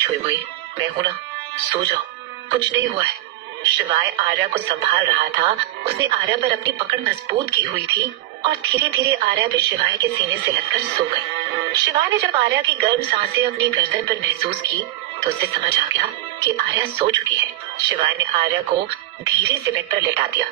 छुई बुई, मैं हूं ना, सो जाओ। कुछ नहीं हुआ है। शिवाय आर्या को संभाल रहा था। उसने आर्या पर अपनी पकड़ मजबूत की हुई थी और धीरे धीरे आर्या भी शिवाय के सीने से लगकर सो गई। शिवाय ने जब आर्या की गर्म सांसें अपनी गर्दन पर महसूस की तो उसे समझ आ गया कि आर्या सो चुकी है। शिवाय ने आर्या को धीरे से बेड पर लेटा दिया,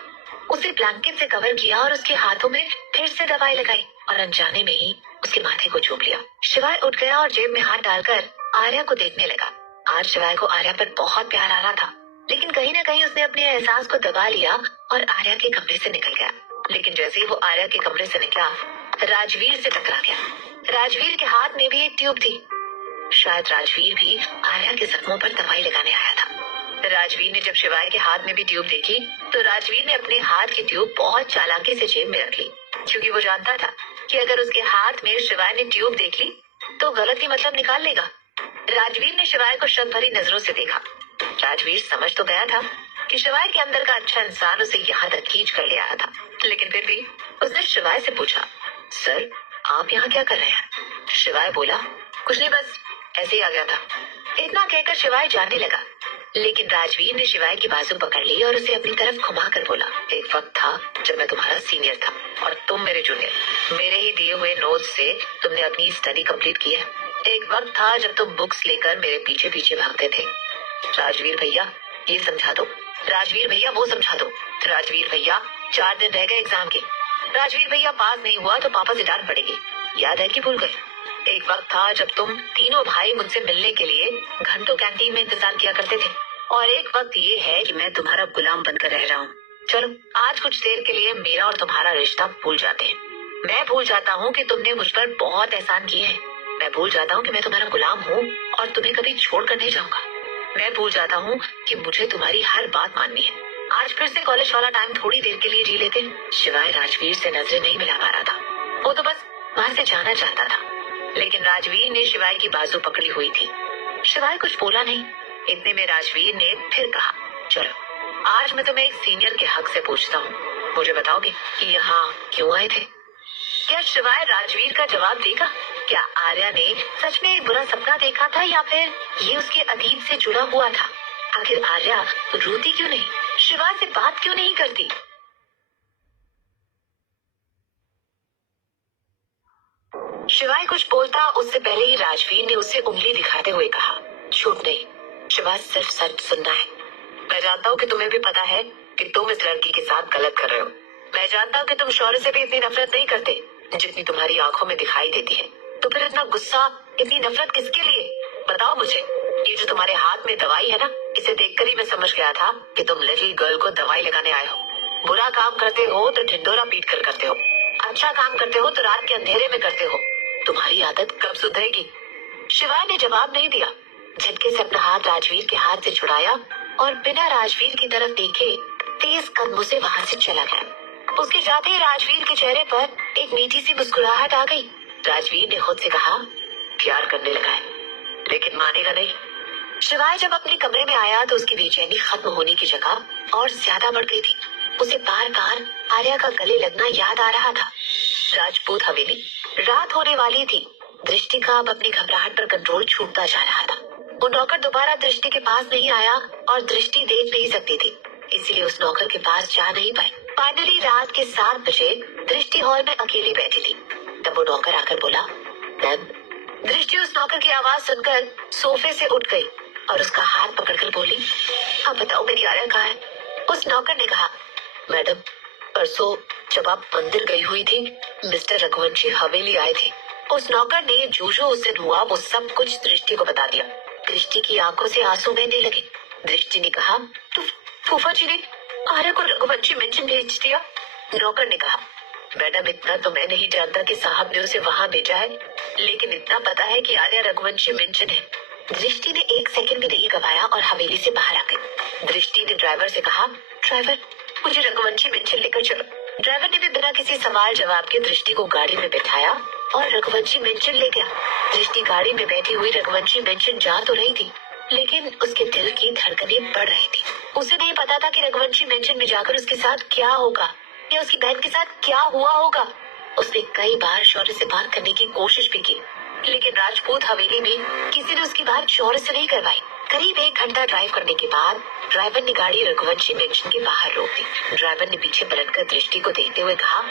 उसे ब्लैंकेट से कवर किया और उसके हाथों में फिर से दवाई लगाई और अनजाने में ही उसके माथे को चूम लिया। शिवाय उठ गया और जेब में हाथ डालकर आर्या को देखने लगा। आज शिवाय को आर्या पर बहुत प्यार आ रहा था, लेकिन कहीं न कहीं उसने अपने एहसास को दबा लिया और आर्या के कमरे से निकल गया। लेकिन जैसे ही वो आर्या के कमरे से निकला, राजवीर से टकरा गया। राजवीर के हाथ में भी एक ट्यूब थी। शायद राजवीर भी आर्या के जख्मों पर दवाई लगाने आया था। राजवीर ने जब शिवाय के हाथ में भी ट्यूब देखी तो राजवीर ने अपने हाथ की ट्यूब बहुत चालाकी से जेब में रख ली, क्योंकि वो जानता था कि अगर उसके हाथ में शिवाय ने ट्यूब देख ली तो गलत ही मतलब निकाल लेगा। राजवीर ने शिवाय को शक भरी नजरों से देखा। राजवीर समझ तो गया था कि शिवाय के अंदर का अच्छा इंसान उसे यहाँ तक खींच कर ले आया था, लेकिन फिर भी उसने शिवाय से पूछा, सर आप यहाँ क्या कर रहे हैं? शिवाय बोला, कुछ नहीं, बस ऐसे ही आ गया था। इतना कहकर शिवाय जाने लगा, लेकिन राजवीर ने शिवाय की बाजू पकड़ ली और उसे अपनी तरफ घुमा कर बोला, एक वक्त था जब मैं तुम्हारा सीनियर था और तुम मेरे जूनियर। मेरे ही दिए हुए नोट्स से तुमने अपनी स्टडी कंप्लीट की है। एक वक्त था जब तुम बुक्स लेकर मेरे पीछे पीछे भागते थे। राजवीर भैया ये समझा दो, राजवीर भैया वो समझा दो, राजवीर भैया 4 दिन रह गए एग्जाम के, राजवीर भैया पास नहीं हुआ तो पापा से डांट पड़ेगी, याद है कि भूल गए? एक वक्त था जब तुम तीनों भाई मुझसे मिलने के लिए घंटों कैंटीन में इंतजार किया करते थे, और एक वक्त ये है कि मैं तुम्हारा गुलाम बनकर रह रहा हूँ। चलो आज कुछ देर के लिए मेरा और तुम्हारा रिश्ता भूल जाते हैं। मैं भूल जाता हूँ कि तुमने मुझ पर बहुत एहसान किए हैं। मैं भूल जाता हूँ कि मैं तुम्हारा गुलाम हूँ और तुम्हें कभी छोड़ कर नहीं जाऊंगा। मैं भूल जाता हूँ कि मुझे तुम्हारी हर बात माननी है। आज फिर से कॉलेज वाला टाइम थोड़ी देर के लिए जी लेते। शिवाय राजवीर से नजरें नहीं मिला पा रहा था, वो तो बस वहां से जाना चाहता था, लेकिन राजवीर ने शिवाय की बाजू पकड़ी हुई थी। शिवाय कुछ बोला नहीं। इतने में राजवीर ने फिर कहा, चलो आज मैं तुम्हें एक सीनियर के हक से पूछता हूँ, मुझे बताओगे कि यहाँ क्यों आए थे? क्या शिवाय राजवीर का जवाब देगा? क्या आर्या ने सच में एक बुरा सपना देखा था या फिर ये उसके अतीत से जुड़ा हुआ था? आखिर आर्या रोती क्यों नहीं, शिवाय से बात क्यों नहीं करती? शिवाय कुछ बोलता उससे पहले ही राजवीर ने उसे उंगली दिखाते हुए कहा, झूठ नहीं, शिवाय सिर्फ सच सुनना है। मैं जानता हूँ कि तुम्हें भी पता है कि तुम इस लड़की के साथ गलत कर रहे हो। मैं जानता हूँ कि तुम शौर्य से भी इतनी नफरत नहीं करते जितनी तुम्हारी आंखों में दिखाई देती है। तो फिर इतना गुस्सा, इतनी नफरत किसके लिए? बताओ मुझे। ये जो तुम्हारे हाथ में दवाई है ना, इसे देखकर ही मैं समझ गया था कि तुम लिटिल गर्ल को दवाई लगाने आए हो। बुरा काम करते हो तो ढिंडोरा पीट कर करते हो, अच्छा काम करते हो तो रात के अंधेरे में करते हो। तुम्हारी आदत कब सुधरेगी? शिवाय ने जवाब नहीं दिया। झटके से अपना हाथ राजवीर के हाथ से छुड़ाया और बिना राजवीर की तरफ देखे तेज कदमों से वहां से चला गया। उसके जाते ही राजवीर के चेहरे पर एक मीठी सी मुस्कुराहट आ गई। राजवीर ने खुद से कहा, प्यार करने लगा है, लेकिन मानेगा नहीं। शिवाय जब अपने कमरे में आया तो उसकी बेचैनी खत्म होने की जगह और ज्यादा बढ़ गई थी। उसे बार बार आर्या का गले लगना याद आ रहा था। राजपूत हवेली, रात होने वाली थी। दृष्टि का अब अपनी घबराहट पर कंट्रोल छूटता जा रहा था। वो नौकर दोबारा दृष्टि के पास नहीं आया और दृष्टि देख नहीं सकती थी, इसलिए उस नौकर के पास जा नहीं पाई। फाइनली रात के 7 बजे दृष्टि हॉल में अकेली बैठी थी। तब वो नौकर आकर बोला, मैम। दृष्टि उस नौकर की आवाज सुनकर सोफे से उठ गई और उसका हाथ पकड़कर बोली, अब बताओ मेरी आर्या कहाँ है? उस नौकर ने कहा, मैडम परसों जब आप मंदिर गई हुई थी, मिस्टर रघुवंशी हवेली आए थे। उस नौकर ने जो जो उस दिन हुआ वो सब कुछ दृष्टि को बता दिया। दृष्टि की आंखों से आंसू बहने लगे। दृष्टि ने कहा, तो फूफा जी ने आर्या को रघुवंशी मेंशन भेज दिया? नौकर ने कहा, मैडम इतना तो मैं नहीं जानता कि साहब ने उसे वहाँ भेजा है, लेकिन इतना पता है कि आर्या रघुवंशी मेंशन है। दृष्टि ने 1 सेकंड भी नहीं गवाया और हवेली से बाहर आ गई। दृष्टि ने ड्राइवर से कहा, ड्राइवर मुझे रघुवंशी मेंशन लेकर चलो। ड्राइवर ने भी बिना किसी सवाल जवाब के दृष्टि को गाड़ी में बैठाया और रघुवंशी मेंशन ले गया। दृष्टि गाड़ी में बैठी हुई रघुवंशी मेंशन जा तो रही थी, लेकिन उसके दिल की धड़कनें बढ़ रही थी। उसे नहीं पता था कि रघुवंशी मेंशन में जाकर उसके साथ क्या होगा या उसकी बहन के साथ क्या हुआ होगा। उसने कई बार शौर्य से बात करने की कोशिश भी की, लेकिन राजपूत हवेली में किसी ने उसकी बात शौर्य से नहीं करवाई। करीब 1 घंटा ड्राइव करने के बाद ड्राइवर ने गाड़ी रघुवंशी मेंशन के बाहर रोक दी। ड्राइवर ने पीछे पलटकर दृष्टि को देखते हुए कहा,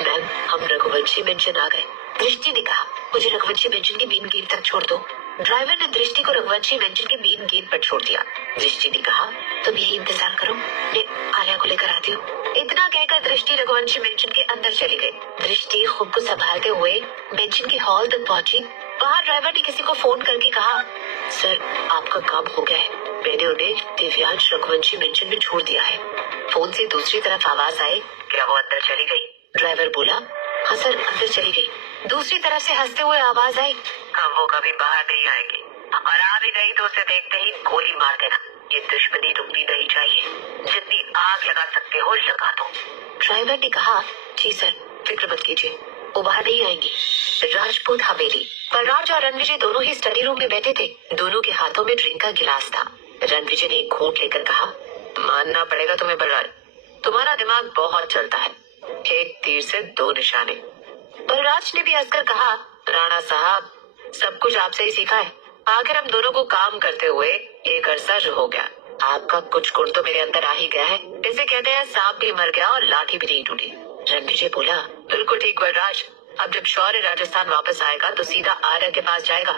मैम हम रघुवंशी मेंशन आ गए। दृष्टि ने कहा, मुझे रघुवंशी मेंशन के मेन गेट तक छोड़ दो। ड्राइवर ने दृष्टि को रघुवंशी मेंशन के मेन गेट पर छोड़ दिया। दृष्टि ने कहा, तुम यही इंतजार करो, मैं आलिया को लेकर आती हूँ। इतना कहकर दृष्टि रघुवंशी मेंशन के अंदर चली गई। दृष्टि खुद को संभालते हुए मेंशन के हॉल तक पहुंची। बाहर ड्राइवर ने किसी को फोन करके कहा, सर आपका काम हो गया है, मैंने उन्हें दिव्यांश रघुवंशी मेंशन में छोड़ दिया है। फोन से दूसरी तरफ आवाज आई, क्या वो अंदर चली गई? ड्राइवर बोला, हाँ सर अंदर चली गई। दूसरी तरफ से हंसते हुए आवाज आई, वो कभी बाहर नहीं आएगी, और आ भी गई तो उसे देखते ही गोली मार देना। ये दुश्मनी रुकनी नहीं चाहिए, जितनी आग लगा सकते हो लगा दो। ड्राइवर ने कहा, जी सर फिक्र मत कीजिए, वो बाहर नहीं आएंगी। राजपूत हवेली पर राज और रणविजय दोनों ही स्टडी रूम में बैठे थे। दोनों के हाथों में ड्रिंक का गिलास था। रणविजय ने एक घूंट लेकर कहा, मानना पड़ेगा तुम्हें बलराज, तुम्हारा दिमाग बहुत चलता है, एक तीर से 2 निशाने। बलराज ने भी हंसकर कहा, राणा साहब सब कुछ आपसे ही सीखा है, आखिर हम दोनों को काम करते हुए एक अरसा हो गया। आपका कुछ गुण तो मेरे अंदर आ ही गया है, इसे कहते हैं सांप भी मर गया और लाठी भी नहीं टूटी। रणविजय बोला, बिल्कुल ठीक बलराज, अब जब शौर्य राजस्थान वापस आएगा तो सीधा आर्य के पास जाएगा।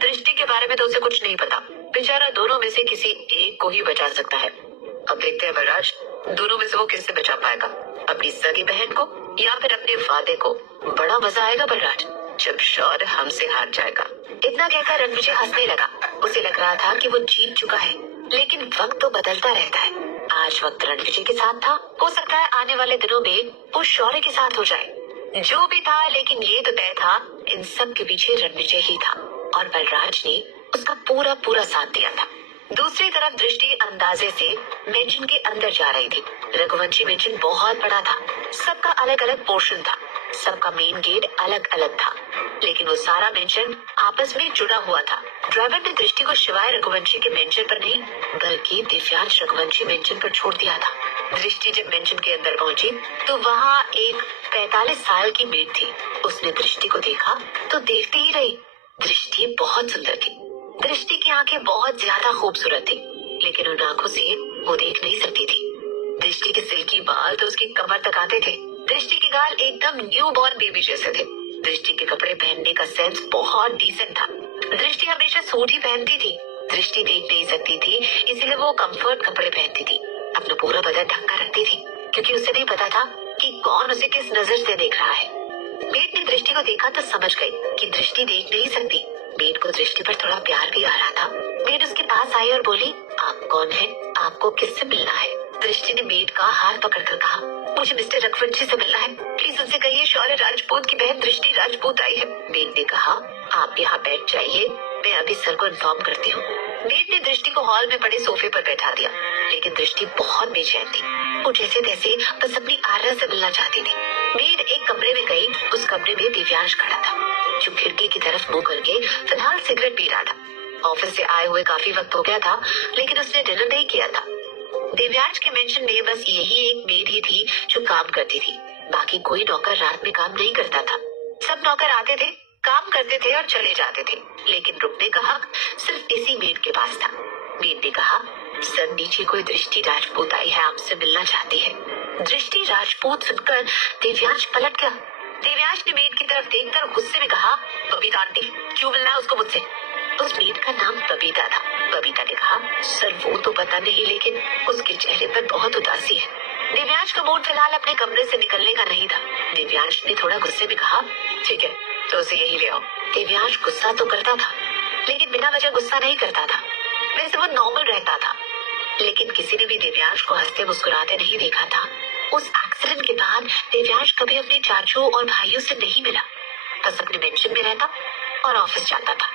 दृष्टि के बारे में तो उसे कुछ नहीं पता, बेचारा दोनों में से किसी एक को ही बचा सकता है। अब देखते हैं बलराज, दोनों में से वो किससे बचा पाएगा, अपनी सगी बहन को या फिर अपने वादे को। बड़ा मजा आएगा बलराज, जब शौर्य हमसे हार जाएगा। इतना कहकर रणविजय हंसने लगा। उसे लग रहा था कि वो जीत चुका है, लेकिन वक्त तो बदलता रहता है। आज वक्त रणविजय के साथ था, हो सकता है आने वाले दिनों में वो शौर्य के साथ हो जाए। जो भी था, लेकिन ये तो तय था, इन सब के पीछे रणविजय ही था और बलराज ने उसका पूरा पूरा साथ दिया था। दूसरी तरफ दृष्टि अंदाजे से मेंशन के अंदर जा रही थी। रघुवंशी मेंशन बहुत बड़ा था, सबका अलग अलग पोर्शन था, सबका मेन गेट अलग अलग था, लेकिन वो सारा मेंशन आपस में जुड़ा हुआ था। ड्राइवर ने दृष्टि को शिवाय रघुवंशी के मेंशन पर नहीं, बल्कि दिव्यांश रघुवंशी मेंशन पर छोड़ दिया था। दृष्टि जब मेंशन के अंदर पहुंची तो वहाँ एक 45 साल की मेड थी। उसने दृष्टि को देखा तो देखती ही रही। दृष्टि बहुत सुंदर थी। दृष्टि की आंखें बहुत ज्यादा खूबसूरत थी, लेकिन उन आंखों से वो देख नहीं सकती थी। दृष्टि के सिल्की बाल तो उसकी कमर तक आते थे। दृष्टि के गाल एकदम न्यू बॉर्न बेबी जैसे थे। दृष्टि के कपड़े पहनने का सेंस बहुत डिसेंट था। दृष्टि हमेशा सूट ही पहनती थी। दृष्टि देख नहीं सकती थी, इसलिए वो कंफर्ट कपड़े पहनती थी। अपना पूरा बदन ढक कर रखती थी, क्योंकि उसे नहीं पता था कि कौन उसे किस नजर से देख रहा है। मेड ने दृष्टि को देखा तो समझ गई कि दृष्टि देख नहीं सकती। मेड को दृष्टि पर थोड़ा प्यार भी आ रहा था। मेड उसके पास आई और बोली, आप कौन है, आपको किससे मिलना है? दृष्टि ने मेड का हाथ पकड़कर कहा, मुझे मिस्टर रघुवंशी से मिलना है, प्लीज उनसे कहिए शौर्य राजपूत की बहन दृष्टि राजपूत आई है। मेड ने कहा, आप यहाँ बैठ जाइए, मैं अभी सर को इन्फॉर्म करती हूँ। मेड ने दृष्टि को हॉल में पड़े सोफे पर बैठा दिया, लेकिन दृष्टि बहुत बेचैन थी। वो जैसे तैसे बस अपनी आर्या से मिलना चाहती थी। मेड एक कमरे में गई। उस कमरे में दिव्यांश खड़ा था, जो खिड़की की तरफ मुंह करके फिलहाल सिगरेट पी रहा था। ऑफिस से आए हुए काफी वक्त हो गया था, लेकिन उसने डिनर नहीं किया था। दिव्यांश के मेंशन में बस यही एक मेड ही थी जो काम करती थी। बाकी कोई नौकर रात में काम नहीं करता था। सब नौकर आते थे, काम करते थे और चले जाते थे, लेकिन रुकने का हक सिर्फ इसी मेड के पास था। मेड ने कहा, सर नीचे कोई दृष्टि राजपूत आई है, आपसे मिलना चाहती है। दृष्टि राजपूत सुनकर दिव्यांश पलट गया। दिव्यांश ने मेड की तरफ देखकर गुस्से में कहा, बबीता आंटी, क्यों मिलना है उसको मुझसे? उस मेड का नाम बबीता था। बबीता ने कहा, सर वो तो पता नहीं, लेकिन उसके चेहरे पर बहुत उदासी है। दिव्यांश का मूड फिलहाल अपने कमरे से निकलने का नहीं था। दिव्यांश ने थोड़ा गुस्से में कहा, ठीक है तो उसे यही ले आओ। दिव्यांश गुस्सा तो करता था, लेकिन बिना वजह गुस्सा नहीं करता था। वैसे वो नॉर्मल रहता था, लेकिन किसी ने भी दिव्यांश को हंसते मुस्कुराते नहीं देखा था। उस एक्सीडेंट के बाद दिव्यांश कभी अपने चाचू और भाइयों से नहीं मिला, बस अपने मेंशन में रहता और ऑफिस जाता था।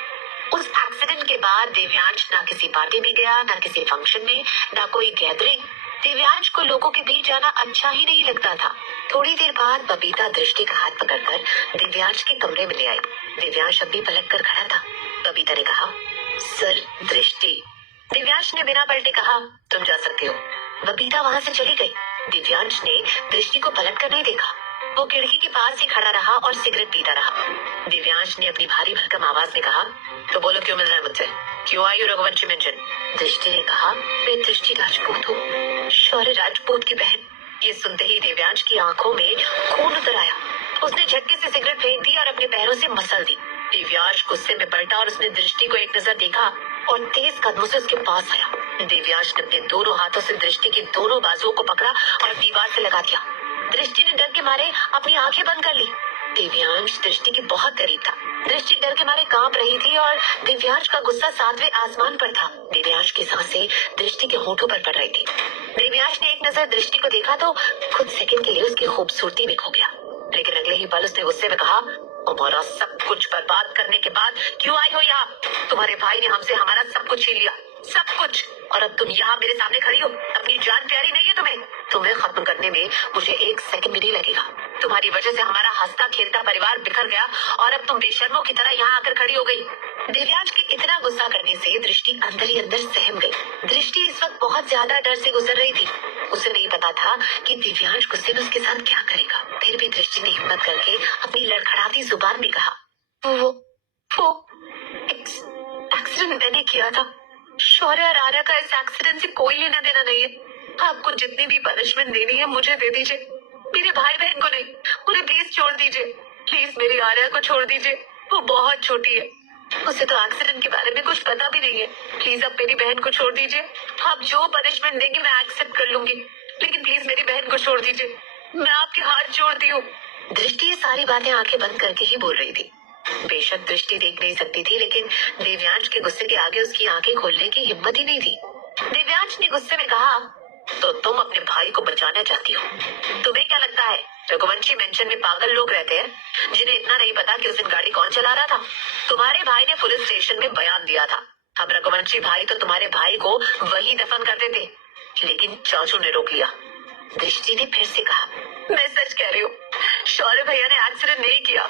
उस एक्सीडेंट के बाद दिव्यांश ना किसी पार्टी में गया, ना किसी फंक्शन में, ना कोई गैदरिंग। दिव्यांश को लोगों के बीच जाना अच्छा ही नहीं लगता था। थोड़ी देर बाद बबीता दृष्टि का हाथ पकड़कर दिव्यांश के कमरे में ले आई। दिव्यांश अभी पलट कर खड़ा था। बबीता ने कहा, सर दृष्टि। दिव्यांश ने बिना पलटे कहा, तुम जा सकते हो। बबीता वहाँ से चली गई। दिव्यांश ने दृष्टि को पलट कर नहीं देखा। वो खिड़की के पास ही खड़ा रहा और सिगरेट पीता रहा। दिव्यांश ने अपनी भारी भरकम आवाज में कहा, तो बोलो क्यों मिल रहा है मुझसे? क्यों आई हो रघुवंशी मेंशन? दृष्टि ने कहा, मैं दृष्टि राजपूत हूँ, शौर्य राजपूत की बहन। ये सुनते ही दिव्यांश की आंखों में खून उतर आया। उसने झटके से सिगरेट फेंक दी और अपने पैरों से मसल दी। दिव्यांश गुस्से में पलटा और उसने दृष्टि को एक नजर देखा और तेज कदमों से उसके पास आया। दिव्यांश ने अपने दोनों हाथों से दृष्टि की दोनों बाजुओं को पकड़ा और दीवार से लगा दिया। दृष्टि ने डर के मारे अपनी आंखें बंद कर ली। दिव्यांश दृष्टि के बहुत करीब था। दृष्टि डर के मारे कांप रही थी और दिव्यांश का गुस्सा सातवें आसमान पर था। दिव्यांश की सांसें दृष्टि के होठों पर पड़ रही थी। दिव्यांश ने एक नजर दृष्टि को देखा तो खुद सेकंड के लिए उसकी खूबसूरती में खो गया। लेकिन अगले ही पल उसने गुस्से में कहा, हमारा सब कुछ बर्बाद करने के बाद क्यों आई हो यहाँ? तुम्हारे भाई ने हमसे हमारा सब कुछ छीन लिया, सब कुछ, और अब तुम यहाँ मेरे सामने खड़ी हो। अपनी जान प्यारी नहीं है तुम्हें? तुम्हें खत्म करने में मुझे एक सेकंड भी नहीं लगेगा। तुम्हारी वजह से हमारा हंसता खेलता परिवार बिखर गया और अब तुम बेशर्मों की तरह यहाँ आकर खड़ी हो गई। दिव्यांश के इतना गुस्सा करने से दृष्टि अंदर ही अंदर सहम गई। दृष्टि इस वक्त बहुत ज्यादा डर से गुजर रही थी। उसे नहीं पता था कि दिव्यांश गुस्से में उसके साथ क्या करेगा। फिर भी दृष्टि ने हिम्मत करके अपनी लड़खड़ाती जुबान में कहा, वो एक्सीडेंट मैंने किया था। शौर्य और आर्या का इस एक्सीडेंट से कोई लेना देना नहीं है। आपको जितनी भी पनिशमेंट देनी है मुझे दे दीजिए, मेरे भाई बहन को नहीं। मुझे प्लीज छोड़ दीजिए, प्लीज मेरी आर्या को छोड़ दीजिए, वो बहुत छोटी है, उसे तो एक्सीडेंट के बारे में कुछ पता भी नहीं है। प्लीज आप मेरी बहन को छोड़ दीजिए। आप जो पनिशमेंट देंगे मैं एक्सेप्ट कर लूंगी, लेकिन प्लीज मेरी बहन को छोड़ दीजिए, मैं आपके हाथ जोड़ती हूँ। दृष्टि ये सारी बातें आंखें बंद करके ही बोल रही थी। बेशक दृष्टि देख नहीं सकती थी, लेकिन दिव्यांश के गुस्से के आगे उसकी आंखें खोलने की हिम्मत ही नहीं थी। दिव्यांश ने गुस्से में कहा, तो तुम अपने भाई को बचाना चाहती हो? तुम्हें क्या लगता है रघुवंशी मेंशन में पागल लोग रहते हैं जिन्हें इतना नहीं पता कि उस दिन गाड़ी कौन चला रहा था? तुम्हारे भाई ने पुलिस स्टेशन में बयान दिया था। अब रघुवंशी भाई तो तुम्हारे भाई को वही दफन करते थे, लेकिन चाचू ने रोक लिया। दृष्टि ने फिर से कहा, मैं सच कह रही हूँ, शौर्य भैया ने एक्सीडेंट नहीं किया,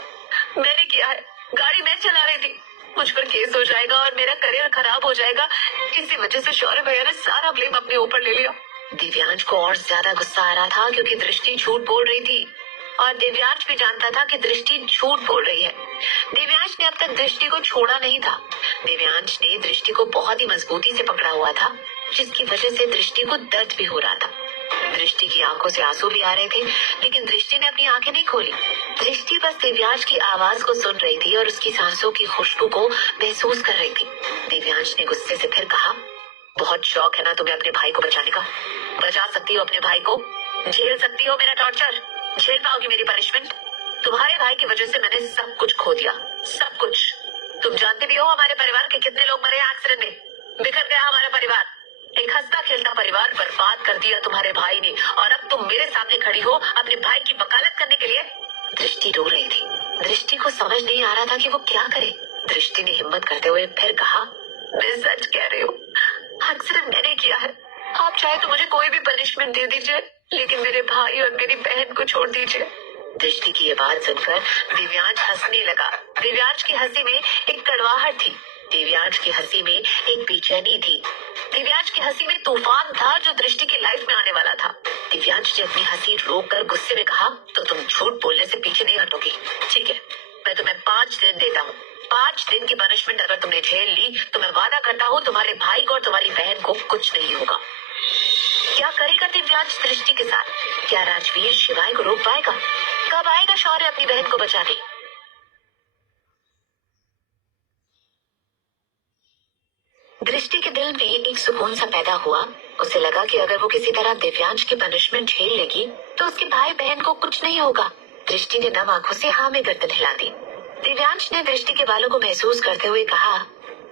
मैंने किया है। गाड़ी मैं चला रही थी, मुझ पर केस हो जाएगा और मेरा करियर खराब हो जाएगा। इसी वजह से शौर्य भैया ने सारा ब्लेम अपने ऊपर ले लिया। दिव्यांश को और ज्यादा गुस्सा आ रहा था क्योंकि दृष्टि झूठ बोल रही थी और दिव्यांश भी जानता था कि दृष्टि झूठ बोल रही है। दिव्यांश ने अब तक दृष्टि को छोड़ा नहीं था। दिव्यांश ने दृष्टि को बहुत ही मजबूती से पकड़ा हुआ था, जिसकी वजह से दृष्टि को दर्द भी हो रहा था। दृष्टि की आंखों से आंसू भी आ रहे थे, लेकिन दृष्टि ने अपनी आंखें नहीं खोली। दृष्टि बस दिव्यांश की आवाज को सुन रही थी और उसकी सांसों की खुशबू को महसूस कर रही थी। दिव्यांश ने गुस्से से फिर कहा, बहुत शौक है ना तुम्हें अपने भाई को बचाने का? बचा सकती हो अपने भाई को, झेल सकती हो मेरा टॉर्चर, झेल पाओगी मेरी पनिशमेंट? तुम्हारे भाई की वजह से मैंने सब कुछ खो दिया, सब कुछ। तुम जानते भी हो हमारे परिवार के कितने लोग मरे एक्सीडेंट में, बिखर गया हमारा परिवार, एक हंसता खेलता परिवार बर्बाद कर दिया तुम्हारे भाई ने, और अब तुम मेरे सामने खड़ी हो अपने भाई की वकालत करने के लिए। दृष्टि रो रही थी। दृष्टि को समझ नहीं आ रहा था कि वो क्या करे। दृष्टि ने हिम्मत करते हुए फिर कहा, मैं सच कह रही हूँ, एक्सीडेंट मैंने किया है। आप चाहे तो मुझे कोई भी पनिशमेंट दे दीजिए, लेकिन मेरे भाई और मेरी बहन को छोड़ दीजिए। दृष्टि की ये बात सुनकर दिव्यांश हंसने लगा। दिव्यांश की हंसी में एक कड़वाहट थी, दिव्यांश की हंसी में एक बेचैनी थी, दिव्यांश की हंसी में तूफान था जो दृष्टि की लाइफ में आने वाला था। दिव्यांश ने अपनी हंसी रोककर गुस्से में कहा, तो तुम झूठ बोलने से पीछे नहीं हटोगी? ठीक है, मैं तुम्हें 5 दिन देता हूँ। 5 दिन की पनिशमेंट अगर तुमने झेल ली तो मैं वादा करता हूँ तुम्हारे भाई को और तुम्हारी बहन को कुछ नहीं होगा। क्या करेगा दिव्यांश दृष्टि के साथ? क्या राजवीर शिवाय को रोक पाएगा? कब आएगा शौर्य अपनी बहन को बचाने? दृष्टि के दिल में एक सुकून सा पैदा हुआ। उसे लगा कि अगर वो किसी तरह दिव्यांश की पनिशमेंट झेल लेगी तो उसके भाई बहन को कुछ नहीं होगा। दृष्टि ने नम आंखों से हाँ में गर्दन हिला दी। दिव्यांश ने दृष्टि के बालों को महसूस करते हुए कहा,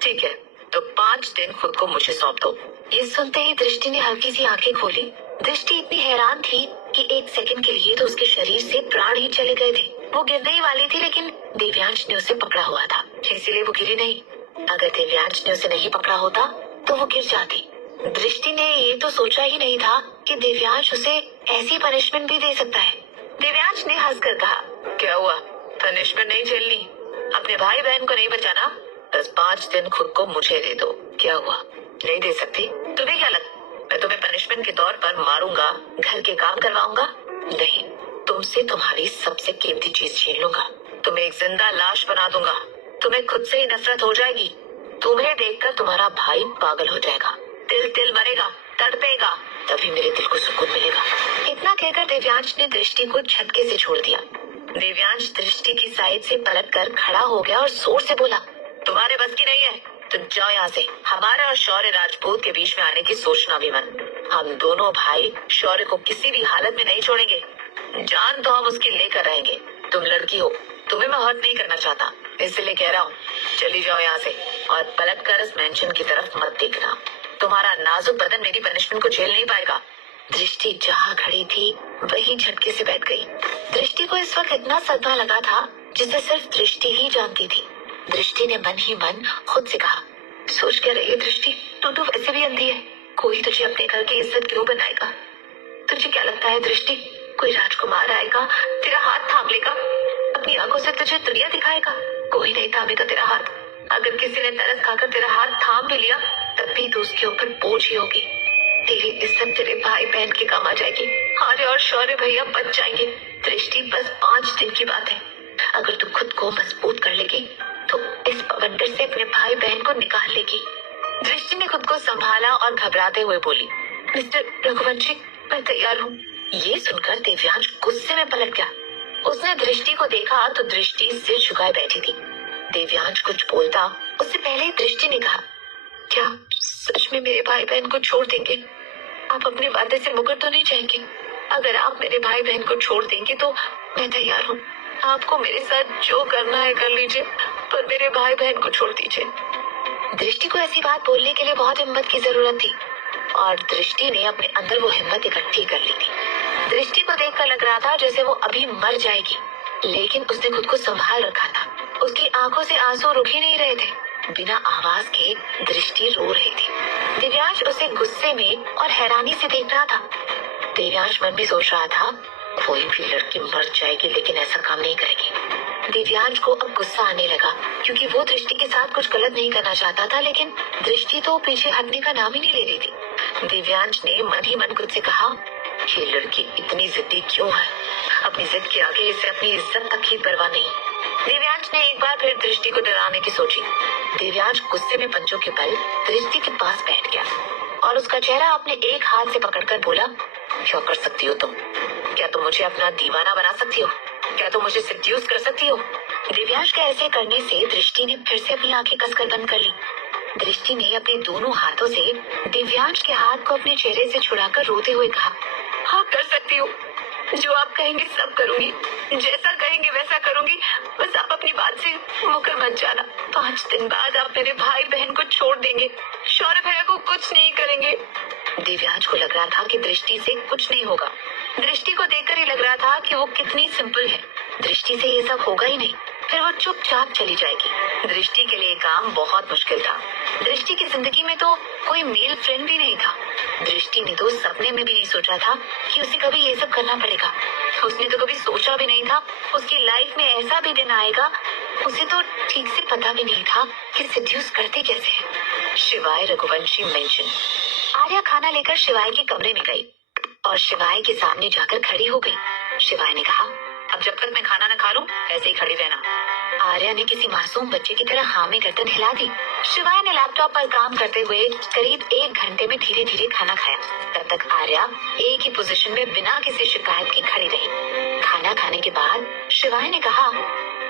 ठीक है, तो 5 दिन खुद को मुझे सौंप दो। ये सुनते ही दृष्टि ने हल्की सी आंखें खोली। दृष्टि इतनी हैरान थी कि एक सेकंड के लिए तो उसके शरीर से प्राण ही चले गए थे। वो गिरने ही वाली थी, लेकिन दिव्यांश ने उसे पकड़ा हुआ था, इसीलिए वो गिरी नहीं। अगर दिव्यांश ने उसे नहीं पकड़ा होता तो वो गिर जाती। दृष्टि ने ये तो सोचा ही नहीं था कि दिव्यांश उसे ऐसी पनिशमेंट भी दे सकता है। दिव्यांश ने हंसकर कहा, क्या हुआ, पनिशमेंट नहीं झेलनी? अपने भाई बहन को नहीं बचाना? बस 5 दिन खुद को मुझे दे दो। क्या हुआ, नहीं दे सकती? तुम्हें क्या लगता मैं तुम्हें पनिशमेंट के तौर पर मारूंगा, घर के काम करवाऊंगा? नहीं, तुमसे तुम्हारी सबसे कीमती चीज छीन लूंगा, तुम्हें एक जिंदा लाश बना दूंगा, तुम्हें खुद से ही नफरत हो जाएगी। तुम्हें देखकर तुम्हारा भाई पागल हो जाएगा, तिल तिल मरेगा, तड़पेगा, तभी मेरे दिल को सुकून मिलेगा। इतना कहकर दिव्यांश ने दृष्टि को झटके से छोड़ दिया। दिव्यांश दृष्टि की साइड से पलटकर खड़ा हो गया और जोर से बोला, तुम्हारे बस की नहीं है, तुम जाओ यहाँ से। हमारा और शौर्य राजपूत के बीच में आने की सोचना भी मत। हम दोनों भाई शौर्य को किसी भी हालत में नहीं छोड़ेंगे। जान तो हम उसकी लेकर रहेंगे। तुम लड़की हो, तुम्हें मैं हर्ट नहीं करना चाहता, इसलिए कह रहा हूँ, चली जाओ यहाँ से और पलट कर इस मेंशन की तरफ मत देखना। तुम्हारा नाजुक बदन मेरी पनिशमेंट को झेल नहीं पाएगा। दृष्टि जहाँ खड़ी थी वहीं झटके से बैठ गई। दृष्टि को इस वक्त इतना सदमा लगा था जिसे सिर्फ दृष्टि ही जानती थी। दृष्टि ने मन ही मन खुद से कहा, सोच क्या रही है दृष्टि, तू तो वैसे भी अंधी है, कोई तुझे अपने घर की इज्जत क्यों बनाएगा? तुझे क्या लगता है दृष्टि, कोई राजकुमार आएगा, तेरा हाथ थाम लेगा, अपनी आंखों से तुझे दुनिया दिखाएगा? कोई नहीं थामेगा तेरा हाथ। अगर किसी ने तरस खाकर तेरा हाथ थाम भी लिया तब भी तो उसके ऊपर बोझ ही होगी। तेरी इज्जत तेरे भाई बहन के काम आ जाएगी। आर्य और शौर्य भैया बच जाएंगे। दृष्टि बस 5 दिन की बात है। अगर तू खुद को मजबूत कर लेगी तो इस बवंडर से अपने भाई बहन को निकाल लेगी। दृष्टि ने खुद को संभाला और घबराते हुए बोली, मिस्टर रघुवंशी, मैं तैयार हूँ। ये सुनकर दिव्यांश गुस्से में पलट गया। उसने दृष्टि को देखा तो दृष्टि सिर झुकाए बैठी थी। दिव्यांश कुछ बोलता उससे पहले ही दृष्टि ने कहा, क्या सच में मेरे भाई बहन को छोड़ देंगे? आप अपने वादे से मुकर तो नहीं जाएंगे? अगर आप मेरे भाई बहन को छोड़ देंगे तो मैं तैयार हूँ। आपको मेरे साथ जो करना है कर लीजिए, पर मेरे भाई बहन को छोड़ दीजिए। दृष्टि को ऐसी बात बोलने के लिए बहुत हिम्मत की जरूरत थी और दृष्टि ने अपने अंदर वो हिम्मत इकट्ठी कर ली थी। दृष्टि को देखकर लग रहा था जैसे वो अभी मर जाएगी, लेकिन उसने खुद को संभाल रखा था। उसकी आंखों से आंसू रुक ही नहीं रहे थे। बिना आवाज के दृष्टि रो रही थी। दिव्यांश उसे गुस्से में और हैरानी से देख रहा था। दिव्यांश मन में सोच रहा था, कोई भी लड़की मर जाएगी लेकिन ऐसा काम नहीं करेगी। दिव्यांश को अब गुस्सा आने लगा क्योंकि वो दृष्टि के साथ कुछ गलत नहीं करना चाहता था, लेकिन दृष्टि तो पीछे हटने का नाम ही नहीं ले रही थी। दिव्यांश ने मन ही मन खुद से कहा, ये लड़की इतनी जिद्दी क्यों है? अपनी जिद के आगे इसे अपनी इज्जत तक की परवाह नहीं। दिव्यांश ने एक बार फिर दृष्टि को डराने की सोची। दिव्यांश गुस्से में पंजों के बल दृष्टि के पास बैठ गया और उसका चेहरा अपने एक हाथ से पकड़कर बोला, क्या कर सकती हो तुम? क्या तुम मुझे अपना दीवाना बना सकती हो? क्या तुम मुझे सेड्यूस कर सकती हो? दिव्यांश के ऐसे करने से दृष्टि ने फिर से अपनी आंखें कसकर बंद कर ली। दृष्टि ने अपने दोनों हाथों से दिव्यांश के हाथ को अपने चेहरे से छुड़ाकर रोते हुए कहा, हाँ कर सकती हूँ, जो आप कहेंगे सब करूंगी, जैसा कहेंगे वैसा करूंगी, बस आप अपनी बात से मुकर मत जाना। 5 दिन बाद आप मेरे भाई बहन को छोड़ देंगे, शौर्य भैया को कुछ नहीं करेंगे। दिव्यांश को लग रहा था कि दृष्टि से कुछ नहीं होगा। दृष्टि को देखकर ही लग रहा था कि वो कितनी सिंपल है, दृष्टि से ये सब होगा ही नहीं, फिर वो चुपचाप चली जाएगी। दृष्टि के लिए काम बहुत मुश्किल था। दृष्टि की जिंदगी में तो कोई मेल फ्रेंड भी नहीं था। दृष्टि ने तो सपने में भी नहीं सोचा था कि उसे कभी ये सब करना पड़ेगा। उसने तो कभी सोचा भी नहीं था उसकी लाइफ में ऐसा भी दिन आएगा। उसे तो ठीक से पता भी नहीं था कि सेड्यूस करते कैसे हैं। शिवाय रघुवंशी मेंशन। आर्या खाना लेकर शिवाय के कमरे में गई और शिवाय के सामने जाकर खड़ी हो गई। शिवाय ने कहा, अब जब तक मैं खाना न खा लूं ऐसे ही खड़ी रहना। आर्या ने किसी मासूम बच्चे की तरह हाँ में गर्दन हिला दी। शिवाय ने लैपटॉप पर काम करते हुए करीब 1 घंटे में धीरे धीरे खाना खाया। तब तक आर्या एक ही पोजीशन में बिना किसी शिकायत के खड़ी रही। खाना खाने के बाद शिवाय ने कहा,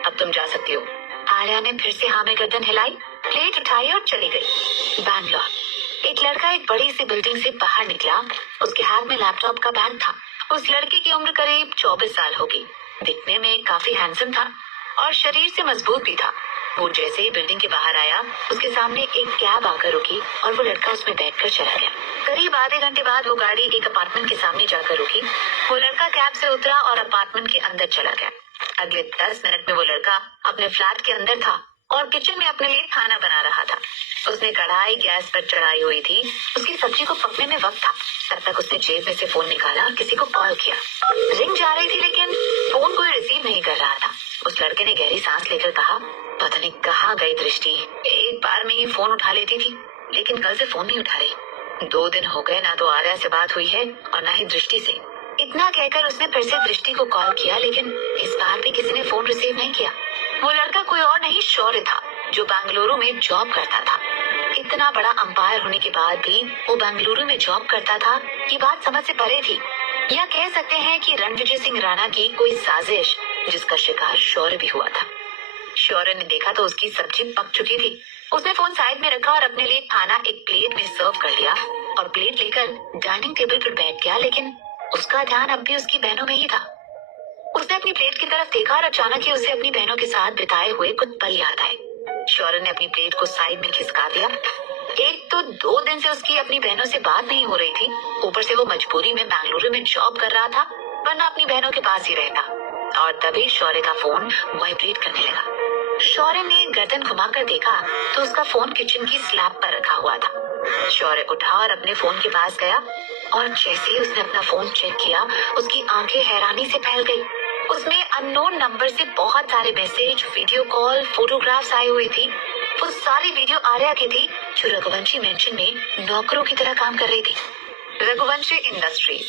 अब तुम जा सकती हो। आर्या ने फिर से हाँ में गर्दन हिलाई, प्लेट उठाई और चली गई। बैंगलोर। एक लड़का एक बड़ी सी बिल्डिंग से बाहर निकला। उसके हाथ में लैपटॉप का बैग था। उस लड़के की उम्र करीब 24 साल होगी। दिखने में काफी हैंडसम था और शरीर से मजबूत भी था। वो जैसे ही बिल्डिंग के बाहर आया उसके सामने एक कैब आकर रुकी और वो लड़का उसमें बैठकर चला गया। करीब आधे घंटे बाद वो गाड़ी एक अपार्टमेंट के सामने जाकर रुकी। वो लड़का कैब से उतरा और अपार्टमेंट के अंदर चला गया। अगले 10 मिनट में वो लड़का अपने फ्लैट के अंदर था और किचन में अपने लिए खाना बना रहा था। उसने कढ़ाई गैस पर चढ़ाई हुई थी। उसकी सब्जी को पकने में वक्त था। तब तक उसने जेब में से फोन निकाला और किसी को कॉल किया। रिंग जा रही थी लेकिन फोन कोई रिसीव नहीं कर रहा था। उस लड़के ने गहरी सांस लेकर कहा, पता नहीं कहाँ गई दृष्टि, एक बार में ही फोन उठा लेती थी लेकिन कल से फोन नहीं उठा रही। 2 दिन हो गए, ना तो आर्या से बात हुई है और ना ही दृष्टि से। इतना कहकर उसने फिर से दृष्टि को कॉल किया लेकिन इस बार भी किसी ने फोन रिसीव नहीं किया। वो लड़का कोई और नहीं शौर्य था। जो बेंगलुरु में जॉब करता था। इतना बड़ा अंपायर होने के बाद भी वो बेंगलुरु में जॉब करता था, ये बात समझ से परे थी। या कह सकते हैं कि रणविजय सिंह राणा की कोई साजिश जिसका शिकार शौर्य भी हुआ था। शौर्य ने देखा तो उसकी सब्जी पक चुकी थी। उसने फोन साइड में रखा और अपने लिए खाना एक प्लेट में सर्व कर लिया और प्लेट लेकर डाइनिंग टेबल पर बैठ गया, लेकिन उसका ध्यान अब भी उसकी बहनों में ही था। उसने अपनी प्लेट की तरफ देखा और अचानक ही उसे अपनी बहनों के साथ बिताए हुए कुछ पल याद आए। शौर्य ने अपनी प्लेट को साइड में खिसका दिया। एक तो 2 दिन से उसकी अपनी बहनों से बात नहीं हो रही थी, ऊपर से वो मजबूरी में बेंगलुरु में जॉब कर रहा था, वरना अपनी बहनों के पास ही रहता। और तभी शौर्य का फोन वाइब्रेट करने लगा। शौर्य ने गर्दन घुमाकर देखा तो उसका फोन किचन की स्लैब पर रखा हुआ था। शौर्य उठा और अपने फोन के पास गया और जैसे ही उसने अपना फोन चेक किया, उसकी आंखें हैरानी से फैल गई। उसमें अननोन नंबर से बहुत सारे मैसेज, वीडियो कॉल, फोटोग्राफ्स आई हुई थी। वो सारी वीडियो आर्या की थी, जो रघुवंशी मेंशन में नौकरों की तरह काम कर रही थी। रघुवंशी इंडस्ट्रीज।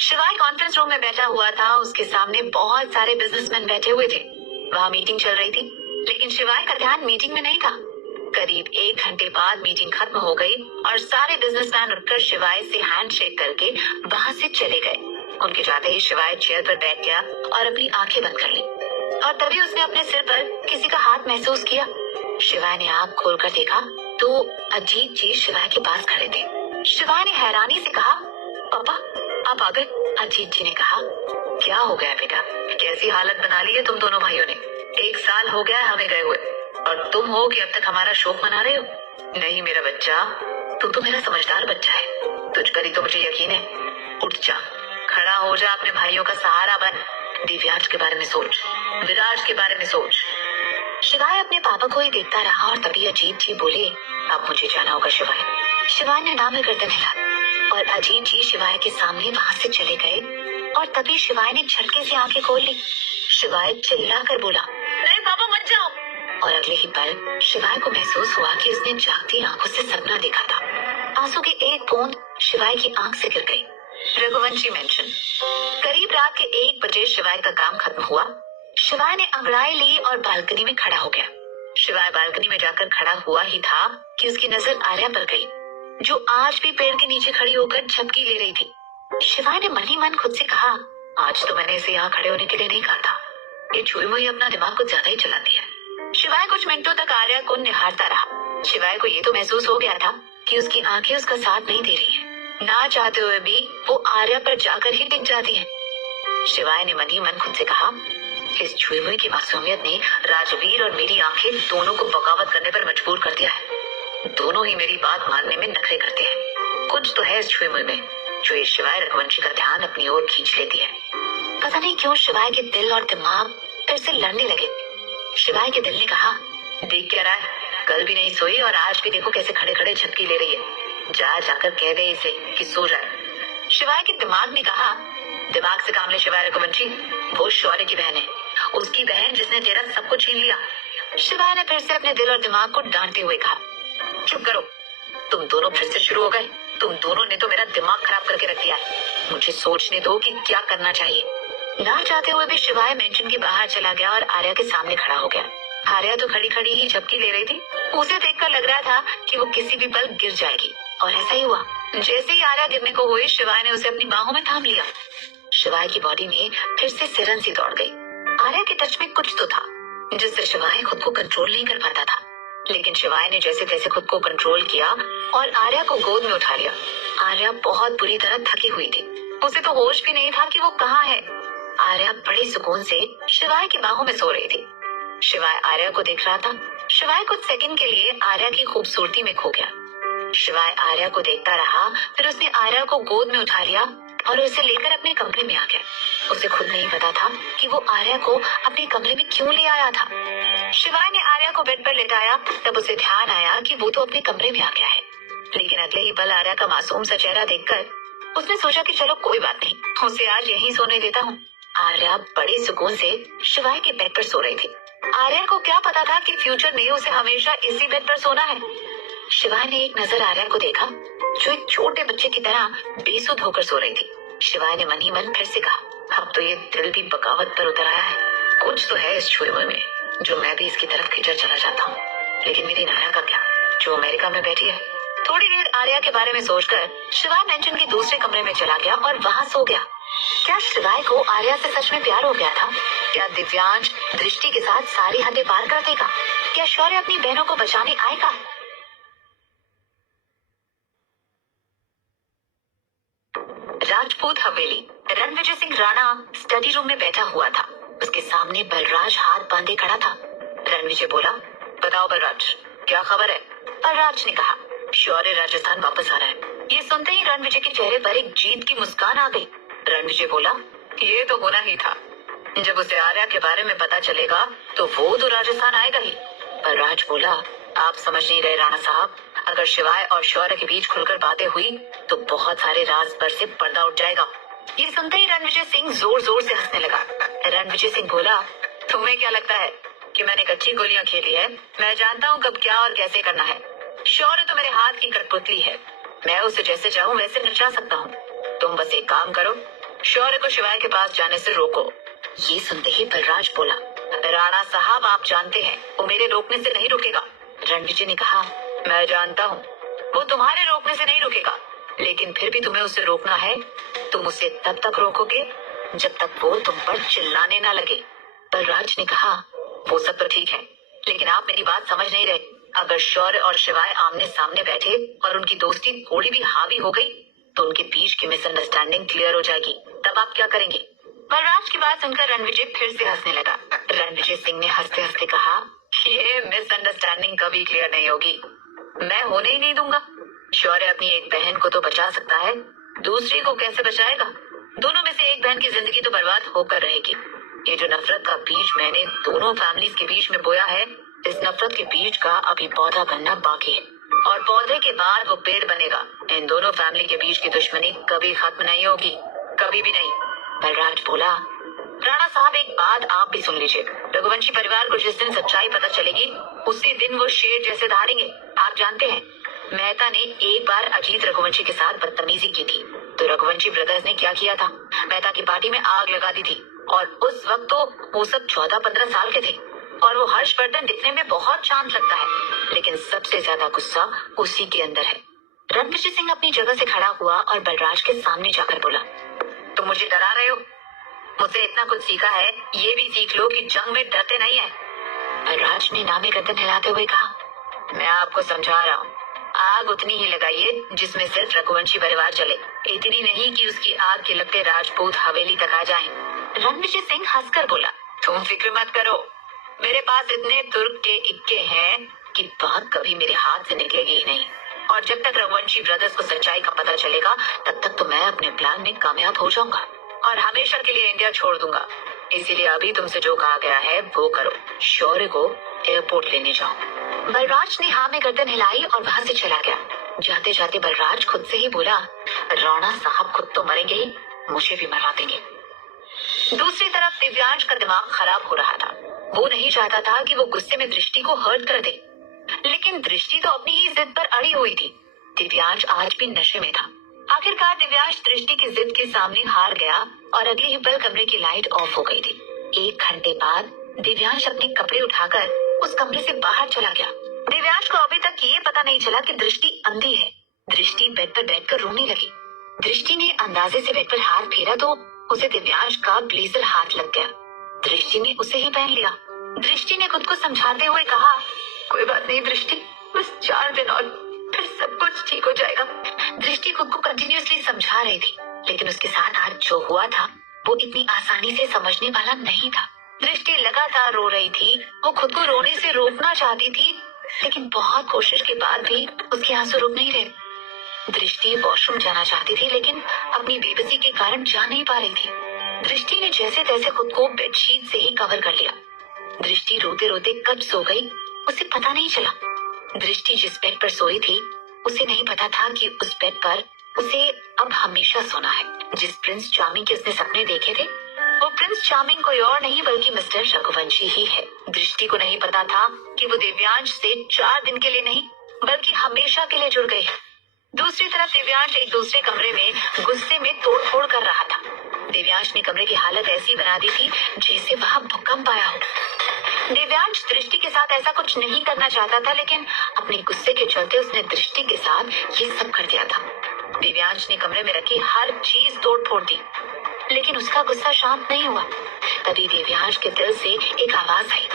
शिवाय कॉन्फ्रेंस रूम में बैठा हुआ था। उसके सामने बहुत सारे बिजनेसमैन बैठे हुए थे। वहाँ मीटिंग चल रही थी, लेकिन शिवाय का ध्यान मीटिंग में नहीं था। करीब 1 घंटे बाद मीटिंग खत्म हो गई और सारे बिजनेसमैन उठकर शिवाय से हैंडशेक करके वहाँ से चले गए। उनके जाते ही शिवाय चेयर पर बैठ गया और अपनी आंखें बंद कर ली। और तभी उसने अपने सिर पर किसी का हाथ महसूस किया। शिवाय ने आंख खोलकर देखा तो अजीत जी शिवाय के पास खड़े थे। शिवाय ने हैरानी से कहा, पापा आप आ गए। अजीत जी ने कहा, क्या हो गया बेटा, कैसी हालत बना ली है तुम दोनों भाइयों ने। 1 साल हो गया हमें गए हुए और तुम हो कि अब तक हमारा शोक मना रहे हो। नहीं मेरा बच्चा, तू तो मेरा समझदार बच्चा है, तुझ पर ही तो मुझे यकीन है। उठ जा, खड़ा हो जा, अपने भाइयों का सहारा बन। दिव्यांश के बारे में सोच, विराज के बारे में सोच। शिवाय अपने पापा को ही देखता रहा और तभी अजीत जी बोले, अब मुझे जाना होगा शिवाय। शिवाय ने नाम में गर्दन हिला और अजीत जी शिवाय के सामने वहाँ से चले गए। और तभी शिवाय ने झटके से आंखें खोल ली। शिवाय चिल्लाकर बोला, नहीं पापा मत जाओ। और अगले ही पल शिवाय को महसूस हुआ कि उसने जागती आंखों से सपना देखा था। आंसू की एक बूंद शिवाय की आंख से गिर गई। रघुवंशी मेंशन। करीब रात के 1 बजे शिवाय का काम खत्म हुआ। शिवाय ने अंगड़ाई ली और बालकनी में खड़ा हो गया। शिवाय बालकनी में जाकर खड़ा हुआ ही था कि उसकी नजर आर्या पर गई, जो आज भी पेड़ के नीचे खड़ी होकर झपकी ले रही थी। शिवाय ने मन ही मन खुद से कहा, आज तो मैंने इसे यहाँ खड़े होने के लिए नहीं कहा था। ये छुई मुई अपना दिमाग कुछ ज्यादा ही चलाती है। शिवाय कुछ मिनटों तक आर्या को निहारता रहा। शिवाय को ये तो महसूस हो गया था कि उसकी आंखें उसका साथ नहीं दे रही हैं। ना चाहते हुए भी वो आर्या पर जाकर ही टिक जाती है। शिवाय ने मन ही मन खुद से कहा, इस छुई मुई की मासूमियत ने राजवीर और मेरी आंखें दोनों को बगावत करने पर मजबूर कर दिया है। दोनों ही मेरी बात मानने में नखरे करते हैं। कुछ तो है इस छुई मुई में, जो इस शिवाय रघुवंशी का ध्यान अपनी ओर खींच लेती है। पता नहीं क्यों शिवाय के दिल और दिमाग फिर से लड़ने लगे। शिवाय के दिल ने कहा, देख क्या रहा है, कल भी नहीं सोई और आज भी देखो कैसे खड़े खड़े झपकी ले रही है। जाकर कह दे इसे कि सो जाए। शिवाय के दिमाग ने कहा, दिमाग से काम ले शिवाय रघुवंशी, वो शौर्य की बहन है, उसकी बहन जिसने तेरा सब कुछ छीन लिया। शिवाय ने फिर से अपने दिल और दिमाग को डांटते हुए कहा, चुप करो, तुम दोनों फिर से शुरू हो गए। तुम दोनों ने तो मेरा दिमाग खराब करके रख दिया है। मुझे सोचने दो कि क्या करना चाहिए। ना चाहते हुए भी शिवाय मेंशन के बाहर चला गया और आर्या के सामने खड़ा हो गया। आर्या तो खड़ी खड़ी ही झपकी ले रही थी। उसे देखकर लग रहा था कि वो किसी भी पल गिर जाएगी, और ऐसा ही हुआ। जैसे ही आर्या गिरने को हुई, शिवाय ने उसे अपनी बाहों में थाम लिया। शिवाय की बॉडी में फिर से सिरन सी दौड़ गई। आर्या के टच में कुछ तो था जिससे शिवाय खुद को कंट्रोल नहीं कर पाता था, लेकिन शिवाय ने जैसे तैसे खुद को कंट्रोल किया और आर्या को गोद में उठा लिया। आर्या बहुत बुरी तरह थकी हुई थी। उसे तो होश भी नहीं था कि वो कहाँ है। आर्या बड़े सुकून से शिवाय की बाहों में सो रही थी। शिवाय आर्या को देख रहा था। शिवाय कुछ सेकंड के लिए आर्या की खूबसूरती में खो गया। शिवाय आर्या को देखता रहा, फिर उसने आर्या को गोद में उठा लिया और उसे लेकर अपने कमरे में आ गया। उसे खुद नहीं पता था कि वो आर्या को अपने कमरे में क्यों ले आया था। शिवाय ने आर्या को बेड पर लेटाया, तब उसे ध्यान आया कि वो तो अपने कमरे में आ गया है। लेकिन अगले ही पल आर्या का मासूम सा चेहरा देखकर उसने सोचा कि चलो कोई बात नहीं, उसे आज यहीं सोने देता हूँ। आर्या बड़े सुकून से शिवाय के बेड पर सो रही थी। आर्या को क्या पता था कि फ्यूचर में उसे हमेशा इसी बेड पर सोना है। शिवाय ने एक नजर आर्या को देखा, जो एक छोटे बच्चे की तरह बेसुध होकर सो रही थी। शिवाय ने मन ही मन फिर से कहा, अब तो ये दिल भी बगावत पर उतर आया है। कुछ तो है इस छुई में जो मैं भी इसकी तरफ खिंचकर चला जाता हूँ। लेकिन मेरी नाना का क्या, जो अमेरिका में बैठी है। थोड़ी देर आर्या के बारे में सोचकर शिवाय मेंशन के दूसरे कमरे में चला गया और वहाँ सो गया। क्या शिवाय को आर्या से सच में प्यार हो गया था? क्या दिव्यांश दृष्टि के साथ सारी हदें पार कर देगा? क्या शौर्य अपनी बहनों को बचाने आएगा? राजपूत हवेली। रणविजय सिंह राणा स्टडी रूम में बैठा हुआ था। उसके सामने बलराज हाथ बांधे खड़ा था। रणविजय बोला, बताओ बलराज, क्या खबर है? बलराज ने कहा, शौर्य राजस्थान वापस आ रहा है। ये सुनते ही रणविजय के चेहरे पर एक जीत की मुस्कान आ गई। रणविजय बोला, ये तो होना ही था। जब उसे आर्या के बारे में पता चलेगा तो वो तो राजस्थान आएगा ही। बलराज बोला, आप समझ नहीं रहे राणा साहब, अगर शिवाय और शौर्य के बीच खुलकर बातें हुई तो बहुत सारे राज पर से पर्दा उठ जाएगा। ये सुनते ही रणविजय सिंह जोर जोर से हंसने लगा। रणविजय सिंह बोला, तुम्हें क्या लगता है कि मैंने कच्ची गोलियां खेली है? मैं जानता हूँ कब क्या और कैसे करना है। शौर्य तो मेरे हाथ की कठपुतली है, मैं उसे जैसे चाहूँ वैसे नचा सकता हूँ। तुम बस एक काम करो, शौर्य को शिवाय के पास जाने से रोको। ये सुनते ही बलराज बोला, राणा साहब आप जानते हैं वो मेरे रोकने से नहीं रुकेगा। रणविजय ने कहा, मैं जानता हूँ वो तुम्हारे रोकने से नहीं रुकेगा, लेकिन फिर भी तुम्हें उसे रोकना है। तुम उसे तब तक रोकोगे जब तक वो तुम पर चिल्लाने ना लगे। बलराज ने कहा, वो सब तो ठीक है, लेकिन आप मेरी बात समझ नहीं रहे। अगर शौर्य और शिवाय आमने सामने बैठे और उनकी दोस्ती थोड़ी भी हावी हो गई तो उनके बीच की मिसअंडरस्टैंडिंग क्लियर हो जाएगी। तब आप क्या करेंगे? बलराज की बात सुनकर रणविजय फिर से हंसने लगा। रणविजय सिंह ने हंसते हंसते कहा, ये मिसअंडरस्टैंडिंग कभी क्लियर नहीं होगी, मैं होने ही नहीं दूंगा। शौर्य अपनी एक बहन को तो बचा सकता है, दूसरी को कैसे बचाएगा? दोनों में से एक बहन की जिंदगी तो बर्बाद होकर रहेगी। ये जो नफरत का बीज मैंने दोनों फैमिलीज के बीच में बोया है, इस नफरत के बीज का अभी पौधा बनना बाकी है, और पौधे के बाद वो पेड़ बनेगा। इन दोनों फैमिली के बीच की दुश्मनी कभी खत्म नहीं होगी, कभी भी नहीं। बलराज बोला, राणा साहब एक बात आप भी सुन लीजिए। रघुवंशी परिवार को जिस दिन सच्चाई पता चलेगी उसी दिन वो शेर जैसे दहाड़ेंगे। आप जानते हैं मेहता ने एक बार अजीत रघुवंशी के साथ बदतमीजी की थी तो रघुवंशी ब्रदर्स ने क्या किया था, मेहता की पार्टी में आग लगा दी थी। और उस वक्त तो वो सब 14-15 साल के थे और वो हर्षवर्धन दिखने में बहुत शांत लगता है, लेकिन सबसे ज्यादा गुस्सा उसी के अंदर है। रणविजय सिंह अपनी जगह से खड़ा हुआ और बलराज के सामने जाकर बोला, तुम मुझे डरा रहे हो? मुझसे इतना कुछ सीखा है, ये भी सीख लो कि जंग में डरते नहीं है। बलराज ने नामे गर्दन हिलाते हुए कहा, मैं आपको समझा रहा हूँ, आग उतनी ही लगाइए जिसमें सिर्फ रघुवंशी परिवार जले, इतनी नहीं कि उसकी आग के लगते राजपूत हवेली तक आ जाएं। रणविजय सिंह हंसकर बोला, तुम फिक्र मत करो, मेरे पास इतने तुर्क के इक्के हैं कि बात कभी मेरे हाथ से निकलेगी ही नहीं। और जब तक रघुवंशी ब्रदर्स को सच्चाई का पता चलेगा तब तक तो मैं अपने प्लान में कामयाब हो जाऊंगा और हमेशा के लिए इंडिया छोड़ दूंगा। इसीलिए अभी तुमसे जो कहा गया है वो करो, शौर्य को एयरपोर्ट लेने जाओ। बलराज ने हाँ में गर्दन हिलाई और वहाँ से चला गया। जाते जाते बलराज खुद से ही बोला, राणा साहब खुद तो मरेंगे ही, मुझे भी मरवा देंगे। दूसरी तरफ दिव्यांश का दिमाग खराब हो रहा था। वो नहीं चाहता था कि वो गुस्से में दृष्टि को हर्ट कर दे, लेकिन दृष्टि तो अपनी ही जिद पर अड़ी हुई थी। दिव्यांश आज भी नशे में था। आखिरकार दिव्यांश दृष्टि की जिद के सामने हार गया और अगले ही पल कमरे की लाइट ऑफ हो गई थी। 1 घंटे बाद दिव्यांश अपने कपड़े उठाकर उस कमरे से बाहर चला गया। दिव्यांश को अभी तक ये पता नहीं चला कि दृष्टि अंधी है। दृष्टि बेड पर बैठकर रोने लगी। दृष्टि ने अंदाजे से बेड पर हाथ फेरा तो उसे दिव्यांश का ब्लेजर हाथ लग गया। दृष्टि ने उसे ही पहन लिया। दृष्टि ने खुद को समझाते हुए कहा, कोई बात नहीं दृष्टि, बस 4 दिन और फिर सब कुछ ठीक हो जाएगा। दृष्टि खुद को कंटिन्यूअसली समझा रही थी, लेकिन उसके साथ आज जो हुआ था वो इतनी आसानी से समझने वाला नहीं था। दृष्टि लगातार रो रही थी। वो खुद को रोने से रोकना चाहती थी, लेकिन बहुत कोशिश के बाद भी उसके आंसू रुक नहीं रहे। दृष्टि वॉशरूम जाना चाहती थी, लेकिन अपनी बेबसी के कारण जा नहीं पा रही थी। दृष्टि ने जैसे तैसे खुद को बेडशीट से ही कवर कर लिया। दृष्टि रोते रोते कब सो गई उसे पता नहीं चला। दृष्टि जिस बेड पर सोई थी उसे नहीं पता था कि उस बेड पर उसे अब हमेशा सोना है। जिस प्रिंस चार्मिंग के उसने सपने देखे थे वो प्रिंस चार्मिंग कोई और नहीं बल्कि मिस्टर रघुवंशी ही है। दृष्टि को नहीं पता था कि वो दिव्यांश से 4 दिन के लिए नहीं बल्कि हमेशा के लिए जुड़ गई है। दूसरी तरफ दिव्यांश एक दूसरे कमरे में गुस्से में तोड़-फोड़ कर रहा था। दिव्यांश ने कमरे की हालत ऐसी बना दी थी जैसे वहाँ भूकंप आया हो। दिव्यांश दृष्टि के साथ ऐसा कुछ नहीं करना चाहता था, लेकिन अपने गुस्से के चलते उसने दृष्टि के साथ ये सब कर दिया था। दिव्यांश ने कमरे में रखी हर चीज तोड़ फोड़ दी, लेकिन उसका गुस्सा शांत नहीं हुआ। तभी दिव्यांश के दिल से एक आवाज आई,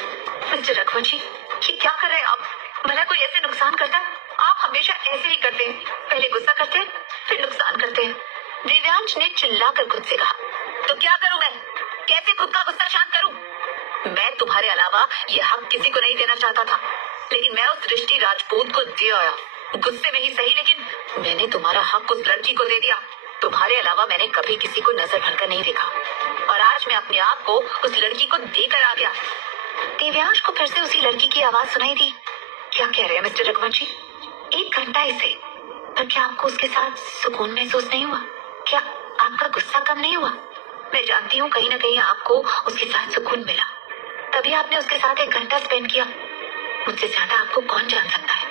मिस्टर रघुवंशी, ये क्या कर रहे हैं आप? भला कोई ऐसे नुकसान करता? आप हमेशा ऐसे ही करते हैं, पहले गुस्सा करते हैं फिर नुकसान करते हैं। दिव्यांश ने चिल्लाकर खुद से कहा, तो क्या करूं मैं? कैसे खुद का गुस्सा शांत करूं? मैं तुम्हारे अलावा ये हक किसी को नहीं देना चाहता था, लेकिन मैं उस दृष्टि राजपूत को दे आया। गुस्से में ही सही, लेकिन मैंने तुम्हारा हक उस लड़की को दे दिया। तुम्हारे अलावा मैंने कभी किसी को नजर भरकर नहीं देखा, और आज मैं अपने आप को उस लड़की को देकर आ गया। दिव्यांश को फिर से उसी लड़की की आवाज सुनाई दी, क्या कह रहे हैं मिस्टर रघुवंशी? 1 घंटा इसे, पर क्या आपको उसके साथ सुकून महसूस नहीं हुआ? क्या आपका गुस्सा कम नहीं हुआ? मैं जानती हूँ कहीं न कहीं आपको उसके साथ सुकून मिला, तभी आपने उसके साथ 1 घंटा स्पेंड किया। मुझसे ज्यादा आपको कौन जान सकता है?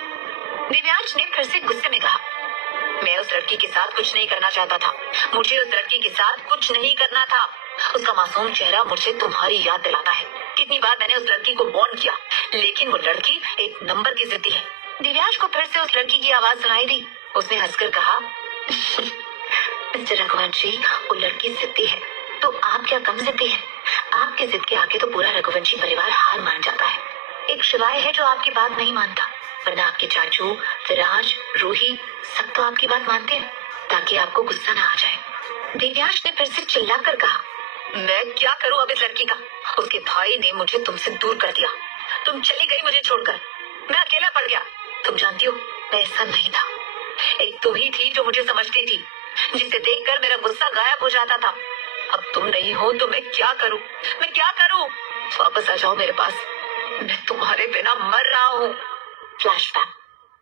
दिव्यांश ने फिर से गुस्से में कहा, मैं उस लड़की के साथ कुछ नहीं करना चाहता था। मुझे उस लड़की के साथ कुछ नहीं करना था। उसका मासूम चेहरा मुझे तुम्हारी याद दिलाता है। कितनी बार मैंने उस लड़की को वार्न किया, लेकिन वो लड़की 1 नंबर की जिद्दी है। दिव्यांश को फिर से उस लड़की की आवाज सुनाई दी। उसने हंसकर कहा, मिस्टर रघुवंशी, वो लड़की जिद्दी है तो आप क्या कम जिद्दी है? आपके जिद के आगे तो पूरा रघुवंशी परिवार हार मान जाता है। एक शिवाय है जो आपकी बात नहीं मानता, वरना आपके चाचू, विराज, रूही सब तो आपकी बात मानते हैं, ताकि आपको गुस्सा ना आ जाए। दिव्यांश ने फिर से चिल्लाकर कहा, मैं क्या करूं अब इस लड़की का? उसके भाई ने मुझे तुमसे दूर कर दिया। तुम चली गई मुझे छोड़कर, मैं अकेला पड़ गया। तुम जानती हो मैं ऐसा नहीं था। एक तुम ही थी जो मुझे समझती थी, जिसे देखकर मेरा गुस्सा गायब हो जाता था। अब तुम नहीं हो तो मैं क्या करूं? मैं क्या करूं? वापस आ जाओ मेरे पास, मैं तुम्हारे बिना मर रहा हूँ। फ्लैशबैक।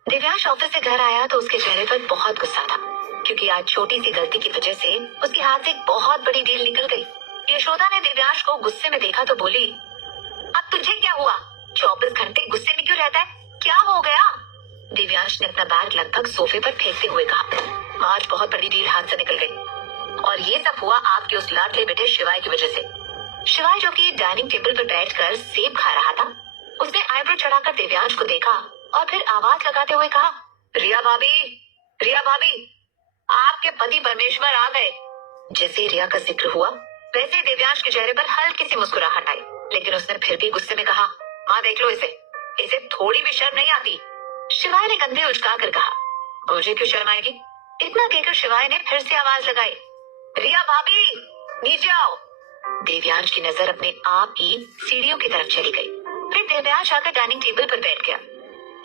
दिव्यांश ऑफिस से घर आया तो उसके चेहरे पर बहुत गुस्सा था, क्योंकि आज छोटी सी गलती की वजह से उसके हाथ से एक बहुत बड़ी डील निकल गई। यशोदा ने दिव्यांश को गुस्से में देखा तो बोली, अब तुझे क्या हुआ? 24 घंटे गुस्से में क्यों रहता है? क्या हो गया? दिव्यांश ने अपना बैग लगभग सोफे पर फेंकते हुए कहा, आज बहुत बड़ी डील हाथ से निकल गई, और ये सब हुआ आपके उस लाडले बेटे शिवाय की वजह से। शिवाय, जो कि डाइनिंग टेबल पर बैठकर सेब खा रहा था, उसने आईब्रो चढ़ाकर दिव्यांश को देखा और फिर आवाज लगाते हुए कहा, रिया भाभी, आपके पति परमेश्वर आ गए। जैसे रिया का जिक्र हुआ, वैसे दिव्यांश के चेहरे पर हल्की सी मुस्कुराहट आई, लेकिन उसने फिर भी गुस्से में कहा, माँ देख लो इसे थोड़ी भी शर्म नहीं आती। शिवाय ने कंधे उचकाकर कहा, मुझे क्यों शर्म आएगी? इतना कहकर शिवाय ने फिर से आवाज लगाई, रिया भाभी नीचे आओ। दिव्यांश की नजर अपने आप ही सीढ़ियों की तरफ चली गई। फिर दिव्यांश आकर डाइनिंग टेबल पर बैठ गया,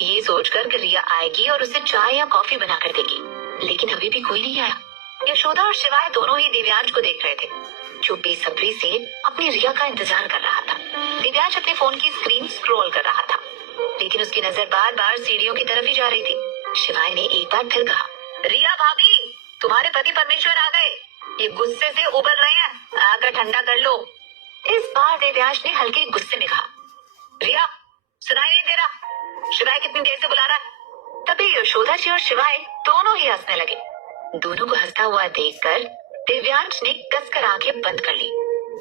ये सोचकर कि रिया आएगी और उसे चाय या कॉफी बनाकर देगी, लेकिन अभी भी कोई नहीं आया। यशोदा और शिवाय दोनों ही दिव्यांश को देख रहे थे, जो बेसब्री से अपनी रिया का इंतजार कर रहा था। दिव्यांश अपने फोन की स्क्रीन स्क्रॉल कर रहा था, लेकिन उसकी नजर बार बार सीढ़ियों की तरफ ही जा रही थी। शिवाय ने एक बार फिर कहा, रिया भाभी, तुम्हारे पति परमेश्वर आ गए, ये गुस्से से उबल रहे हैं, आकर ठंडा कर लो। इस बार दिव्यांश ने हल्के गुस्से में कहा, रिया सुनाई नहीं दे रहा? शिवाय कितनी देर से बुला रहा है? तभी यशोदा जी और शिवाय दोनों ही हंसने लगे। दोनों को हंसता हुआ देखकर दिव्यांश ने कसकर आंखें बंद कर ली,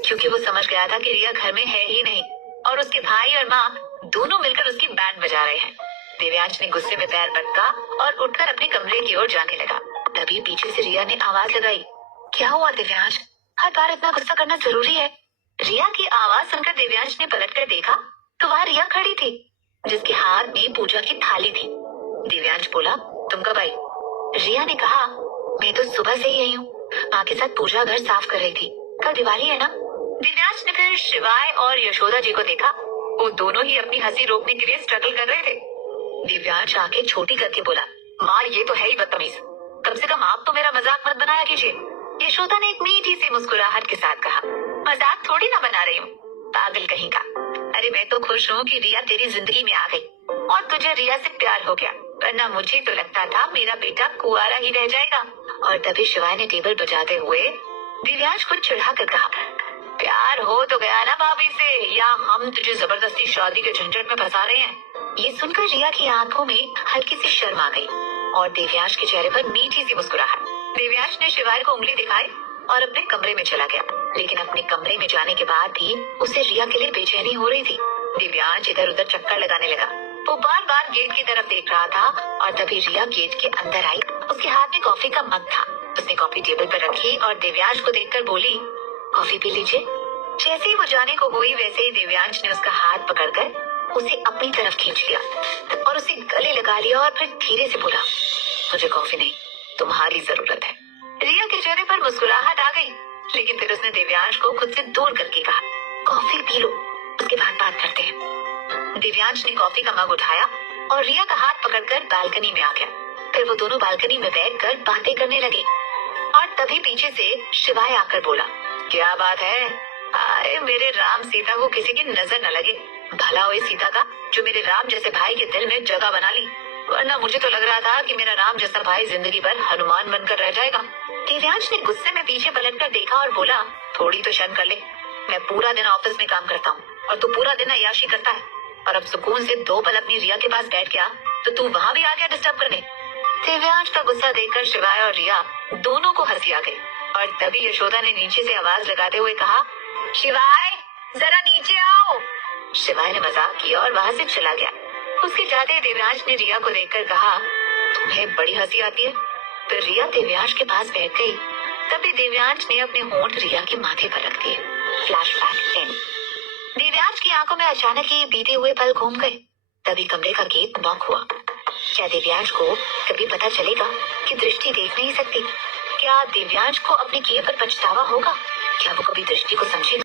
क्योंकि वो समझ गया था कि रिया घर में है ही नहीं, और उसके भाई और माँ दोनों मिलकर उसकी बैंड बजा रहे हैं। दिव्यांश ने गुस्से में पैर पटका और उठकर अपने कमरे की ओर जाने लगा। तभी पीछे से रिया ने आवाज लगाई, क्या हुआ दिव्यांश? हर बार इतना गुस्सा करना जरूरी है? रिया की आवाज सुनकर दिव्यांश ने पलटकर देखा तो वहाँ रिया खड़ी थी, जिसके हाथ में पूजा की थाली थी। दिव्यांश बोला, तुम कब आई? रिया ने कहा, मैं तो सुबह से ही आई हूँ, माँ के साथ पूजा घर साफ कर रही थी, कल दिवाली है ना। दिव्यांश ने फिर शिवाय और यशोदा जी को देखा, वो दोनों ही अपनी हंसी रोकने के लिए स्ट्रगल कर रहे थे। दिव्यांश आंखें छोटी करके बोला, माँ ये तो है ही बदतमीज, कम से कम आप तो मेरा मजाक मत बनाया कीजिए। यशोदा ने एक मीठी सी मुस्कुराहट के साथ कहा, मजाक थोड़ी ना बना रही हूँ, पागल कहीं का। अरे मैं तो खुश हूँ कि रिया तेरी जिंदगी में आ गई और तुझे रिया से प्यार हो गया, वरना मुझे तो लगता था मेरा बेटा कुंवारा ही रह जाएगा। और तभी शिवाय ने टेबल बजाते हुए दिव्यांश को चिढ़ा कर कहा, प्यार हो तो गया ना भाभी से, या हम तुझे जबरदस्ती शादी के झंझट में फंसा रहे हैं? ये सुनकर रिया की आंखों में हल्की सी शर्म आ गई और दिव्यांश के चेहरे पर मीठी सी मुस्कुराहट। दिव्यांश ने शिवाय को उंगली दिखाई और अपने कमरे में चला गया, लेकिन अपने कमरे में जाने के बाद भी उसे रिया के लिए बेचैनी हो रही थी। दिव्यांश इधर उधर चक्कर लगाने लगा। वो बार बार गेट की तरफ देख रहा था और तभी रिया गेट के अंदर आई। उसके हाथ में कॉफी का मग था। उसने कॉफी टेबल पर रखी और दिव्यांश को देखकर बोली, कॉफी पी लीजिए। जैसे ही वो जाने को हुई वैसे ही दिव्यांश ने उसका हाथ पकड़कर उसे अपनी तरफ खींच लिया और उसे गले लगा लिया और फिर धीरे से बोला, मुझे कॉफी नहीं, तुम्हारी जरूरत है। रिया के चेहरे पर मुस्कुराहट आ गई, लेकिन फिर उसने दिव्यांश को खुद से दूर करके कहा, कॉफी पी लो, उसके बाद बात करते हैं। दिव्यांश ने कॉफी का मग उठाया और रिया का हाथ पकड़कर बालकनी में आ गया। फिर वो दोनों बालकनी में बैठकर बातें करने लगे और तभी पीछे से शिवाय आकर बोला, क्या बात है, आए मेरे राम सीता को किसी की नजर न लगे। भला हो इस सीता का जो मेरे राम जैसे भाई के दिल में जगह बना ली, वरना मुझे तो लग रहा था कि मेरा राम जैसा भाई जिंदगी भर हनुमान बनकर रह जाएगा। दिव्यांश ने गुस्से में पीछे पलटकर देखा और बोला, थोड़ी तो शर्म कर ले, मैं पूरा दिन ऑफिस में काम करता हूँ और तू पूरा दिन अय्याशी करता है, और अब सुकून से 2 पल अपनी रिया के पास बैठ गया तो तू वहाँ भी आ गया डिस्टर्ब करने। दिव्यांश का गुस्सा देखकर शिवाय और रिया दोनों को हंसी आ गई और तभी यशोदा ने नीचे से आवाज लगाते हुए कहा, शिवाय जरा नीचे आओ। शिवाय ने मजाक किया और वहाँ से चला गया। उसके जाते दिव्यांश ने रिया को देखकर कहा, तुम्हें बड़ी हंसी आती है। फिर रिया दिव्यांश के पास बैठ गई। तभी दिव्यांश ने अपने होंठ रिया के माथे पर रख दिए। फ्लैशबैक 10। दिव्यांश की आंखों में अचानक ही बीते हुए पल घूम गए। तभी कमरे का गेट नॉक हुआ। क्या दिव्यांश को कभी पता चलेगा कि दृष्टि देख नहीं सकती? क्या दिव्यांश को अपने किए पर पछतावा होगा? क्या वो कभी दृष्टि को समझेगा?